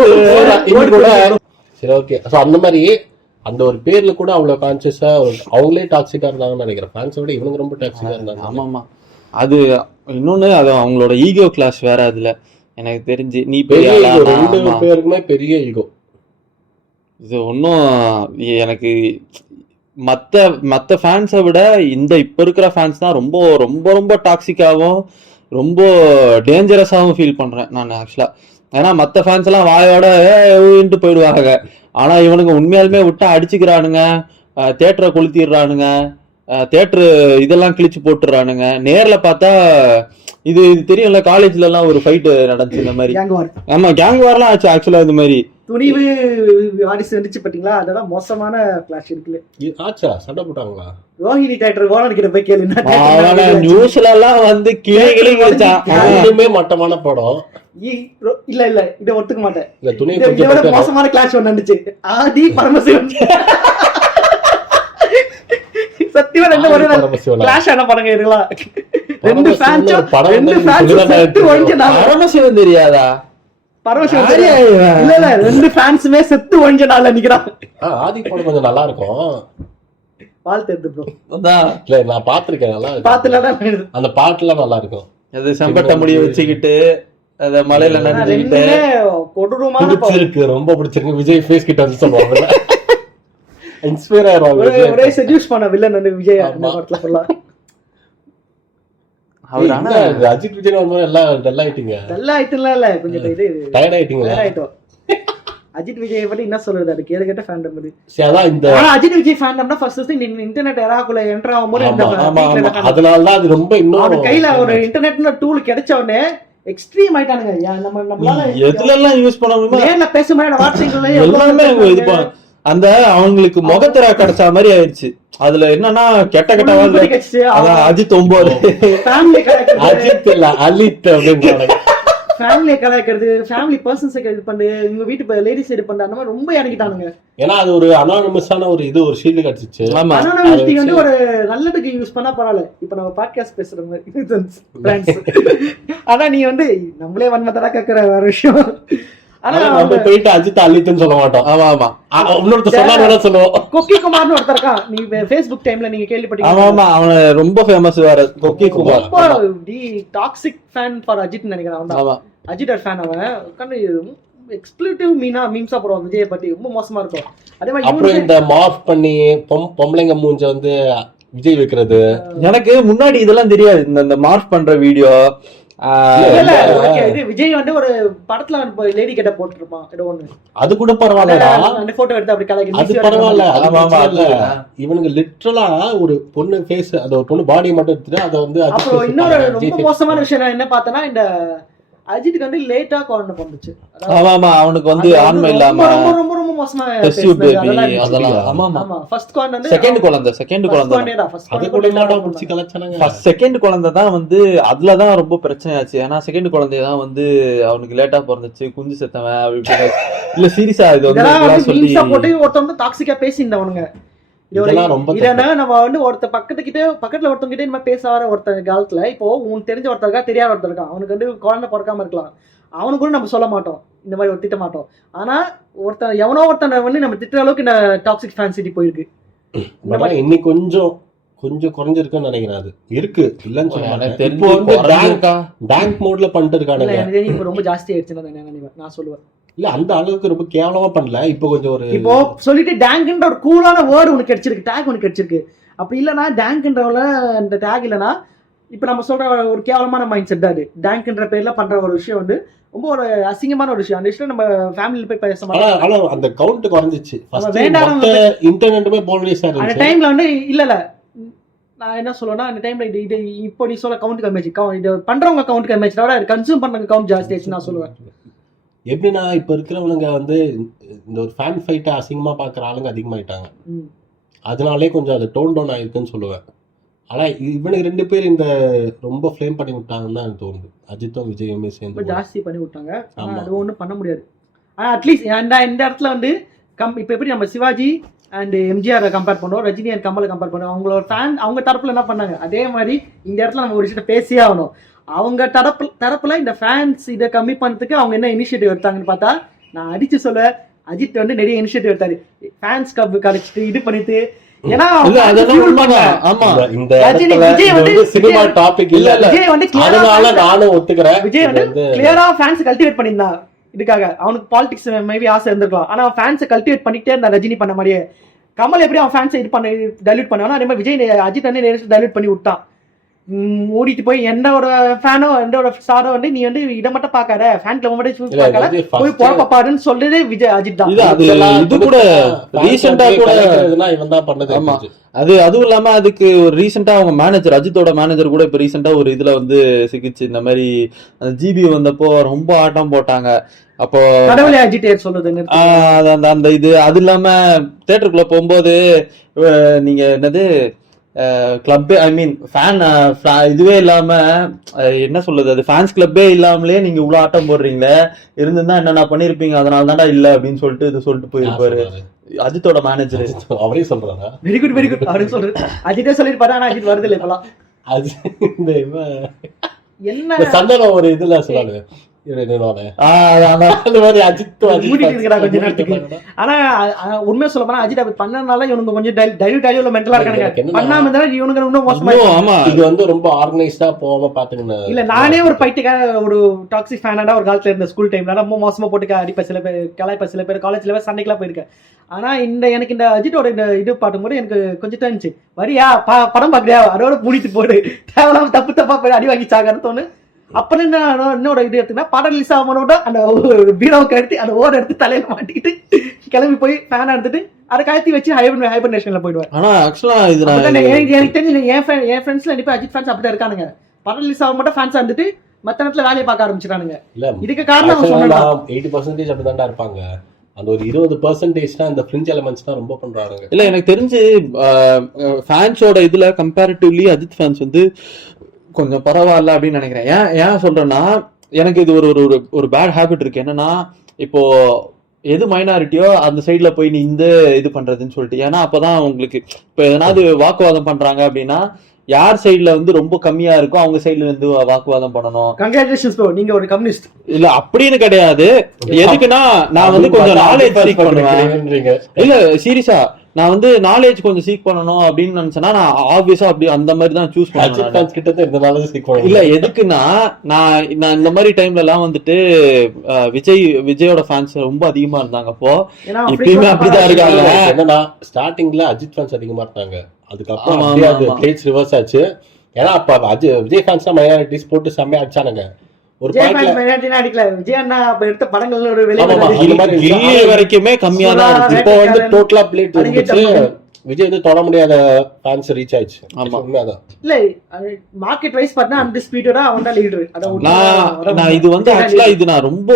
சரி ஓகே. சோ அந்த மாதிரி அந்த ஒரு பேர்ல கூட அவ்வளவு கான்சியஸா அவங்களே டாக்ஸிக்கா இருந்தாங்கன்னு நினைக்கிறேன். ஃபேன்ஸை விட இவங்க ரொம்ப டாக்ஸிக்கா இருந்தாங்க. ஆமாமா. அது இன்னொன்னு, அது அவங்களோட ஈகோ கிளாஸ் வேற. அதுல எனக்கு தெரிஞ்சு நீ பெரிய பெரிய ஆளா, ego, ரெண்டு ஆமா. பேருக்குமே பெரிய ஈகோ. இது ஒன்றும் எனக்கு மற்ற ஃபேன்ஸை விட இந்த இப்போ இருக்கிற ஃபேன்ஸ் தான் ரொம்ப ரொம்ப ரொம்ப டாக்ஸிக்காகவும் ரொம்ப டேஞ்சரஸாகவும் ஃபீல் பண்ணுறேன் நான் ஆக்சுவலாக. ஏன்னா மற்ற ஃபேன்ஸ் எல்லாம் வாயோட ஊன்ட்டு போயிடுவாங்க. ஆனால் இவனுங்க உண்மையாலுமே விட்டா அடிச்சுக்கிறானுங்க, தேட்டரை கொளுத்திடுறானுங்க, தேட்டரு இதெல்லாம் கிழிச்சு போட்டுறானுங்க. நேரில் பார்த்தா இது தெரியும்ல, காலேஜ்ல எல்லாம் ஒரு ஃபைட்டு நடந்துச்சு இந்த மாதிரி. கேங் வார். ஆமா, கேங் வார்லாம் ஆச்சு ஆக்சுவலா. இது மாதிரி துணிவு வாரிசு வந்துச்சு பாத்தீங்களா, அதெல்லாம் மோசமான கிளாஷ் இருக்குல்ல. ஆச்சா சண்டை போட்டாங்களா? ரோஹிணி தேட்டர் ஓனர் கிட்ட போய் கேளு. நியூஸ்ல எல்லாம் வந்து கிளி ரெண்டுமே மட்டமான படம். இல்ல இத ஒத்துக்க மாட்டேன். இல்ல துணி இதை விட மோசமான கிளாஷ் ஒண்ணு நடந்துச்சு. ஆதி பரமசிவன் சத்தியமா ரெண்டு ஒரே கிளாஷ் ஆன படங்க இருக்குல்ல. ரெண்டு ஃபேன்ஸ் பரமசிவன் தெரியாதா? பரமசிவன் இல்ல ரெண்டு ஃபேன்ஸுமே செத்து ஒழிஞ்சனால நிக்கிறான். ஆதி படம் கொஞ்சம் நல்லா இருக்கும். வாழ்த்து ப்ரோ. இல்ல நான் பாத்திருக்கேன், நல்லா பாத்துலதான் அந்த பாட்டுலாம் நல்லா இருக்கும். அது செம்பட்ட முடிய வச்சுக்கிட்டு அத மலையில நனைஞ்சுக்கிட்டு கொடூரமான பிடிச்சிருக்கு, ரொம்ப பிடிச்சிருக்கு. விஜய் ஃபேஸ் கிட்ட வந்து சொல்லுவாங்க, இன்ஸ்பயர் ஆயிருவாங்க. ஒரே செட்யூஸ் பண்ண வில்லன் வந்து விஜய் அந்த படத்துல சொல்லலாம். அவர் ஆனா அஜித் விஜய் வரும்போது எல்லாம் டல் ஆயிட்டீங்க. டல் ஆயிட்டுலாம் இல்ல, கொஞ்சம் இது டயர்ட் ஆயிட்டீங்க. ஆயிட்டோம். அஜித் விஜய் பத்தி என்ன சொல்றது, அது கேட்ட ஃபேண்டம் அது. அதான் இந்த அஜித் விஜய் ஃபேண்டம்னா ஃபர்ஸ்ட் இன்டர்நெட் எராக்குள்ள என்டர் ஆகும்போது அதனால தான் அது ரொம்ப இன்னும் கையில ஒரு இன்டர்நெட்னு டூல் கிடைச்ச உடனே எக்ஸ்ட்ரீம் ஆயிட்டானுங்க. நம்மளால எதுல எல்லாம் யூஸ் பண்ண முடியுமா நேர்ல பேசும்போது வாட்ஸ்அப்ல எல்லாமே இது அந்த அவங்களுக்கு முகத்திரா கிடைச்ச மாதிரி ஆயிடுச்சு. அதுல என்னன்னா கெட்ட அஜித் 9 அஜித் இல்ல அலித் அப்படின்றாங்க. ஃபேமிலியை கலாய்க்கிறது, ஃபேமிலி பர்சன்ஸை இது பண்ணு, உங்க வீட்டு லேடிஸ் இது பண்ண, அந்த மாதிரி ரொம்ப இறங்கிட்டானுங்க. ஏன்னா அது ஒரு அனானிமஸான ஒரு இது, ஒரு ஷீல்டு கிடைச்சிச்சு. அனானிமஸிட்டி வந்து ஒரு நல்லதுக்கு யூஸ் பண்ணா பரவாயில்ல. இப்ப நம்ம பாட்காஸ்ட் பேசுற மாதிரி ஆனா நீ வந்து நம்மளே வன்மத்தடா கேக்குற வேற விஷயம். ஆனா நம்ம போயிட்டு அஜித் அலித்னு சொல்ல மாட்டோம். ஆமா ஆமா, இன்னொருத்தர் சொன்னா சொல்லுவோம். கொக்கி குமார்னு ஒருத்தர் இருக்கான், நீங்க ஃபேஸ்புக் டைம்ல நீங்க கேள்விப்பட்டீங்க. ஆமா ஆமா, அவன ரொம்ப ஃபேமஸ் வேற கொக்கி குமார். ரொம்ப டாக்ஸிக் ஃபேன் ஃபார் அஜித் நினைக்கிறேன். அவன் அஜித் ஃபேன். அவன் உட்காந்து எக்ஸ்பிளிட்டிவ் மீம்ஸா போடுவான் விஜயை பத்தி, ரொம்ப மோசமா இருக்கும். அதே மாதிரி அப்புறம் இந்த மார்க் பண்ணி பொம்பளைங்க மூஞ்ச வந்து விஜய் வைக்கிறது, எனக்கு முன்னாடி இதெல்லாம் தெரியாது. இந்த மார்க் பண்ற வீடியோ விஜய் வந்து ஒரு படத்துல லேடி கிட்ட போட்டுருப்பான் ஏதோ ஒண்ணு, அது கூட பரவாயில்லடா. அந்த போட்டோ எடுத்து அப்படி கலக்கி அது பரவாயில்ல. இவனுங்க லிட்டரலா ஒரு பொண்ணு ஃபேஸ், அந்த ஒரு பொண்ணு பாடியை மட்டும் எடுத்துட்டு அதை வந்து. அப்புறம் இன்னொரு ரொம்ப மோசமான விஷயம் நான் என்ன பார்த்தேன்னா, இந்த அஜித்துக்கு வந்து லேட்டா குழந்தை பிறந்துச்சு. ஆமா, அவனுக்கு வந்து ஆண்மை இல்லாம ரொம்ப ரொம்ப ரொம்ப மோசமா செகண்ட் குழந்தை தான் வந்து அதுலதான் ரொம்ப பிரச்சனை ஆச்சு. ஏன்னா செகண்ட் குழந்தைதான் வந்து அவனுக்கு லேட்டா பிறந்துச்சு, குஞ்சு செத்தவன் அப்படி இல்ல சீரியஸா இது வந்து போட்டு ஒருத்தவங்க டாக்ஸிக்கா பேசியிருந்தவனுங்க. நம்ம வந்து பக்கத்துல ஒருத்தவங்கிட்ட இந்த மாதிரி பேச வர ஒருத்தர் காலத்துல, இப்போ உனக்கு தெரிஞ்ச ஒருத்தருக்கா தெரியாத ஒருத்தர் இருக்கான், அவனுக்கு வந்து குழந்தை பிறக்காம இருக்கலாம், அவனுக்கு கூட நம்ம சொல்ல மாட்டோம், இந்த மாதிரி திட்ட மாட்டோம். ஆனா ஒருத்தன் எவனோ ஒருத்தனை வந்து நம்ம திட்டுற அளவுக்கு இந்த டாக்ஸிக் ஃபேன்சிட்டி போயிருக்கு. இன்னைக்கு கொஞ்சம் குறைஞ்சிருக்குன்னு நினைக்கிறேன். அது இருக்கு இல்லன்னு சொல்லுவாங்க. பேங்க் மோட்ல பண்ணிட்டு இருக்காங்க. இப்ப ரொம்ப ஜாஸ்தி ஆயிடுச்சுன்னு நான் சொல்லுவேன். இல்ல அந்த அளவுக்கு ரொம்ப கேவலமா பண்ணல. இப்போ கொஞ்சம் ஒரு இப்போ சொல்லிட்டு டேங்க்ன்ற ஒரு கூலான வேர்டு உனக்கு கிடைச்சிருக்கு, டேக் உனக்கு கிடைச்சிருக்கு. அப்படி இல்லைன்னா டேங்க்ன்றவள அந்த டேக் இல்லைன்னா இப்போ நம்ம சொல்ற ஒரு கேவலமான மைண்ட் செட் தான் அது. டேங்க்ன்ற பேர்ல பண்ற ஒரு விஷயம் வந்து ரொம்ப ஒரு அசிங்கமான ஒரு விஷயம். அந்த விஷயம் நம்ம ஃபேமிலில போய் பேச மாட்டோம். ஆனா அந்த கவுண்ட் குறைஞ்சிச்சு. இன்டர்நெட்டுமே போல்வேஸா இருந்துச்சு அந்த டைம்ல வந்து. இல்ல நான் என்ன சொல்லுவேன்னா, அந்த டைம்ல இது இப்போ நீ சொல்ல கவுண்ட் கம்மியாச்சு, இது பண்றவங்க கவுண்ட் கம்மியாச்சு விட கன்சியூம் பண்றவங்க கவுண்ட் ஜாஸ்தி ஆச்சு நான் சொல்லுவேன். எப்படின்னா இப்ப இருக்கிறவனுங்க வந்து இந்த ஒரு ஃபேன் ஃபைட்டை அசிங்கமா பாக்குற ஆளுங்க அதிகமாயிட்டாங்க. அதனாலே கொஞ்சம் அது டோன் டவுன் ஆயிருக்குன்னு சொல்லுவேன். ஆனா இவனுக்கு 2 பேர் இந்த ரொம்ப ஃப்ளேம் பண்ணி விட்டாங்கன்னு தான் எனக்கு தோணுது. அஜித்தும் விஜயுமே சேர்ந்து ஜாஸ்தி பண்ணி விட்டாங்க. அது ஒன்றும் பண்ண முடியாது. அட்லீஸ்ட் இந்த இடத்துல வந்து இப்ப எப்படி நம்ம சிவாஜி அண்ட் எம்ஜிஆர் கம்பேர் பண்ணுவோம், ரஜினி அண்ட் கமலை கம்பேர் பண்ணுவோம். அவங்களோட ஃபேன் அவங்க தரப்புல என்ன பண்ணாங்க, அதே மாதிரி இந்த இடத்துல நம்ம ஒரு விஷயத்த பேசியே ஆகணும். அவங்க தரப்புல இந்த ஃபேன்ஸ் இதை கம்மி பண்ணதுக்கு அவங்க என்ன இனிஷியேட்டிவ் எடுத்தாங்கன்னு பார்த்தா, நான் அடிச்சு சொல்ல அஜித் வந்து நிறைய இனிஷியேட்டிவ் எடுத்தாரு, ஃபேன்ஸ் கிளப் கழிச்சிட்டு இது பண்ணிட்டு. ஏன்னா இல்ல அதெல்லாம் உண்மைதான். ஆமா இந்த ரஜினி, இடத்துல விஜய் இது வந்து வந்து சினிமா டாபிக் இல்ல. விஜய் வந்து அதனால நானும் ஒத்துக்கிறேன். விஜய் வந்து கிளியரா ஃபேன்ஸ் கல்டிவேட் பண்ணியிருந்தான். இதுக்காக அவனுக்கு பாலிடிக்ஸ் மேபி ஆசை இருந்திருக்கலாம், ஆனா அவன் ஃபேன்ஸை கல்டிவேட் பண்ணிட்டே இருந்தா ரஜினி பண்ண மாதிரியே. கமல் எப்படி அவன் ஃபேன்ஸை இது பண்ண டைல்யூட் பண்ணுவானோ அதே மாதிரி விஜய் அஜித் வந்து டைல்யூட் பண்ணி விட்டான். மூடிட்டு போய் என்னோட ஃபேனோ என்னோட ஸ்டாரோ வந்து நீ வந்து இதை மட்டும் பார்க்காத, ஃபேன் கிளப் மட்டும் சூஸ் பார்க்காத, போய் பொழப்ப பாருன்னு சொல்றது விஜய் அஜித் தான். இது கூட ரீசெண்டா கூட இவன் தான் பண்ணது. ஆமா அதுவும் இல்லாம அதுக்கு ஒரு ரீசெண்டா அவங்க மேனேஜர் அஜித்தோட மேனேஜர் கூட இப்ப ரீசெண்டா ஒரு இதுல வந்து சிக்கிச்சு. இந்த மாதிரி அந்த ஜிபி வந்தப்போ ரொம்ப ஆட்டம் போட்டாங்க. அப்போ கடவுளே அஜித் சொல்லுது அந்த இது அது இல்லாம தியேட்டருக்குள்ள போகும்போது நீங்க என்னது கிளப்பே ஐ மீன் ஃபேன் இதுவே இல்லாம என்ன சொல்லுது அது ஃபேன்ஸ் கிளப்பே இல்லாமலே நீங்க இவ்வளவு ஆட்டம் போடுறீங்களே, இருந்திருந்தா என்னென்ன பண்ணிருப்பீங்க, அதனால தான்டா இல்ல அப்படின்னு சொல்லிட்டு இது சொல்லிட்டு போயிருப்பாரு அஜித்தோட மேனேஜர். அவரே சொல்றாங்க வெரி குட் அப்படின்னு சொல்றது அஜித்தே சொல்லிருப்பாரு. ஆனா அஜித் வருது இல்லை இப்பெல்லாம். அது இந்த என்ன சந்தனம் ஒரு இதுல சொல்லாது உண்மையா சொல்ல போனா அஜித் அப்படி பண்ணனால இவனுங்க கொஞ்சம் டைல்யூட் ஆகி மென்டலா இருக்கானுங்க. பண்ணாம இருந்தா இவனுங்க இன்னும் மோசமா. ஆமா இது வந்து ரொம்ப ஆர்கனைஸ்டா போகாம பாத்துக்கங்க. இல்ல நானே ஒரு பைத்தியக்கார ஒரு டாக்ஸிக் ஃபேனடா ஒரு காலத்துல இருந்த ஸ்கூல் டைம்ல ரொம்ப மோசமா போட்டு அடிப்ப சில பேர், கலாய்ப்ப சில பேர், காலேஜ்ல போய் சண்டைக்கெல்லாம் போயிருக்கேன். ஆனா எனக்கு இந்த அஜித்தோட இந்த இது பாட்டும்போது எனக்கு கொஞ்சம் தோணுச்சு, வரியா படம் பாக்குறியா அதோட பூடிட்டு போடு, தேவையில்லாம தப்பா போய் அடி வாங்கி சாகன்னு தோணு. அப்புறம் என்னோட இது எடுத்துன்னா படம் ரிலீஸ் ஆகணும்னா அந்த பீரோவை கழுத்தி அந்த ஓட எடுத்து தலையில மாட்டிக்கிட்டு கிளம்பி போய் ஃபேனா எடுத்துட்டு அதை கழுத்தி வச்சு ஹைபர்னேஷன்ல போயிடுவேன். ஆனா ஆக்சுவலா இது எனக்கு தெரிஞ்சு என் ஃப்ரெண்ட்ஸ்ல கண்டிப்பா அஜித் ஃபேன்ஸ் அப்படிதான் இருக்கானுங்க. படம் ரிலீஸ் ஆக மட்டும் ஃபேன்ஸா இருந்துட்டு மத்த நேரத்துல வேலையை பார்க்க ஆரம்பிச்சிட்டானுங்க. இதுக்கு காரணம் 80% அப்படிதான்டா இருப்பாங்க. அந்த ஒரு 20% தான் இந்த ஃப்ரிஞ்ச் எலிமெண்ட்ஸ் தான் ரொம்ப பண்றாங்க. இல்ல எனக்கு தெரிஞ்சு ஃபேன்ஸோட இதுல கம்பேரிட்டிவ்லி அஜித் ஃபேன்ஸ் வந்து கொஞ்சம் பரவாயில்ல அப்படின்னு நினைக்கிறேன். ஏன் சொல்றேன்னா எனக்கு இது ஒரு பேட் ஹேபிட் இருக்கு. என்னன்னா இப்போ எது மைனாரிட்டியோ அந்த சைட்ல போய் நீ இந்த இது பண்றதுன்னு சொல்லிட்டு, ஏன்னா அப்பதான் உங்களுக்கு இப்போ எதனாவது வாக்குவாதம் பண்றாங்க அப்படின்னா யார் சைடுல வந்து ரொம்ப கம்மியா இருக்கோ அவங்க சைடுல இருந்து வாக்குவாதம் பண்ணணும். கங்க்ராச்சுலேஷன்ஸ் ப்ரோ, நீங்க ஒரு கம்யூனிஸ்ட் இல்ல அப்படின்னு கிடையாது. எதுக்குன்னா நான் வந்து கொஞ்சம் நாலேஜ் சீக் பண்ணுவேன். இல்ல சீரியஸா நான் வந்து நாலேஜ் கொஞ்சம் சீக் பண்ணணும் அப்படின்னு நினைச்சேன்னா நான் ஆப்வியஸா அப்படி அந்த மாதிரி தான் சூஸ் பண்ணுவேன். இல்ல எதுக்குன்னா நான் இந்த மாதிரி டைம்ல எல்லாம் வந்துட்டு விஜயோட ஃபேன்ஸ் ரொம்ப அதிகமா இருந்தாங்க. அப்போ இப்பயுமே அப்படிதான் இருக்காங்க. என்னன்னா ஸ்டார்டிங்ல அஜித் ஃபேன்ஸ் அதிகமா இருந்தாங்க, அதுக்கப்புறம் அது பிளேட்ஸ் ரிவர்ஸ் ஆச்சு. ஏன்னா அப்ப விஜய் ஃபேன்ஸ் மைனாரிட்டிஸ் போட்டு செம்மையா அடிச்சானுங்க. ஒரு விஜய் அண்ணா எடுத்த படங்கள் வரைக்குமே கம்மியா தான். இப்போ வந்து டோட்டலா பிளேட் இருந்துச்சு. விஜய் வந்து தொட முடியாத ஃபேன்ஸ் ரீச் ஆயிடுச்சு. உண்மையாதான். இல்ல மார்க்கெட் வைஸ் பார்த்தா அன்டிஸ்பியூட்டடா அவன் தான் லீடர். நான் இது வந்து ஆக்சுவலா இது நான் ரொம்ப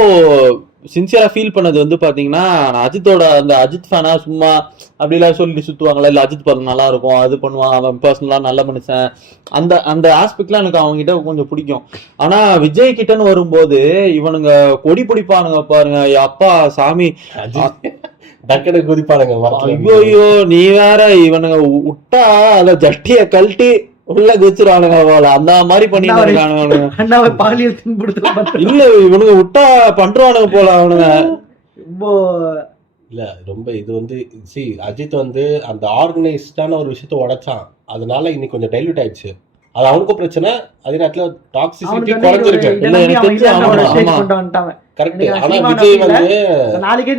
சின்சியரா ஃபீல் பண்ணது வந்து பாத்தீங்கன்னா நான் அஜித்தோட அந்த அஜித் ஃபேனா சும்மா அப்படிலாம் சொல்லி சுத்துவாங்களா, இல்ல அஜித் படம் நல்லா இருக்கும் அது பண்ணுவான் அவன் பர்சனலா நல்ல மனுஷன் அந்த ஆஸ்பெக்ட்லாம் எனக்கு அவங்க கிட்ட கொஞ்சம் பிடிக்கும். ஆனா விஜய் கிட்டன்னு வரும்போது இவனுங்க கொடி பிடிப்பானுங்க பாருங்க, அப்பா சாமி டக்கட குதிப்பானுங்க. ஐயோ நீ வேற இவனுங்க விட்டா அத ஜட்டிய கழட்டி உள்ள குதிச்சிருவானுங்க போல அந்த மாதிரி பண்ணிட்டு இருக்கானுங்க. இல்ல இவனுங்க விட்டா பண்றானுங்க போல அவனுங்க. இல்ல ரொம்ப இது வந்து அஜித் வந்து அந்த ஆர்கனைஸ்டான ஒரு விஷயத்த உடைச்சான், அதனால இன்னைக்கு கொஞ்சம் டைல்யூட் ஆயிடுச்சு. அது அவனுக்கும் பிரச்சனை, அதே நேரத்துல டாக்ஸிசிட்டி குறைஞ்சிருக்கு. கரெக்ட். ஆனா விஜய் வந்து நாளைக்கே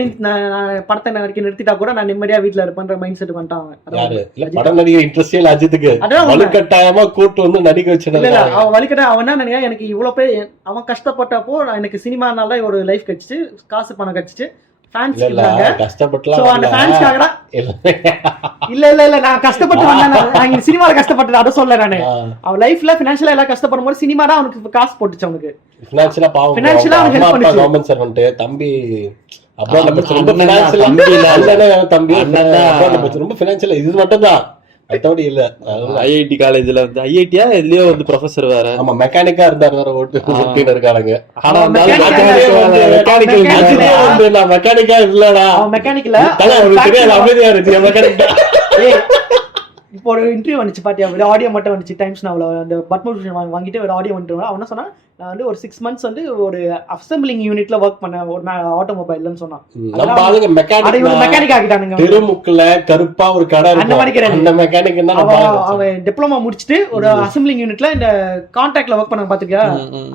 படத்தை நடிக்க நிறுத்திட்டா கூட நான் நிம்மதியா வீட்டுல இருப்பேன்ற மைண்ட் செட் பண்ணிட்டாங்க. யாரு இல்ல படம் நடிகை இன்ட்ரெஸ்டே இல்ல அஜித்துக்கு. வலுக்கட்டாயமா கூட்டு வந்து நடிக்க வச்சிருந்தாங்க. இல்ல அவன் வலுக்கட்டா அவன் என்ன நினைக்கிறா, எனக்கு இவ்வளவு பேர் அவன் கஷ்டப்பட்டப்போ எனக்கு சினிமானால தான் ஒரு லைஃப் கிடைச்சிச்சு, காசு பணம் கிடைச்சிச்சு, ஃபேன்ஸ் இருக்காங்க. கஷ்டப்பட்டலாம். சோ அந்த ஃபேன்ஸ்காக இல்ல நான் கஷ்டப்பட்டு வந்தேன். நான் சினிமால கஷ்டப்பட்டது அத சொல்ல நானு. அவன் லைஃப்ல ஃபினான்ஷியலா எல்லாம் கஷ்டப்படும் போது சினிமா தான் அவனுக்கு காசு போட்டுச்சு. அவனுக்கு ஃபினான்ஷியலா பாவம், ஃபினான்ஷியலா அவனுக்கு ஹெல்ப் பண்ணுச்சு. கவர்மெண்ட் சர்வெண்ட் தம்பி அப்ராட்ல படிச்சு ரொம்ப ஃபினான்ஷியலா தம்பி அப்ராட்ல ரொம்ப ஃபினான்ஷியலா இது மட்டும் தான் மத்தபடி இல்ல. ஐஐடி காலேஜ்ல வந்து ஐஐடியா எதுலயோ வந்து ப்ரொஃபசர் வேற. ஆமா மெக்கானிக்கா இருந்தாரு வேற ஓட்டு இருக்காங்க. ஆனா மெக்கானிக்கா இல்லடா, மெக்கானிக்கல தெரியாது அமைதியா இருக்கு மெக்கானிக்கா. இப்போ ஒரு இன்டர்வியூ வந்துச்சு பாத்தியா, ஒரு ஆடியோ மட்டும் வந்துச்சு டைம்ஸ் நாவல, அந்த பத்மபூஷன் வாங்கிட்டு ஒரு ஆடியோ வந்துட்டு அவன் என்ன சொன்னா, நான் வந்து ஒரு 6 months வந்து ஒரு அசம்பிளிங் யூனிட்ல ஒர்க் பண்ண ஒரு ஆட்டோமொபைல்னு சொன்னான். நம்ம ஆளுங்க மெக்கானிக் ஆகிட்டானுங்க. திருமுக்குல கருப்பா ஒரு கடை அந்த மாதிரி கிடையாது. அந்த மெக்கானிக் என்ன அவன் டிப்ளமா முடிச்சுட்டு ஒரு அசம்பிளிங் யூனிட்ல இந்த கான்ட்ராக்ட்ல ஒர்க் பண்ண பாத்துக்கியா,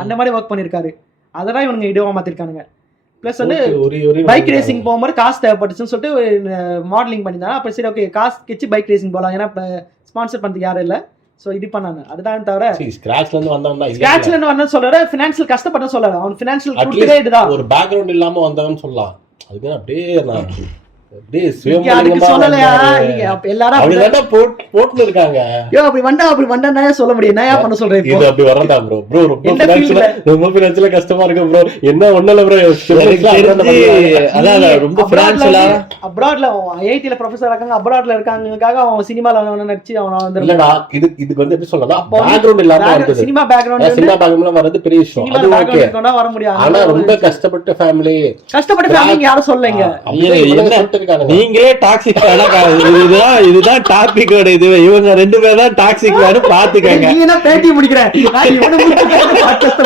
அந்த மாதிரி ஒர்க் பண்ணிருக்காரு. அதெல்லாம் இவனுங்க இதுவா மாத்திருக்கானுங்க. பிளஸ் வந்து பைக் ரேசிங் போகும்போது காசு தேவைப்பட்டுச்சுன்னு சொல்லிட்டு மாடலிங் பண்ணிருந்தாங்க. அப்ப சரி ஓகே காசு கிச்சு பைக் ரேசிங் போகலாம், ஏன்னா ஸ்பான்சர் பண்றதுக்கு யாரும் இல்ல. சோ இது பண்ணாங்க. அதுதான் தவிர ஸ்கிராச்ல இருந்து வந்தவன் சொல்ற ஃபினான்ஷியல் கஷ்டப்பட்ட சொல்ற, அவன் ஃபினான்ஷியல் குடுத்ததே இதுதான். ஒரு பேக்ரவுண்ட் இல்லாம வந்தவன் சொல்லலாம். அதுக்கு அப்படியே நான் அப்படியே சொல்லலையா நீங்க எல்லாரும் போட்டு இருக்காங்க. அப்படி வந்தா சொல்ல முடியும். என்ன பண்ண சொல்றேன் இது அப்படி வரண்டா ப்ரோ. ப்ரோ ரொம்ப ஃபினான்ஷியலா கஷ்டமா இருக்கு ப்ரோ. என்ன ஒண்ணல ப்ரோ, அதான் ரொம்ப ஃபினான்ஷியலா அப்ராட்ல ஐஐடில ப்ரொஃபசர் இருக்காங்க, அப்ராட்ல இருக்காங்கக்காக அவன் சினிமால நடிச்சு அவன் வந்து இல்லடா. இதுக்கு வந்து எப்படி சொல்லலாம், பேக்ரவுண்ட் இல்லாம வந்து சினிமா பேக்ரவுண்ட் வரது பெரிய விஷயம். அது ஓகே, வர முடியாது. ஆனா ரொம்ப கஷ்டப்பட்ட ஃபேமிலி யாரும் சொல்லலைங்க. நீங்களே டாக்ஸிக் இதுதான் டாபிக்கோட இது. இவங்க 2 பேர் தான் டாக்ஸிக் பாத்துக்கங்க. நீங்க பேட்டி முடிக்கிறேன்,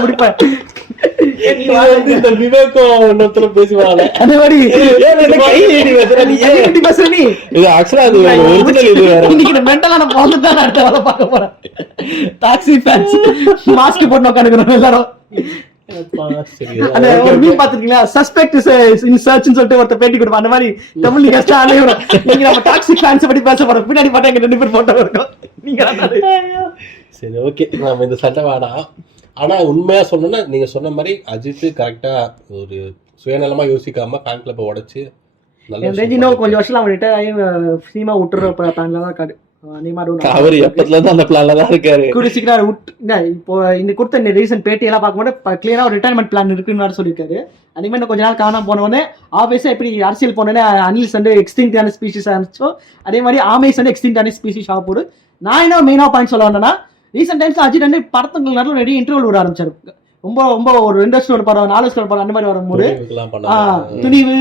முடிப்பேன். இந்த விவேகம் ஒன்னத்துல பேசுவாங்க. அந்த மாதிரி இது ஆக்சுவலா அது ஒரிஜினல். இது வேற. இன்னைக்கு மெண்டலா நான் போட்டு தான் அடுத்த வேலை பார்க்க போறேன். டாக்ஸி ஃபேன்ஸ் மாஸ்க் போட்டு உட்காந்துக்கிறோம் எல்லாரும். அந்த ஒரு மீம் பாத்துருக்கீங்களா, சஸ்பெக்ட் இன் சர்ச்னு சொல்லிட்டு ஒருத்த பேட்டி கொடுப்பா. அந்த மாதிரி தமிழ் நீங்க நீங்க நம்ம டாக்ஸி ஃபேன்ஸ் பத்தி பேச போறோம். பின்னாடி பார்த்தா எங்க 2 பேர் போட்டோ இருக்கும். நீங்க சரி ஓகே, நம்ம இந்த சண்டை வேணாம். ஆனா உண்மையா சொல்லணும்னா நீங்க சொன்ன மாதிரி அஜித் கரெக்டா ஒரு சுயநலமா யோசிக்காம ஃபேன் கிளப்பை உடைச்சு இன்னும் கொஞ்சம் வருஷம் அவன் ரிட்டையர் ஆகி சினிமா விட்டுற பிளான்ல தான் இருக்காரு. அவர் எப்பத்துல இருந்து அந்த பிளான்ல தான் இருக்காரு. இப்போ இந்த கொடுத்த ரீசன்ட் பேட்டி எல்லாம் பார்க்கும்போது கிளியரா ஒரு ரிட்டையர்மெண்ட் பிளான் இருக்குன்னு சொல்லியிருக்காரு. அதே மாதிரி கொஞ்ச நாள் காணாம போனோடனே ஆபீஸா எப்படி அரசியல் போனோடனே அனில்ஸ் வந்து எக்ஸ்டிங்டான ஸ்பீசிஸ் ஆரம்பிச்சோ, அதே மாதிரி ஆமேஸ் வந்து எக்ஸ்டிங்டான ஸ்பீசிஸ் ஆக போடு. நான் என்ன மெயினா பாயிண்ட் சொல்ல வந்தேன்னா, ரீசெண்ட் டைம்ஸ் அஜித் வந்து படத்துக்கு நடுவில் நிறைய இன்டர்வியூ விட ஆரம்பிச்சாரு. ரொம்ப ரொம்ப ஒரு 2 வருஷம் படம் 4 வருஷம் படம் அந்த மாதிரி வரும்போது துணிவு,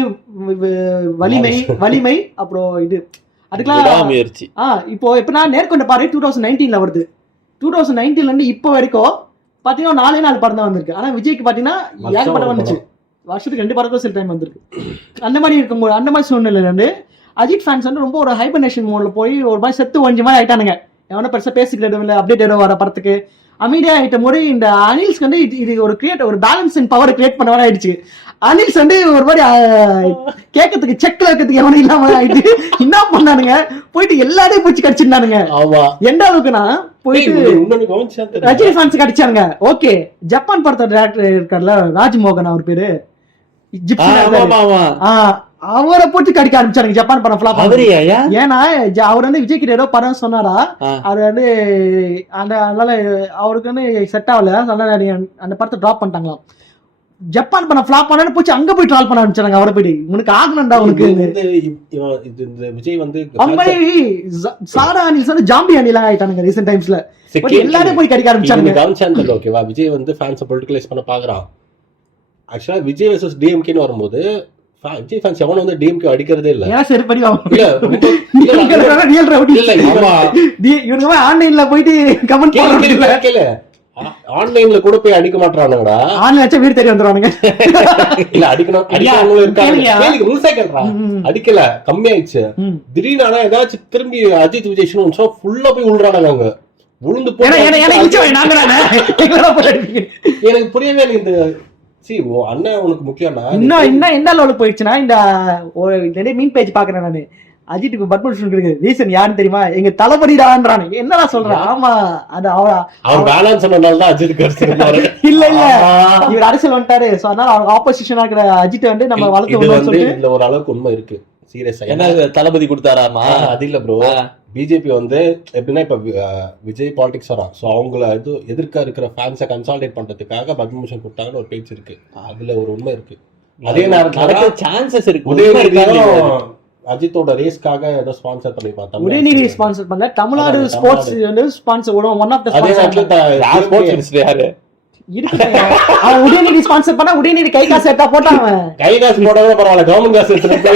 வலிமை, அப்புறம் இது அதுக்கெல்லாம் முயற்சி. இப்போ எப்படின்னா நேர்கொண்ட பார்வை 2019 வருது. 2019 இருந்து இப்போ வரைக்கும் பாத்தீங்கன்னா 4 படம் தான் வந்திருக்கு. ஆனா விஜய்க்கு பாத்தீங்கன்னா ஏகப்பட்ட வந்துச்சு. வருஷத்துக்கு 2 படத்துக்கும் சில டைம் வந்திருக்கு. அந்த மாதிரி இருக்கும்போது அந்த மாதிரி சூழ்நிலையில இருந்து அஜித் ஃபேன்ஸ் வந்து ரொம்ப ஒரு ஹைபர்னேஷன் மோட்ல போய் ஒரு மாதிரி செத்து ஒழிஞ்ச மாதிரி ஆயிட்டானுங்க. எவனா பெருசா பேசிக்கிறது இல்லை, அப்டேட் ஏதோ வர படத்துக்கு அமைதியா ஆயிட்ட போது இந்த அனில்ஸ்க்கு வந்து இது ஒரு பேலன்ஸ் இன் பவர் கிரியேட் பண்ண வர ஆயிடுச்சு. அனில்ஸ் வந்து ஒரு மாதிரி கேட்கறதுக்கு செக்ல இருக்கிறதுக்கு எவனும் இல்லாம ஆயிட்டு என்ன பண்ணானுங்க, போயிட்டு எல்லாரையும் பூச்சி கடிச்சிருந்தானுங்க. எந்த அளவுக்குன்னா போயிட்டு ரஜினி ஃபேன்ஸ் கடிச்சானுங்க. ஓகே, ஜப்பான் படத்தோட டேரக்டர் இருக்கார்ல ராஜ்மோகன், அவர் பேரு அவரை போட்டு கடிக்க ஆரம்பிச்சாருங்க. ஜப்பான் படம் ஃபிளாப். ஏன்னா அவர் வந்து விஜய் கிட்ட ஏதோ படம் சொன்னாரா, அது வந்து அதனால அவருக்கு வந்து செட் ஆகல, அந்த படத்தை டிராப் பண்ணிட்டாங்களாம். ஜப்பான் படம் ஃபிளாப் பண்ணு போச்சு, அங்க போய் ட்ரால் பண்ண ஆரம்பிச்சாங்க. அவரை போயிட்டு உனக்கு ஆகணும்டா உனக்கு. விஜய் வந்து சாரா அனில்ஸ் வந்து ஜாம்பி அனிலா ஆயிட்டானுங்க ரீசெண்ட் டைம்ஸ்ல. எல்லாரும் போய் கடிக்க ஆரம்பிச்சாங்க. ஓகேவா, விஜய் வந்து ஃபேன்ஸை பொலிட்டிகலைஸ் பண்ண பாக்குறான். ஆக்சுவலா விஜய் வெர்சஸ் டிஎம்கேன்னு வரும்போது விஜய் ஃபேன்ஸ் எவனும் வந்து டிஎம்கே அடிக்கிறதே இல்ல. ஆன்லைன்ல போயிட்டு கமெண்ட் ஆன்லைன்ல கூட போய் அடிக்க மாட்டானுங்கடா. ஆன்லைன் வீடு தேடி வந்துருவானுங்க. இல்ல அடிக்கணும் அடிக்கல, கம்மியாயிடுச்சு. திடீர்னு ஆனா ஏதாச்சும் திரும்பி அஜித் விஜய் ஃபுல்லா போய் விழுறானுங்க. அங்க விழுந்து எனக்கு புரியவே இல்லை. இந்த அண்ணன் உனக்கு முக்கியம்னா இன்னும் எந்த அளவுக்கு போயிடுச்சுன்னா, இந்த மீன் பேஜ் பாக்குறேன் நானு. அஜித்துக்கு பத்மபூஷன் இருக்கு, ரீசன் யாருன்னு தெரியுமா, எங்க தளபதிடான்றானு. என்னடா சொல்றேன்? ஆமா, அது அவர் வேளாண் சொன்னதாலதான் அஜித் இல்ல இவர் அரசியல் வந்துட்டாரு. சோ அதனால அவங்க ஆப்போசிஷனா இருக்கிற அஜித் வந்து நம்ம வளர்த்து இந்த ஒரு அளவுக்கு உண்மை இருக்கு. சீரியஸா என்ன தளபதி கொடுத்தாராமா? அது இல்ல ப்ரோ, பிஜேபி வந்து எப்படின்னா இப்ப விஜய் பாலிடிக்ஸ் வரான். ஸோ அவங்கள எதிர்க்க இருக்கிற ஃபேன்ஸை கன்சால்டேட் பண்றதுக்காக பத்மபூஷன் கொடுத்தாங்கன்னு ஒரு பேச்சு இருக்கு. அதுல ஒரு உண்மை இருக்கு. அதே நேரத்துல சான்சஸ் இருக்கு. அஜித்தோட ரேஸ்க்காக ஏதோ ஸ்பான்சர் பண்ணி பார்த்தா உதயநிதி ஸ்பான்சர் பண்ணல, தமிழ்நாடு ஸ்போர்ட்ஸ் வந்து ஸ்பான்சர் கூட ஒன் ஆஃப் தி ஸ்பான்சர் யாரு அவன் உதயநிதி ஸ்பான்சர் பண்ணா உதயநிதி கை காசு எடுத்தா போட்டான். கை காசு போடாம பரவாயில்ல, கவர்மெண்ட் காசு எடுத்து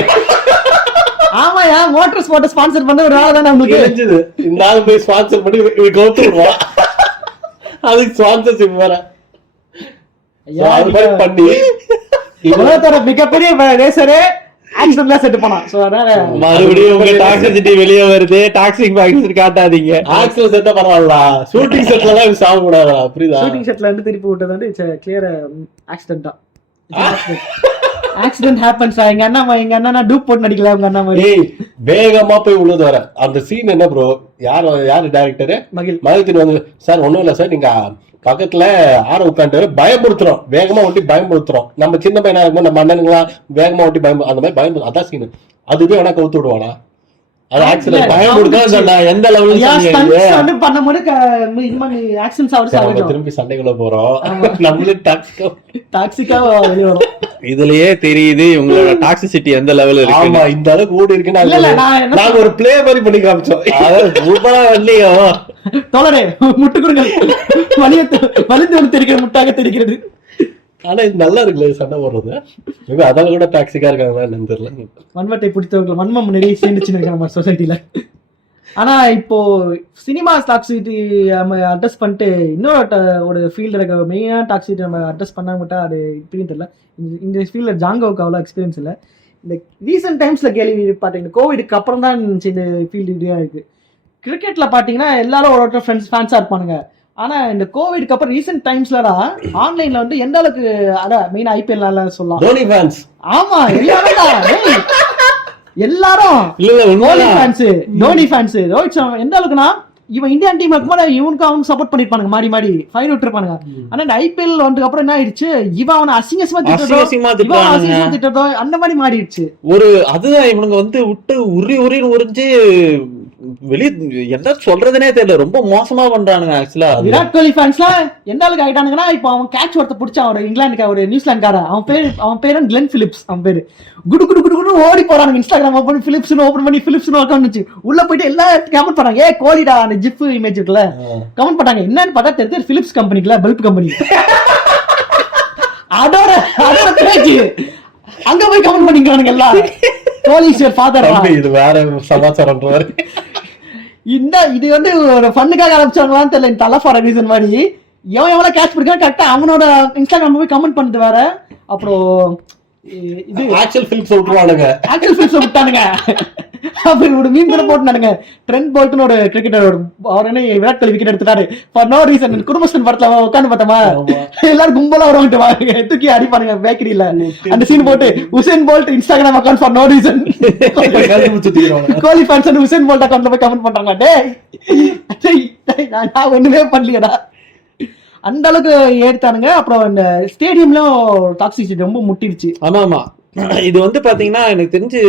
ஆமாயா, மோட்டார் ஸ்போர்ட் ஸ்பான்சர் பண்ண ஒரு ஆள் தானே உங்களுக்கு தெரிஞ்சது. இந்த ஆள் போய் ஸ்பான்சர் பண்ணி கவுத்துருவா, அதுக்கு ஸ்பான்சர்ஷிப் வேற. So, அது மாதிரி பண்ணி உலகத்தோட மிகப்பெரிய ரேசரே ஆக்சிடென்ட்ல செட்டு போனான். சோ அதனால மறுபடியும் உங்க டாக்ஸிசிட்டி வெளியே வருது. Toxic box காட்டாதீங்க. ஆக்சிடென்ட் செட்டா பரவாயில்ல, ஷூட்டிங் செட்ல எல்லாம் சாக கூடாதா? புரியுதா? ஷூட்டிங் செட்ல இருந்து திருப்பி விட்டது வந்து கிளியர் ஆக்சிடென்ட் தான். Accident happens. எங்க அண்ணா டூப் போட்டு நடிக்கல. உங்க அண்ணா மாதிரி வேகமா போய் உள்ளது வர அந்த சீன் என்ன ப்ரோ? யாரு டைரக்டர்? மகிழ்ச்சி வந்து சார் ஒண்ணும் இல்ல சார், நீங்க பக்கத்துல ஆற உட்காந்து பயமுறுத்துறோம், வேகமா ஒட்டி பயமுறுத்துறோம். நம்ம சின்ன பையனா இருக்கும், நம்ம அண்ணனுங்களா வேகமா ஒட்டி அந்த மாதிரி பயமுறு, அதான் சீனு. அதுவே வேணா கவுத்து விடுவானா? அது ஆக்சிடென்ட் பயமுறுத்தா எந்த லெவலுக்கு பண்ணும்போது ஆக்சிடென்ட்ஸ் ஆகுது. திரும்பி சண்டைக்குள்ள போறோம், நம்மளும் டாக்ஸிக்கா வெளிய வரும். இதுலயே தெரியுது உங்களோட டாக்ஸிசிட்டி எந்த லெவல் இருக்கு. ஆமா, இந்த அளவுக்கு ஓடி இருக்குன்னு நாங்க ஒரு பிளே மாதிரி பண்ணி காமிச்சோம். சூப்பரா வரலையோ தோழரே, முட்டு கொடுங்க, வலிந்து தெரிக்கிற முட்டாக தெரிகிறது. ஆனா இது நல்லா இருக்குல்ல சண்டை போடுறது. அதால கூட டாக்ஸிக்கா இருக்காங்களா என்னன்னு தெரியல. வன்மத்தை பிடித்தவர்கள் வன்மம் நிறைய சேர்ந்துச்சுன்னு இருக்க நம்ம சொசைட்டில. ஆனா இப்போ சினிமா டாக்ஸிசிட்டி நம்ம அட்ரஸ் பண்ணிட்டு இன்னொரு ஒரு ஃபீல்டு இருக்க மெயினான டாக்ஸிசிட்டி நம்ம அட்ரஸ் பண்ணாமட்டா அது இப்படின்னு தெரியல. இந்த ஃபீல்ட்ல ஜாங்கோவுக்கு அவ்வளோ எக்ஸ்பீரியன்ஸ் இல்லை. இந்த ரீசெண்ட் டைம்ஸ்ல கேள்வி பார்த்தீங்கன்னா கோவிடுக்கு அப்புறம் தான் இந்த ஃபீல்டு இப்படியா இருக்கு. கிரிக்கெட்ல பாத்தீங்கன்னா எல்லாரும் ஒரு ஃபேன்ஸா இருப்பானுங்க. ஆனா இந்த கோவிட்க்கு அப்புறம் ரீசெண்ட் டைம்ஸ்லடா ஆன்லைன்ல வந்து எந்த அளவுக்கு அதான் மெயின் ஐபிஎல் சொல்லலாம், தோனி ஃபேன்ஸ். ஆமா எல்லாரும் தோனி ஃபேன்ஸ், தோனி ஃபேன்ஸ், ரோஹித் சர்மா. எந்த அளவுக்குன்னா இவன் இந்தியன் டீம் இருக்கும்போது இவனுக்கு அவங்க சப்போர்ட் பண்ணிருப்பானுங்க, மாடி மாடி ஃபைன் விட்டுருப்பானுங்க. ஆனா இந்த ஐபிஎல் வந்ததுக்கு அப்புறம் என்ன ஆயிடுச்சு, இவன் அவனை அசிங்கமா திட்டதோ அந்த மாதிரி மாறிடுச்சு. ஒரு அதுதான் இவனுங்க வந்து விட்டு உரின்னு உறிஞ்சு வெளியே என்ன சொல்றதுனே தெரியல, ரொம்ப மோசமா பண்றானுங்க. ஆக்சுவலா விராட் கோலி ஃபேன்ஸ்லாம் எந்த அளவுக்கு ஆயிட்டானுங்கன்னா, இப்போ அவன் கேட்ச் ஒருத்த பிடிச்சான், ஒரு இங்கிலாந்துக்கு ஒரு நியூசிலாந்துக்கார, அவன் பேரு கிளென் பிலிப்ஸ். அவன் பேரு குடு குடு குடு குடு ஓடி போறானுங்க. இன்ஸ்டாகிராம் ஓபன் பிலிப்ஸ்னு ஓபன் பண்ணி பிலிப்ஸ்னு உட்காந்துச்சு. உள்ள போயிட்டு எல்லா கமெண்ட் பண்ணாங்க, ஏ கோலிடா அந்த ஜிப் இமேஜ் இருக்குல்ல கமெண்ட் பண்ணாங்க. என்னன்னு பார்த்தா தெரிஞ்சு பிலிப்ஸ் கம்பெனிக்குல பல்ப் கம்பெனி. அதோட பேஜ் அங்க போய் கமெண்ட் பண்ணிக்கிறானுங்க எல்லாம். கோலி சார் ஃபாதர். இது வேற சமாச்சாரம். இது வந்து ஒரு ஃபன்னுக்காக ஆரம்பிச்சாங்களான்னு தெரியல. தலை ஃபார் ரீசன் மாதிரி எவ்வளவு கேட்ச் பிடிக்கா கரெக்டா அவனோட இன்ஸ்டாகிராம் போய் கமெண்ட் பண்ணிட்டு வேற. அப்புறம் இது ஆக்சுவல் ஃபிலிப்ஸ் விட்டுருவானுங்க, ஆக்சுவல் ஃபிலிப்ஸ் விட்டானுங்க. அப்படி ஒரு மீன் கூட போட்டுனானுங்க. ட்ரெண்ட் போல்ட்னு ஒரு கிரிக்கெட்டர், அவர் என்ன விராட் கோலி விக்கெட் எடுத்துட்டாரு ஃபார் நோ ரீசன். குடும்பஸ்தன் படத்துல உட்காந்து பார்த்தோமா, எல்லாரும் கும்பலா வருவாங்க தூக்கி அடிப்பானுங்க பேக்கரியில. அந்த சீன் போட்டு Usain Bolt Instagram account for no reason. Kohli fans வந்து உசேன் போல்ட் அக்கௌண்ட்ல போய் கமெண்ட் பண்றாங்க. டேய் நான் ஒண்ணுமே பண்ணலையடா, அந்த அளவுக்கு ஏற்றானுங்க. அப்புறம் இந்த ஸ்டேடியம்லயும் டாக்ஸிசிட்டி ரொம்ப முட்டிருச்சு. ஆமா இது வந்து பாத்தீங்கன்னா எனக்கு தெரிஞ்சு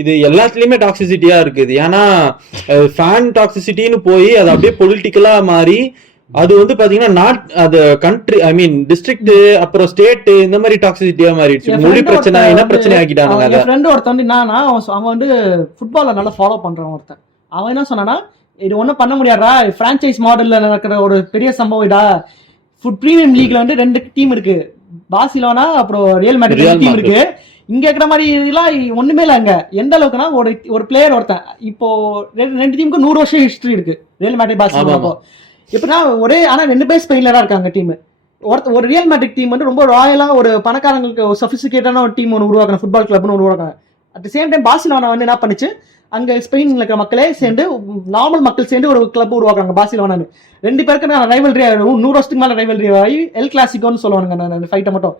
இது எல்லாத்துலயுமே டாக்ஸிசிட்டியா இருக்குது. ஏன்னா ஃபேன் டாக்ஸிசிட்டின்னு போய் அது அப்படியே பொலிட்டிக்கலா மாறி அது வந்து பாத்தீங்கன்னா நாட் அது கண்ட்ரி ஐ மீன் டிஸ்ட்ரிக்ட் அப்புறம் ஸ்டேட் இந்த மாதிரி டாக்ஸிசிட்டியா மாறிடுச்சு. மொழி பிரச்சனை என்ன பிரச்சனை ஆக்கிட்டானுங்க. என் ஃப்ரெண்ட் ஒருத்தன் வந்து என்னன்னா, அவன் வந்து ஃபுட்பால நல்லா ஃபாலோ பண்றான் ஒருத்தன். அவன் என்ன சொன்னானா, இது ஒன்றும் பண்ண முடியாதா, பிரான்சைஸ் மாடல்ல நடக்கிற ஒரு பெரிய சம்பவம் இதா. பிரீமியம் லீக்ல வந்து 2 டீம் இருக்கு, பார்சிலோனா அப்புறம் ரியல் மேட்ரிட் டீம் இருக்கு. இங்க இருக்கிற மாதிரி எல்லாம் ஒண்ணுமே இல்ல. அங்க எந்த அளவுக்குன்னா ஒரு பிளேயர் ஒருத்தன் இப்போ 2 டீமுக்கு 100 வருஷம் ஹிஸ்டரி இருக்கு. ரியல் மேட்ரிட் பார்சிலோனா எப்படின்னா ஒரே, ஆனா 2 பேர் ஸ்பெயின்ல தான் இருக்காங்க டீம். ஒரு ரியல் மேட்ரிட் டீம் வந்து ரொம்ப ராயலா ஒரு பணக்காரங்களுக்கு சொபிஸ்டிகேட்டான ஒரு டீம் ஒன்று உருவாக்கணும், ஃபுட்பால் கிளப்னு உருவாக்காங்க. At the same time Barcelona வந்து என்ன பண்ணுச்சு, அங்க ஸ்பெயின்ல இருக்கிற மக்களே சேர்ந்து நார்மல் மக்கள் சேர்ந்து ஒரு கிளப் உருவாக்குறாங்க பார்சிலோனான்னு. 2 பேருக்கு ரைவல்ரி 100 வருஷத்துக்கு மேல ரைவல்ரி ஆகி எல் கிளாசிக்கோன்னு சொல்லுவாங்க ஃபைட்டை மட்டும்.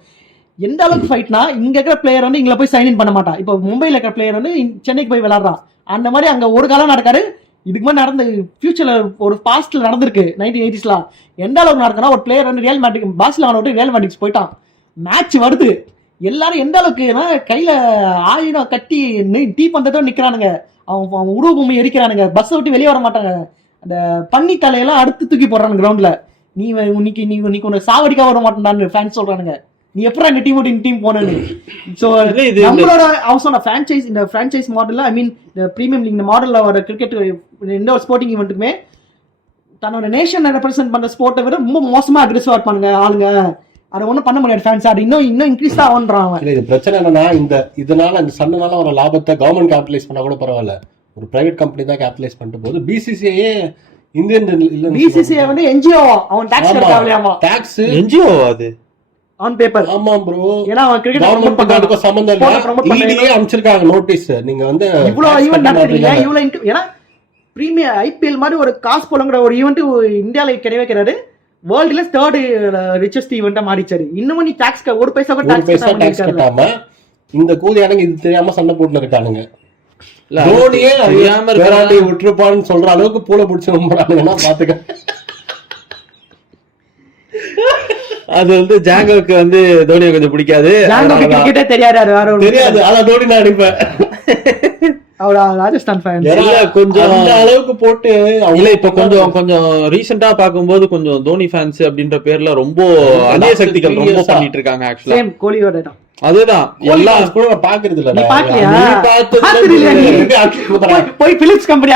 எந்த அளவுக்கு ஃபைட்னா, இங்க இருக்கிற பிளேயர் வந்து இங்க போய் சைன் இன் பண்ண மாட்டான். இப்போ மும்பைல இருக்கிற பிளேயர் வந்து சென்னைக்கு போய் விளையாடுறான். அந்த மாதிரி அங்க ஒரு காலம் நடக்காரு. இதுக்கு மாதிரி நடந்து ஃபியூச்சர்ல ஒரு பாஸ்ட்ல நடந்திருக்கு 1980s. எந்த அளவுக்கு நடக்குன்னா, ஒரு பிளேயர் வந்து ரியல் மேட்ரிக் பார்சிலோனா விட்டு ரியல் மேட்ரிக்ஸ் போயிட்டான். மேட்ச் வருது, எல்லாரும் எந்த அளவுக்குன்னா கையில ஆயுதம் கட்டி டீ பந்தத்தோட நிக்கிறானுங்க. அவன் உருவபூமி எரிக்கிறானுங்க. பஸ் விட்டு வெளியே வர மாட்டாங்க. அந்த பன்னி தலையெல்லாம் அடுத்து தூக்கி போடுறாங்க கிரவுண்ட்ல. நீ உனக்கு சாவடிக்கா வர மாட்டேன்டான்னு ஃபேன்ஸ் சொல்றானுங்க. நீ எப்படா இந்த டீம் விட்டு டீம் போனேன்னு. ஸோ நம்மளோட அவசரம் ஃப்ரான்ச்சைஸ், இந்த ஃப்ரான்ச்சைஸ் மாடல்ல, ஐ மீன் இந்த பிரீமியம் லீக் இந்த மாடல்ல வர கிரிக்கெட் எந்த ஒரு ஸ்போர்ட்டிங் ஈவெண்ட்டுக்குமே தன்னோட நேஷன் ரெப்ரசென்ட் பண்ற ஸ்போர்ட்டை விட ரொம்ப மோசமா அக்ரெசிவா இருப்பானுங்க ஆளுங்க. அதை ஒன்றும் பண்ண முடியாது ஃபேன்ஸ். அது இன்னும் இன்க்ரீஸ் தான் ஆகுன்றான் அவன். இல்ல இது பிரச்சனை என்னன்னா இதனால இந்த சண்டைனால ஒரு லாபத்தை கவர்மெண்ட் கேபிட்டலைஸ் பண்ணா கூட பரவாயில்ல, ஒரு பிரைவேட் கம்பெனி தான் கேபிட்டலைஸ் பண்ணிட்டு போகுது. பிசிசிஐ இந்தியன் பிசிசிஐ வந்து என்ஜிஓ, அவன் டாக்ஸ் கட்டவில்லையாமா. டாக்ஸ் என்ஜிஓ அது ஆன் பேப்பர். ஆமா ப்ரோ, ஏன்னா அவன் கிரிக்கெட் கவர்மெண்ட் பண்றதுக்கு சம்பந்தம் இல்ல. இடியே அனுப்பிச்சிருக்காங்க நோட்டீஸ், நீங்க வந்து இவ்வளவு ஈவென்ட் நடத்துறீங்க, இவ்வளவு ஏன்னா பிரீமியர் ஐபிஎல் மாதிரி ஒரு காசு போலங்கிற ஒரு ஈவெண்ட் இந்தியால கிடையவே கிடையாது. வேர்ல்டுல 3rd ரிச்சஸ்ட் ஈவெண்டா மாறிச்சாரு. இன்னும் நீ டாக்ஸ் ஒரு பைசா கூட டாக்ஸ் கட்டாம இந்த கூதியானங்க இது தெரியாம சண்டை போட்டு இருக்கானுங்க. தோனியே விராட்டை விட்டுருப்பான்னு சொல்ற அளவுக்கு பூல பிடிச்சு நம்புறானுங்கன்னா பாத்துக்க. அது வந்து ஜாங்கோக்கு வந்து தோனியை கொஞ்சம் பிடிக்காது, கிரிக்கெட்டே தெரியாது, தெரியாது. ஆனா தோனி நான் அடிப்பேன். ராஜஸ்தான் ஃபேன் கொஞ்சம் அந்த அளவுக்கு போட்டு இல்ல. இப்ப கொஞ்சம் ரீசெண்டா பாக்கும்போது கொஞ்சம் தோனி ஃபேன்ஸ் அப்படின்ற பேர்ல ரொம்ப அந்நிய சக்திகள் ரொம்ப பண்ணிட்டு இருக்காங்க. ஆக்சுவலா சேம் கோலியோட தான். அதுதான் எல்லா கூட பாக்குறது இல்ல. நீ பாக்கலையா? போய் பிலிப்ஸ் கம்பெனி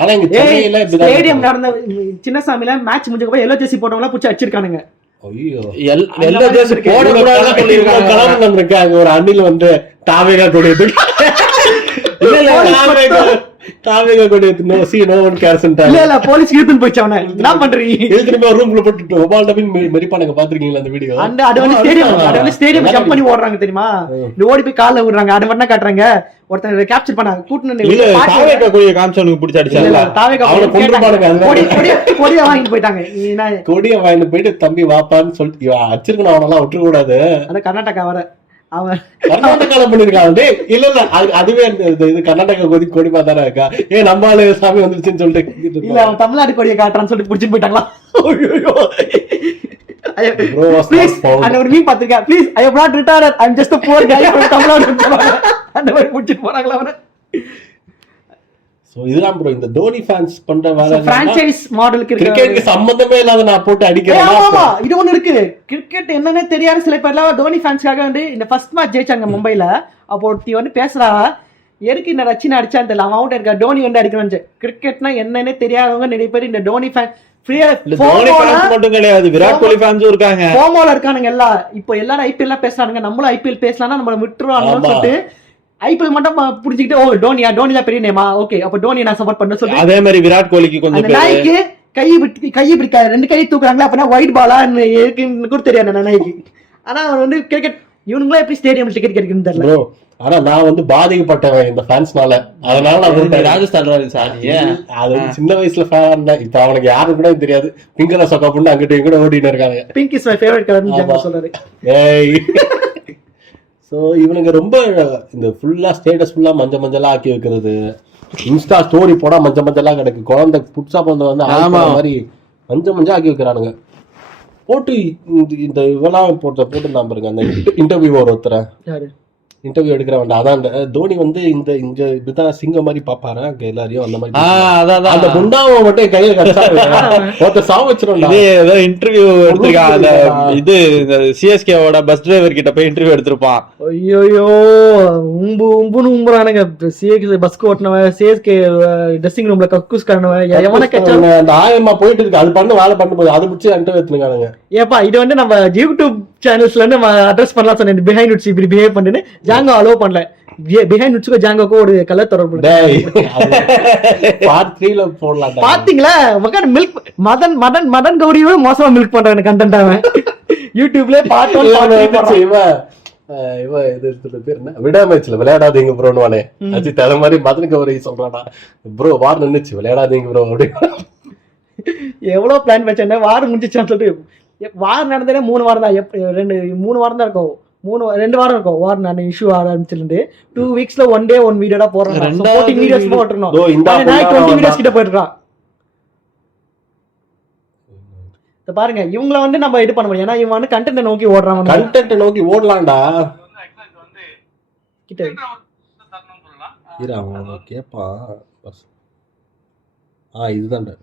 ஆனா இங்க சென்னையில ஸ்டேடியம் நடந்த சின்னசாமில மேட்ச் முடிஞ்சப்ப எல்லோ ஜெர்சி போட்டவங்கள புடிச்சு அடிச்சிருக்கானுங்க. ஐயோ எல்லோ ஜெர்சி போடக்கூடாதுன்னு சொல்லிருக்காங்க. கலந்து வந்திருக்காங்க. ஒரு அணில் வந்து தாவேகா கொடியது போலீஸ் இழுத்துன்னு போயிச்சு அவனை. என்ன பண்றீங்க? ரூம்ல போட்டு மொபைல் டப்பிங் மெரிப்பானுங்க. பாத்துருக்கீங்களா அந்த வீடியோ? அது வந்து ஸ்டேடியம் ஜம்ப் பண்ணி ஓடுறாங்க தெரியுமா? இந்த ஓடி போய் கால்ல விடுறாங்க. அது மட்டும் காட்டுறாங்க. ஒருத்தர் கேப்சர் பண்ணாங்க. கூட்டுன்னு தாவேகா கொடியை காமிச்சவனுக்கு பிடிச்சு அடிச்சாங்க. தாவேகா கொடியை வாங்கிட்டு போயிட்டாங்க. கொடியை வாங்கிட்டு போயிட்டு தம்பி வாப்பான்னு சொல்லிட்டு அடிச்சிருக்கணும். அவனெல்லாம் விட்டுற கூடாது. அந்த கர்நாடகா வர அவன் கர்நாடகால பண்ணிருக்கான். இல்ல அதுவே இது கர்நாடகா கொடி பார்த்தாரா இருக்கா? நம்மளால சாமி வந்துருச்சுன்னு சொல்லிட்டு இல்ல அவன் தமிழ்நாடு கொடியை காட்டுறான்னு சொல்லிட்டு புடிச்சுட்டு போயிட்டாங்களா? ஒரு மீன் பாத்திருக்கேன். Please I have not retired, I am just a poor guy from Tamil Nadu. அந்த மாதிரி புடிச்சிட்டு போறாங்களா அவனை? இதுதான் ப்ரோ இந்த தோனி ஃபேன்ஸ் பண்ற வேலை. பிரான்சைஸ் மாடலுக்கு கிரிக்கெட்டுக்கு சம்பந்தமே இல்லாத நான் போட்டு அடிக்கிறேன். ஆமா இது ஒண்ணு இருக்கு. கிரிக்கெட் என்னன்னே தெரியாத சில பேர்லாம் தோனி ஃபேன்ஸ்க்காக வந்து இந்த ஃபர்ஸ்ட் மேட்ச் ஜெயிச்சாங்க மும்பைல. அப்போ ஒருத்தி வந்து பேசுறா, எதுக்கு இந்த ரச்சினை அடிச்சான்னு தெரியல, அவன் அவுட் இருக்கா, டோனி வந்து அடிக்கணும்னு. கிரிக்கெட்னா என்னன்னே தெரியாதவங்க நிறைய பேர் இந்த டோனி ஃபேன் மட்டும் கிடையாது, விராட் கோலி ஃபேன்ஸும் இருக்காங்க. ஃபோமோல இருக்கானுங்க எல்லாம். இப்போ எல்லாரும் ஐபிஎல் பேசுறானுங்க. நம்மளும் ஐபிஎல் பேசலாம்னா நம்மள விட்டுருவாங்கன்னு சொல்லிட்டு ஐபிஎல் மட்டும் புடிச்சிக்கிட்டு, ஓ டோனியா, டோனியா பெரிய நேமா, ஓகே அப்ப டோனி நான் சப்போர்ட் பண்ண சொல்லி அதே மாதிரி விராட் கோலிக்கு கொஞ்சம் நாய்க்கு கையை பிடிக்க 2 கை தூக்குறாங்களா, அப்பனா ஒயிட் பாலா இருக்குன்னு கூட தெரியாது நாய்க்கு. ஆனா அவன் வந்து கிரிக்கெட் இவனுங்களா எப்படி ஸ்டேடியம் டிக்கெட் கிடைக்குன்னு தெரியல. ஆனா நான் வந்து பாதிக்கப்பட்டவன் இந்த ஃபேன்ஸ்னால. அதனால நான் ராஜஸ்தான் அது சின்ன வயசுல ஃபேன் தான். இப்ப அவனுக்கு யாரும் கூட தெரியாது. பிங்க் கலர் சொக்கா போட்டு அங்கிட்ட இங்க ஓடிட்டு இருக்காங்க. பிங்க் இஸ் மை ஃபேவரட் கலர்னு சொல்றாரு. சோ இவனுங்க ரொம்ப இந்த ஃபுல்லா ஸ்டேட்டஸ் ஃபுல்லா மஞ்சளா ஆக்கி வைக்கிறது, இன்ஸ்டா ஸ்டோரி போடா மஞ்சளா கிடக்கு. குழந்தை புதுசா பிறந்த வந்து மாதிரி மஞ்சா ஆக்கி வைக்கிறானுங்க. போட்டு இந்த இவெல்லாம் போட்டு பாருங்க. அந்த இன்டர்வியூ ஒருத்தர இன்டர்வியூ எடுக்கிற வேண்டாம். அதான் தோனி வந்து இந்த இங்க இப்படிதான் சிங்கம் மாதிரி பாப்பாரு எல்லாரையும். அந்த மாதிரி அந்த முண்டாவை மட்டும் கையில கட்ட சாவச்சிரும். ஏதோ இன்டர்வியூ எடுத்திருக்கான். இது சிஎஸ்கேவோட பஸ் டிரைவர் கிட்ட போய் இன்டர்வியூ எடுத்திருப்பான். ஐயோ உம்புன்னு உம்புறானுங்க. சிஎஸ்கே பஸ்க்கு ஓட்டினவன், சிஎஸ்கே ட்ரெஸ்ஸிங் ரூம்ல கக்கூஸ் காரணவன், அந்த ஆயமா போயிட்டு இருக்கு. அது பண்ணு வேலை பண்ணும்போது அதை பிடிச்சி இன்டர்வியூ எடுத்துருக்கானுங்க. ஏப்பா இது வந்து நம்ம யூடியூப் சேனல்ஸ்ல இருந்து அட்ரஸ் பண்ணலாம் சொன்னேன். பிஹைண்ட் உட்ஸ் இப்படி பிஹேவ் பண்ணுன்னு ஜாங்கோ அலோவ் பண்ணல. பிஹைண்ட் உட்ஸ்க்கு ஜாங்கோக்கு ஒரு கலர் தொடர்பு. பார்ட் 3ல போடலாம். பாத்தீங்களா மில்க் மதன் கௌரியும் மோசமா மில்க் பண்றாங்க கண்டென்ட். அவன் யூடியூப்ல பார்ட் 1 இவ இது பேர் என்ன விடாமேச்சுல விளையாடாதீங்க ப்ரோன்னு அஜித் அத மாதிரி மதன் கௌரி சொல்றானா, ப்ரோ வார் நின்னுச்சு விளையாடாதீங்க ப்ரோ அப்படி. எவ்வளவு பிளான் வச்சேன். வாரம் முடிஞ்சிச்சான்னு சொல்லிட்டு வாரம் நடந்ததே 3 வாரம் தான். 3 வாரம் தான் இருக்கும். 2 வாரம் இருக்கும் வார். நான் இஷ்யூ ஆரம்பிச்சிருந்து 2 வீக்ஸ்ல 1 டே 1 வீடியோட போடுறேன். 14 வீடியோஸ் போட்டுறணும். 20 வீடியோஸ் கிட்ட போயிட்டுறான். பாருங்க இவங்கள வந்து நம்ம இது பண்ண முடியும். ஏன்னா இவன் வந்து கண்டென்ட் நோக்கி ஓடுறான். கண்டென்ட் நோக்கி ஓடலாம்டா. கிட்ட கேப்பா இதுதான்டா.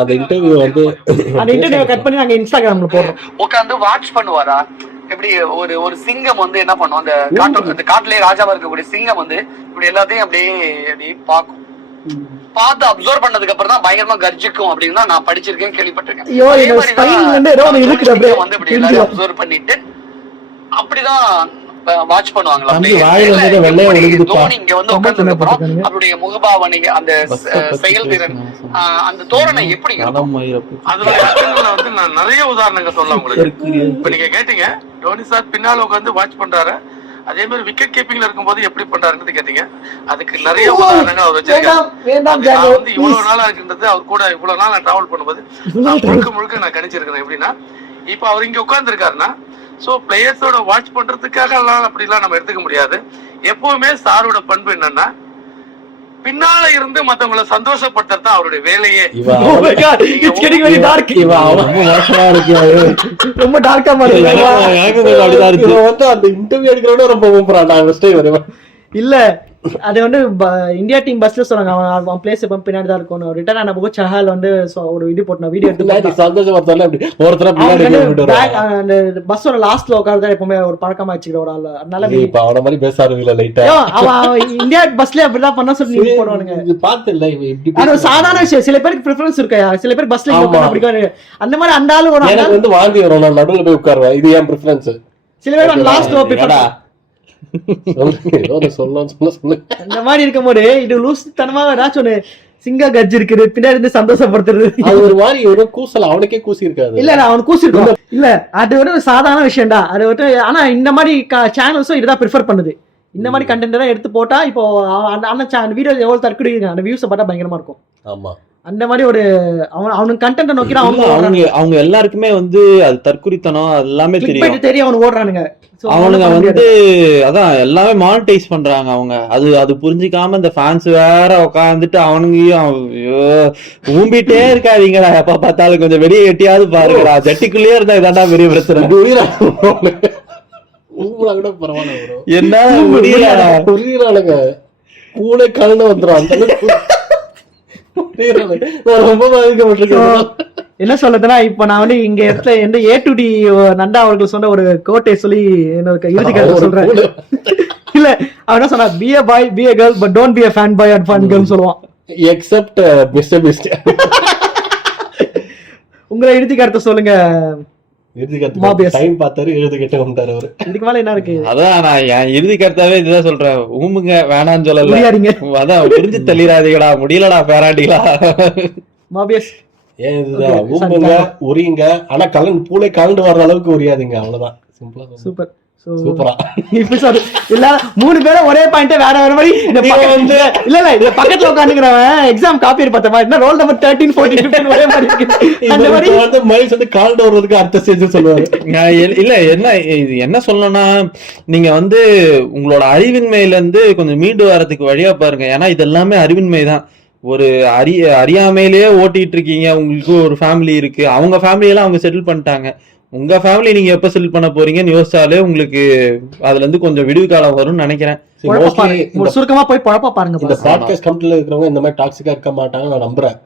அந்த இன்டர்வியூ வந்து அந்த இன்டர்வியூ கட் பண்ணி நாங்க இன்ஸ்டாகிராம்ல போடுறோம். உட்கார்ந்து வாட்ச் பண்ணுவாரா? எப்படி ஒரு சிங்கம் வந்து என்ன பண்ணும், அந்த காட்டுலயே ராஜாவா இருக்கக்கூடிய சிங்கம் வந்து இப்படி எல்லாத்தையும் அப்படியே பாக்கும். பார்த்து அப்சர்வ் பண்ணதுக்கு அப்புறம் தான் பயங்கரமா கர்ஜிக்கும் அப்படின்னு தான் நான் படிச்சிருக்கேன், கேள்விப்பட்டிருக்கேன். ஐயோ, அதே இந்த மாதிரி spine ல இருந்து ஏதோ ஒண்ணு இருக்குது அப்படியே. தான் வந்து இப்படி எல்லாரும் அப்சர்வ் பண்ணிட்டு அப்படிதான் வாட்ச் பண்ணுவாங்களா? தம்பி, வாயில இருந்தது வெள்ளையா ஒழுகுதுப்பா. தோனி இங்க வந்து உட்கார்ந்ததுக்கு அப்புறம் அவருடைய முகபாவனை, அந்த செயல்திறன், அந்த தோரணை எப்படி இருக்கும்? அதனுடைய அர்த்தங்களை வந்து நான் நிறைய உதாரணங்கள் சொல்லலாம் உங்களுக்கு. இப்ப நீங்க கேட்டீங்க டோனி சார் பின்னால உட்காந்து வாட்ச் பண்றாரு, அதே மாதிரி விக்கெட் கீப்பிங்ல இருக்கும்போது எப்படி பண்றாருன்னு கேட்டீங்க. அதுக்கு நிறைய உதாரணங்கள் அவர் வச்சிருக்காரு. நான் வந்து இவ்வளவு நாளா இருக்கின்றது, அவர் கூட இவ்வளவு நாள் நான் டிராவல் பண்ணும்போது முழுக்க முழுக்க நான் கணிச்சிருக்கிறேன். எப்படின்னா, இப்ப அவர் இங்க உட்கார்ந்து இருக்காருன்னா, சோ பிளேயர்ஸோட வாட்ச் பண்றதுக்காக எல்லாம் அப்படிலாம் நம்ம எடுத்துக்க முடியாது. எப்பவுமே சாரோட பண்பு என்னன்னா, பின்னால இருந்து மத்தவங்களை சந்தோஷப்படுத்துறது தான் அவருடைய வேலையே. ரொம்ப டார்க்கா அந்த இன்டர்வியூ எடுக்கிறோட ரொம்ப இல்ல. அது வந்து இந்தியா டீம் பஸ்ல சொன்னாங்க அவன் பிளேஸ் எப்ப பின்னாடி தான் இருக்கும். ரிட்டர்ன் ஆன போது சஹால் வந்து ஒரு இது போட்டு வீடியோ எடுத்து பஸ்ஸோட லாஸ்ட்ல உட்கார்ந்து எப்பவுமே ஒரு பழக்கமா வச்சுக்கிற ஒரு ஆள். அதனால இப்ப அவன மாதிரி பேச ஆரம்பிக்கல லைட்டா. அவன் இந்தியா பஸ்ல அப்படிதான் பண்ண சொல்லி நியூஸ் போடுவானுங்க. பாத்து இல்ல இப்படி அது சாதாரண விஷயம். சில பேருக்கு பிரெஃபரன்ஸ் இருக்கு, சில பேர் பஸ்ல பிடிக்கும். அந்த மாதிரி அந்த ஆளு ஒரு எனக்கு வந்து வாந்தி வரும், நான் நடுவுல போய் உட்காருவேன். இது ஏன் பிரெஃபரன்ஸ். சில பேர் லாஸ்ட் அந்த மாதிரி இருக்கும்போது இது லூஸ் தனமா ஏதாச்சும் ஒண்ணு சிங்க கட்ஜ் இருக்குது பின்னாடி இருந்து சந்தோஷப்படுத்துறது. அது ஒரு மாதிரி ஒரு கூசல், அவனுக்கே கூசி இருக்காது. இல்ல அவன் கூசி இருக்கும். இல்ல அது ஒரு சாதாரண விஷயம் தான் அது வந்து. ஆனா இந்த மாதிரி சேனல்ஸும் இதுதான் ப்ரிஃபர் பண்ணுது. இந்த மாதிரி கண்டென்ட் தான் எடுத்து போட்டா இப்போ அந்த வீடியோ எவ்வளவு தற்கொலை அந்த வியூஸ் பார்த்தா பயங்கரமா இருக்கும். ஆமா, அந்த மாதிரி ஒரு அவனுக்கு கண்டென்ட் நோக்கி அவங்க எல்லாருக்குமே வந்து அது தற்குறித்தனம் எல்லாமே தெரியும். அவனு ஓடுறானுங்க, அவனுங்க வந்து அதான் எல்லாமே மானிட்டைஸ் பண்றாங்க அவங்க. அது புரிஞ்சுக்காம இந்த ஃபேன்ஸ் வேற உட்காந்துட்டு அவனுங்கயும் ஊம்பிட்டே இருக்காதீங்கடா, எப்ப பார்த்தாலும் கொஞ்சம் வெளியே எட்டியாவது பாருங்கடா, ஜட்டிக்குள்ளேயே இருந்தா இதாண்டா பெரிய பிரச்சனை. கூட பரவாயில்ல, என்ன புரியுறானுங்க கூட கலந்து வந்துடும். அந்த ரொம்ப பாதிக்கப்பட்டிருக்கேன். என்ன சொல்றதுன்னா, இப்ப நான் வந்து இங்க இடத்துல எந்த A to D நண்டா அவர்கள் சொன்ன ஒரு கோட்டை சொல்லி என்னோட இறுதி கருத்து சொல்றேன். இல்ல அவன் என்ன சொன்னா, be a boy, be a girl, but don't be a fan boy and fan girl சொல்லுவான். Except Mr. Beast. உங்களை இறுதி கருத்தை சொல்லுங்க. டைம் பார்த்தாரு, எழுதி கேட்டு வந்துட்டாரு அவரு. இதுக்கு மேல என்ன இருக்கு? அதான் நான் என் இறுதி கருத்தாவே இதுதான் சொல்றேன். ஊமுங்க வேணான்னு சொல்லல, அதான் புரிஞ்சு தள்ளிடாதீங்கடா, முடியலடா பேராண்டிகளா. மாபியஸ் ஏன் இதுதான் ஊம்புங்க உரியுங்க, ஆனா பூளை கலந்து வர்ற அளவுக்கு உரியாதீங்க, அவ்வளவுதான். சிம்பிளா சூப்பர் சூப்பரா இல்ல 3 பேரும் ஒரே பாயிண்ட் வேற வேற மாதிரி. இல்ல இல்ல பக்கத்துல உட்காந்துக்கிறவன் எக்ஸாம் காப்பி பார்த்த மாதிரி ரோல் நம்பர் 13 14 15 ஒரே மாதிரி இருக்கு. அந்த மாதிரி வந்து மைல்ஸ் வந்து கால்ட் வர்றதுக்கு அடுத்த ஸ்டேஜ் சொல்லுவாரு. இல்ல என்ன சொல்லணும்னா, நீங்க வந்து உங்களோட அறிவின்மையில இருந்து கொஞ்சம் மீண்டு வரதுக்கு வழியா பாருங்க. ஏன்னா இது எல்லாமே அறிவின்மை தான். ஒரு அறியாமையிலேயே ஓட்டிட்டு இருக்கீங்க. உங்களுக்கு ஒரு ஃபேமிலி இருக்கு, அவங்க ஃபேமிலியெல்லாம் அவங்க செட்டில் பண்ணிட்டாங்க. உங்க ஃபேமிலி நீங்க எப்ப செட்டில் பண்ண போறீங்கன்னு யோசிச்சாலே உங்களுக்கு அதுல இருந்து கொஞ்சம் விடுவு காலம் வரும்னு நினைக்கிறேன். சுருக்கமா போய் பழப்ப பாருங்க. இந்த பாட்காஸ்ட் கம்பெனில இருக்கிறவங்க இந்த மாதிரி டாக்ஸிக்கா இருக்க மாட்டாங்க நான் நம்புறேன்.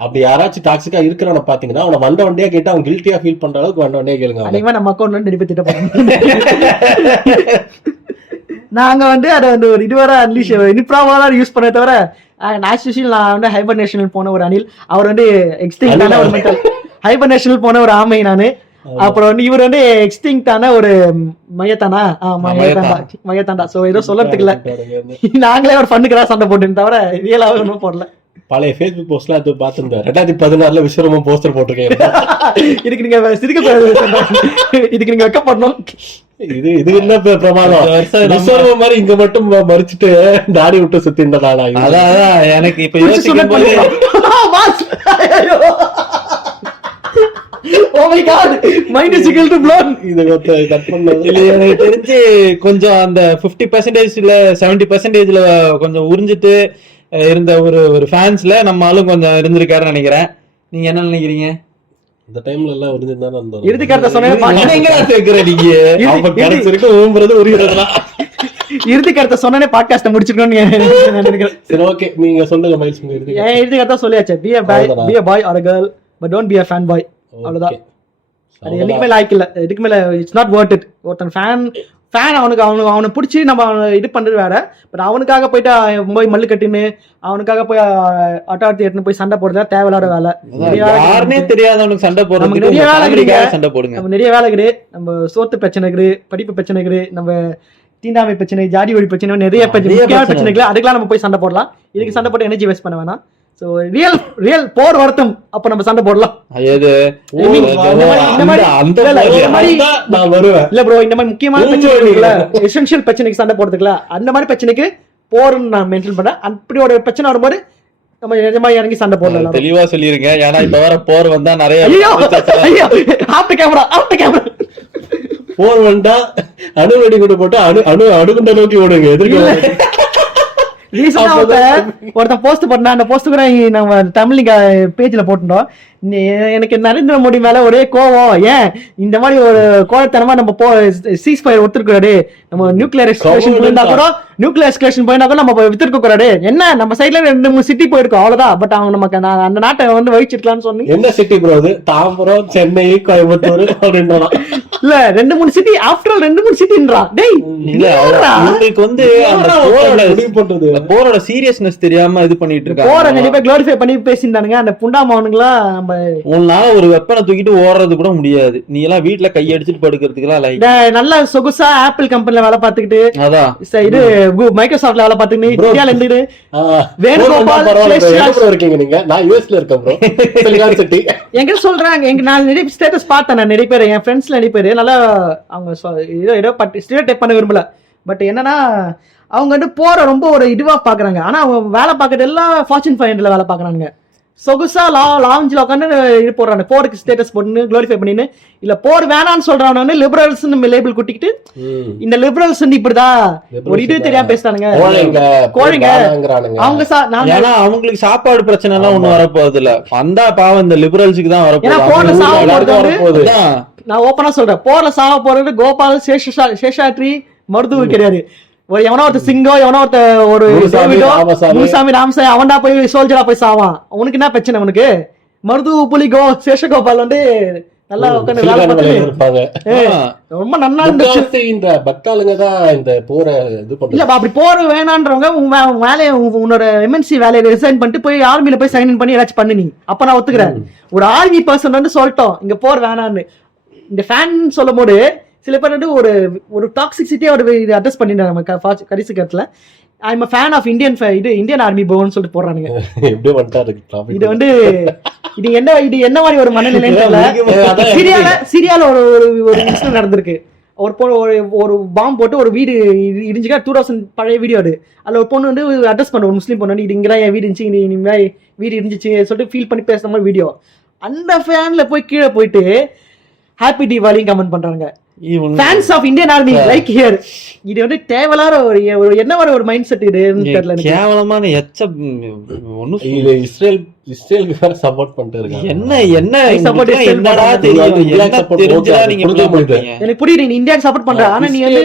அப்படி யாராச்சும் டாக்ஸிக்கா இருக்கிறவன பாத்தீங்கன்னா அவனை வந்த வண்டியா கேட்டு அவன் கில்ட்டியா ஃபீல் பண்ற அளவுக்கு வந்த வண்டியா கேளுங்க. அதிகமா நம்ம அக்கௌண்ட்ல இருந்து எடுத்து திட்ட போறோம். நாங்க வந்து அதை வந்து ஒரு இதுவரை அன்லீஷ் இன்ப்ராவா யூஸ் பண்ண தவிர நேச்சுரல் நான் வந்து ஹைபர்நேஷனல் போன ஒரு அனில், அவர் வந்து எக்ஸ்டிங்கான ஒரு மென்டல் ஹைபர்நேஷனல் போன ஒரு ஆமை நானு. அப்புறம் வந்து இவர் வந்து எக்ஸ்டிங்டான ஒரு மையத்தானா மையத்தாண்டா. சோ ஏதோ சொல்லறதுக்கு இல்ல, நாங்களே ஒரு ஃபன்னுக்குதான் சண்டை போட்டுன்னு தவிர ரியலாவே ஒன்றும் போடல. பழைய Facebook போஸ்ட்லாம் அது பார்த்துருந்தேன். 2016 விஸ்வரூபம் போஸ்டர் போட்டிருக்கேன். இதுக்கு நீங்க சிரிக்க இதுக்கு நீங்க வைக்கப்படணும். இது என்ன பிரமாதம், விஸ்வரூபம் மாதிரி இங்க மட்டும் மறிச்சுட்டு தாடி விட்டு சுத்தி இந்த நாளா. அதான் எனக்கு இப்ப யோசிக்கும் போது எனக்கு தெரிஞ்சு கொஞ்சம் அந்த 50% 70% கொஞ்சம் உறிஞ்சிட்டு இருந்த ஒரு ஃபேன்ஸ்ல நம்ம ஆளும் கொஞ்சம் இருந்திருக்காருன்னு நினைக்கிறேன். நீங்க என்ன நினைக்கிறீங்க? இந்த டைம்ல எல்லாம் உறிஞ்சிருந்தானே அந்த இறுதி கருத்தை இறுதி கருத்தை சொன்னே பாட்காஸ்ட் முடிச்சுக்கணும்னு நினைக்கிறேன். சரி, ஓகே, நீங்க சொல்லுங்க மைல்ஸ். இறுதி கருத்தை சொல்லியாச்சு. be a boy or a girl, but don't be a fan boy. அவ்வளவுதான். அது என்னைக்குமே லாய்க்கு இல்ல. இதுக்கு மேல இட்ஸ் நாட் வொர்த் இட். ஒருத்தன் ஃபேன் அவனை பிடிச்சி நம்ம இது பண்றது வேற. பட் அவனுக்காக போயிட்டு போய் மல்லு கட்டின்னு அவனுக்காக போய் அட்டார்த்தி எடுத்துன்னு போய் சண்டை போடுறதா தேவையில்லாத வேலை. யாருனே தெரியாதவனுக்கு சண்டை போடுறதுக்கு நிறைய வேலை இருக்குது. சண்டை போடுங்க. நம்ம நிறைய வேலை இருக்குது. நம்ம சோத்து பிரச்சனை இருக்குது, படிப்பு பிரச்சனை இருக்குது, நம்ம தீண்டாமை பிரச்சனை, ஜாதி ஒழி பிரச்சனை, நிறைய பிரச்சனை இருக்குது. அதுக்கெல்லாம் நம்ம போய் சண்டை போடலாம். இதுக்கு சண்டை போட்டு எனர்ஜி வேஸ்ட் பண்ண வேணாம். சோ ரியல் போர் வருத்தம் அப்ப நம்ம சண்டை போடலாம். இல்ல ப்ரோ, இந்த மாதிரி முக்கியமான பிரச்சனை இருக்குல்ல, எசென்ஷியல் பிரச்சனைக்கு சண்டை போடுறதுக்குல, அந்த மாதிரி பிரச்சனைக்கு போர்னு நான் மென்ஷன் பண்றேன். அப்படி ஒரு பிரச்சனை வரும்போது நம்ம நிஜமா இறங்கி சண்டை போடலாம். தெளிவா சொல்லிருங்க. ஏன்னா இப்ப வர போர் வந்தா நிறைய கேமரா போர் வந்தா அணு வெடிகுண்டு போட்டு அணுகுண்ட நோக்கி ஓடுங்க. எதிர்க்க ஒருத்தன் போஸ்ட் பண்ண, அந்த போஸ்ட் கூட நம்ம தமிழ் பேஜ்ல போட்டுட்டோம். எனக்கு நரேந்திர மோடி மேல ஒரே கோவம். ஏன் இந்த மாதிரி ஒரு கோவத்தனமா நம்ம சீஸ் ஃபயர் ஒத்துருக்காரு, நம்ம நியூக்ளியர் எஸ்கலேஷன் போயிருந்தா கூட நம்ம வித்திருக்க கூடாது. என்ன நம்ம சைட்ல 2-3 சிட்டி போயிருக்கோம் அவ்வளவுதான். பட் அவங்க நமக்கு அந்த நாட்டை வந்து வகிச்சிருக்கலாம்னு சொன்னி. என்ன சிட்டி ப்ரோ அது? தாம்பரம், சென்னை, கோயம்புத்தூர் அப்படின்றா இல்ல 2-3 சிட்டி. After all 2-3 சிட்டின்றா. டேய் இல்ல உங்களுக்கு வந்து அந்த போரோட சீரியஸ்னஸ் தெரியாம இது பண்ணிட்டு இருக்காங்க. போற நிறைய பேர் க்ளோரிஃபை பண்ணி பேசிட்டானுங்க. அந்த புண்டாமவனுங்களா நம்ம உன்னால ஒரு வெப்பனை தூக்கிட்டு ஓடுறது கூட முடியாது. நீ எல்லாம் வீட்டுல கையடிச்சிட்டு படுக்கிறதுக்குலாம் நல்ல சொகுசா ஆப்பிள் கம்பெனில வேலை பார்த்துக்கிட்டு, அதான் இது மைக்ரோசாஃப்ட்ல வேலை பார்த்துக்கிட்டு இந்தியால இருந்துட்டு வேணுகோபால் இருக்கீங்க. நீங்க நான் யூஎஸ்ல இருக்கேன் ப்ரோ. சிலிகான் சிட்டி எங்க சொல்றாங்க. நான் நிறைய ஸ்டேட்டஸ் பார்த்தேன். நான் நிறைய பேர், என் ஃப்ரெண்ட்ஸ்ல நிறைய பேர் நல்லா அவங்க ஏதோ ஸ்டேட் பண்ண விரும்பல. பட் என்னன்னா அவங்க வந்து போற ரொம்ப ஒரு இதுவா பாக்குறாங்க. ஆனா அவங்க வேலை பார்க்கறது எல்லாம் ஃபார்ச்சூன் 500ல வேலை பாக்குறாங்க. சொகுசா லாஞ்சில் உட்காந்து இது போடுறாங்க. போருக்கு ஸ்டேட்டஸ் போட்டு க்ளோரிஃபை பண்ணின்னு, இல்ல போர் வேணான்னு சொல்றாங்க. லிபரல்ஸ் லேபிள் குட்டிக்கிட்டு இந்த லிபரல்ஸ் இப்படிதான் ஒரு இது தெரியாம பேசுறானுங்க. கோழிங்க அவங்க அவங்களுக்கு சாப்பாடு பிரச்சனை எல்லாம் ஒண்ணும் வரப்போகுது இல்ல. அந்த பாவம் இந்த லிபரல்ஸுக்கு தான் வரப்போகுது. நான் ஓப்பனா சொல்றேன், போர்ல சாவ போறது கோபால், சேஷாத்ரி, மருதுவ கிடையாது. எவனோ ஒருத்த சிங்கோ, எவனோ ஒருத்த ஒரு முனுசாமி, ராமசாமி அவன்டா போய் சோல்ஜரா போய் சாவான். உனக்கு என்ன பிரச்சனை? உனக்கு மருது, புலிகோ, சேஷகோபால் வந்து நல்லா உட்காந்து வேலை பார்த்து ரொம்ப நல்லா இருந்துச்சு. இந்த பக்தாளுங்க தான் இந்த போற இது பண்றாங்க. இல்ல அப்படி போற வேணான்றவங்க உன் வேலையை, உன்னோட எம்என்சி வேலையை ரிசைன் பண்ணிட்டு போய் ஆர்மியில போய் சைன் இன் பண்ணி ஏதாச்சும் பண்ணு. நீ அப்ப நான் ஒத்துக்கிறேன். ஒரு ஆர்மி பர்சன் வந்து சொல்லிட்டோம் இங்க போர் வேணான்னு. இந்த ஃபேன் சொல்லும் போது சில பேர் வந்து ஒரு டாக்ஸிசிட்டியா ஒரு அட்ரஸ் பண்ணிட்டாங்க நம்ம கடைசி கட்டத்துல. I am a fan of Indian army போன்னு சொல்லிட்டு போடுறானுங்க. இது வந்து இது என்ன மாதிரி ஒரு மனநிலைன்னு சிரியால ஒரு இன்சிடென்ட் நடந்திருக்கு. ஒரு பாம்பு போட்டு ஒரு வீடு இடிஞ்சுக்கா. 2000 பழைய வீடியோ அது. அதுல ஒரு பொண்ணு வந்து அட்ரஸ் பண்ண, ஒரு முஸ்லீம் பொண்ணு வந்து இது இங்கதான் என் வீடு இருந்துச்சு, வீடு இருந்துச்சு சொல்லிட்டு ஃபீல் பண்ணி பேசுற மாதிரி வீடியோ. அந்த ஃபேன்ல போய் கீழே போயிட்டு ஹாப்பி தீபாவளி கமெண்ட் பண்றாங்க. Fans of Indian Army like here. இது வந்து தேவலார ஒரு என்ன வர ஒரு மைண்ட் செட் இதுன்னு தெரியல. கேவலமான இஸ்ரேலுக்கு வேற சப்போர்ட் பண்ணிட்டு இருக்காங்க. என்ன சப்போர்ட் என்னடா தெரியும்? தெரிஞ்சா நீங்க எனக்கு புரியுது நீ இந்தியாக்கு சப்போர்ட் பண்ற. ஆனா நீ வந்து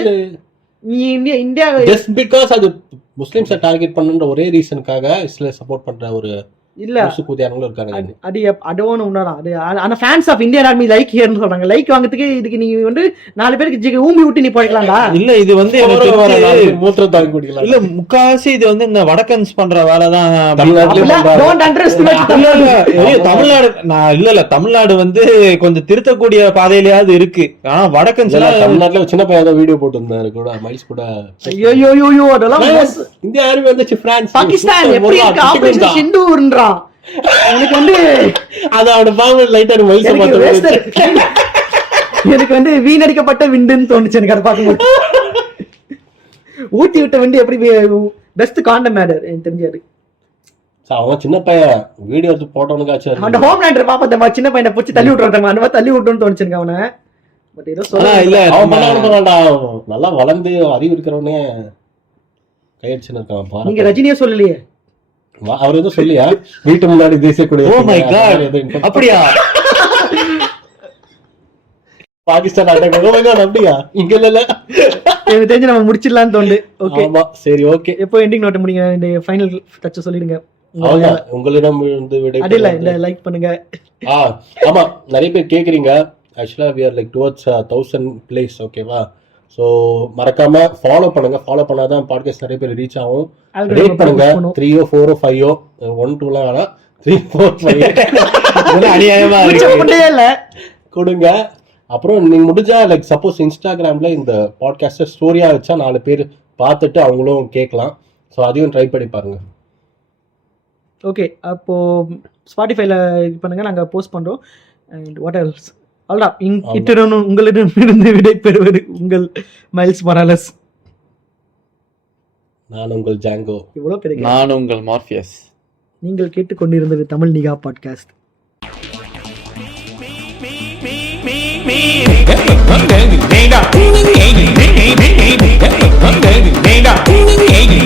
இந்தியா just because அது முஸ்லிம்ஸை டார்கெட் பண்ணுன்ற ஒரே ரீசனுக்காக இஸ்ரேல் சப்போர்ட் பண்ற ஒரு இல்ல இருக்காங்க. அது அடோன்னு உணரான். அது ஆனா fans of Indian army like ஹியர்னு சொல்றாங்க. லைக் வாங்குறதுக்கு இதுக்கு நீ வந்து 4 பேருக்கு ஊம்பி விட்டு நீ போய்க்கலாம்டா. இல்ல இது வந்து இல்ல முக்காசி இது வந்து இந்த வடக்கன்ஸ் பண்ற வேலைதான். தமிழ்நாடு வந்து கொஞ்சம் திருத்தக்கூடிய பாதையிலயாவது இருக்கு. ஆனா வடக்கன்ஸ் தமிழ்நாட்டுல சின்ன பையன் வீடியோ போட்டு இருந்தாரு கூட, மைல்ஸ் கூட. ஐயோ அதெல்லாம் இந்திய ஆர்மி வந்துச்சு. பிரான்ஸ், பாகிஸ்தான் எப்படி இருக்கு? ஆபரேஷன் சிந்தூர்ன்றா. எனக்கு வந்து அதோட பாம்பு லைட்டா மைல்ஸ் பார்த்தா எனக்கு வந்து வீணடிக்கப்பட்ட விண்டுன்னு தோணுச்சு எனக்கு அதை பார்க்கும்போது. ஊட்டி விட்ட விண்டு எப்படி பெஸ்ட் காண்டம் மேடர் எனக்கு தெரிஞ்சாரு. அவன் சின்ன பையன் வீடியோ எடுத்து போட்டவனுக்காச்சு அந்த ஹோம் லேண்டர் பாப்பா சின்ன பையனை பிடிச்சி தள்ளி விட்டுறாங்க. அந்த மாதிரி தள்ளி விட்டுன்னு தோணுச்சுங்க அவனை. பட் ஏதோ இல்ல அவன் நல்லா வளர்ந்து அறிவு இருக்கிறவனே கையடிச்சுன்னு இருக்கான். நீங்க ரஜினியே சொல்லலையே, அவர் எதுவும் சொல்லியா? வீட்டு முன்னாடி தேசிய கொடி. ஓ மை காட், அப்படியா? பாகிஸ்தான் அப்படியா? இங்க இல்ல, எனக்கு தெரிஞ்சு நம்ம முடிச்சிடலாம்னு தோணுது. ஓகே சரி, ஓகே. எப்போ எண்டிங் நோட் முடிங்க, இந்த ஃபைனல் டச் சொல்லிடுங்க. உங்களிடம் வந்து விடை இல்ல இந்த லைக் பண்ணுங்க. ஆமா நிறைய பேர் கேக்குறீங்க. ஆக்சுவலா we are like towards 1000 plays. ஓகேவா? ஸோ மறக்காம ஃபாலோ பண்ணுங்க. ஃபாலோ பண்ணாதான் பாட்காஸ்ட் நிறைய பேர் ரீச் ஆகும். Algorithm ரேட் பண்ணுங்க. push பண்ணும். 3 4 5 1 2 வேணாம், 3 4 5 அநியாயமா பிடிச்ச இருக்கு. முட்டையே இல்ல. கொடுங்க. அப்புறம் நீங்க முடிஞ்சா லைக் சப்போஸ் இன்ஸ்டாகிராம்ல இந்த பாட்காஸ்ட ஸ்டோரியா வச்சா 4 பேர் பார்த்துட்டு அவங்களும் கேட்கலாம். ஸோ அதையும் ட்ரை பண்ணி பாருங்க. ஓகே, அப்போ ஸ்பாட்டிஃபைல இது பண்ணுங்க, நாங்க போஸ்ட் பண்றோம். And what else? அவ்வளோதான். இத்துடன் உங்களிடமிருந்து விடை பெறுவது உங்கள் மைல்ஸ் மொராலஸ். நான் உங்கள் ஜாங்கோ. இவ்வளோ பெரிய நான் உங்கள் மார்பியஸ். நீங்கள் கேட்டுக்கொண்டிருந்தது தமிழ் நிகா பாட்காஸ்ட். Hey,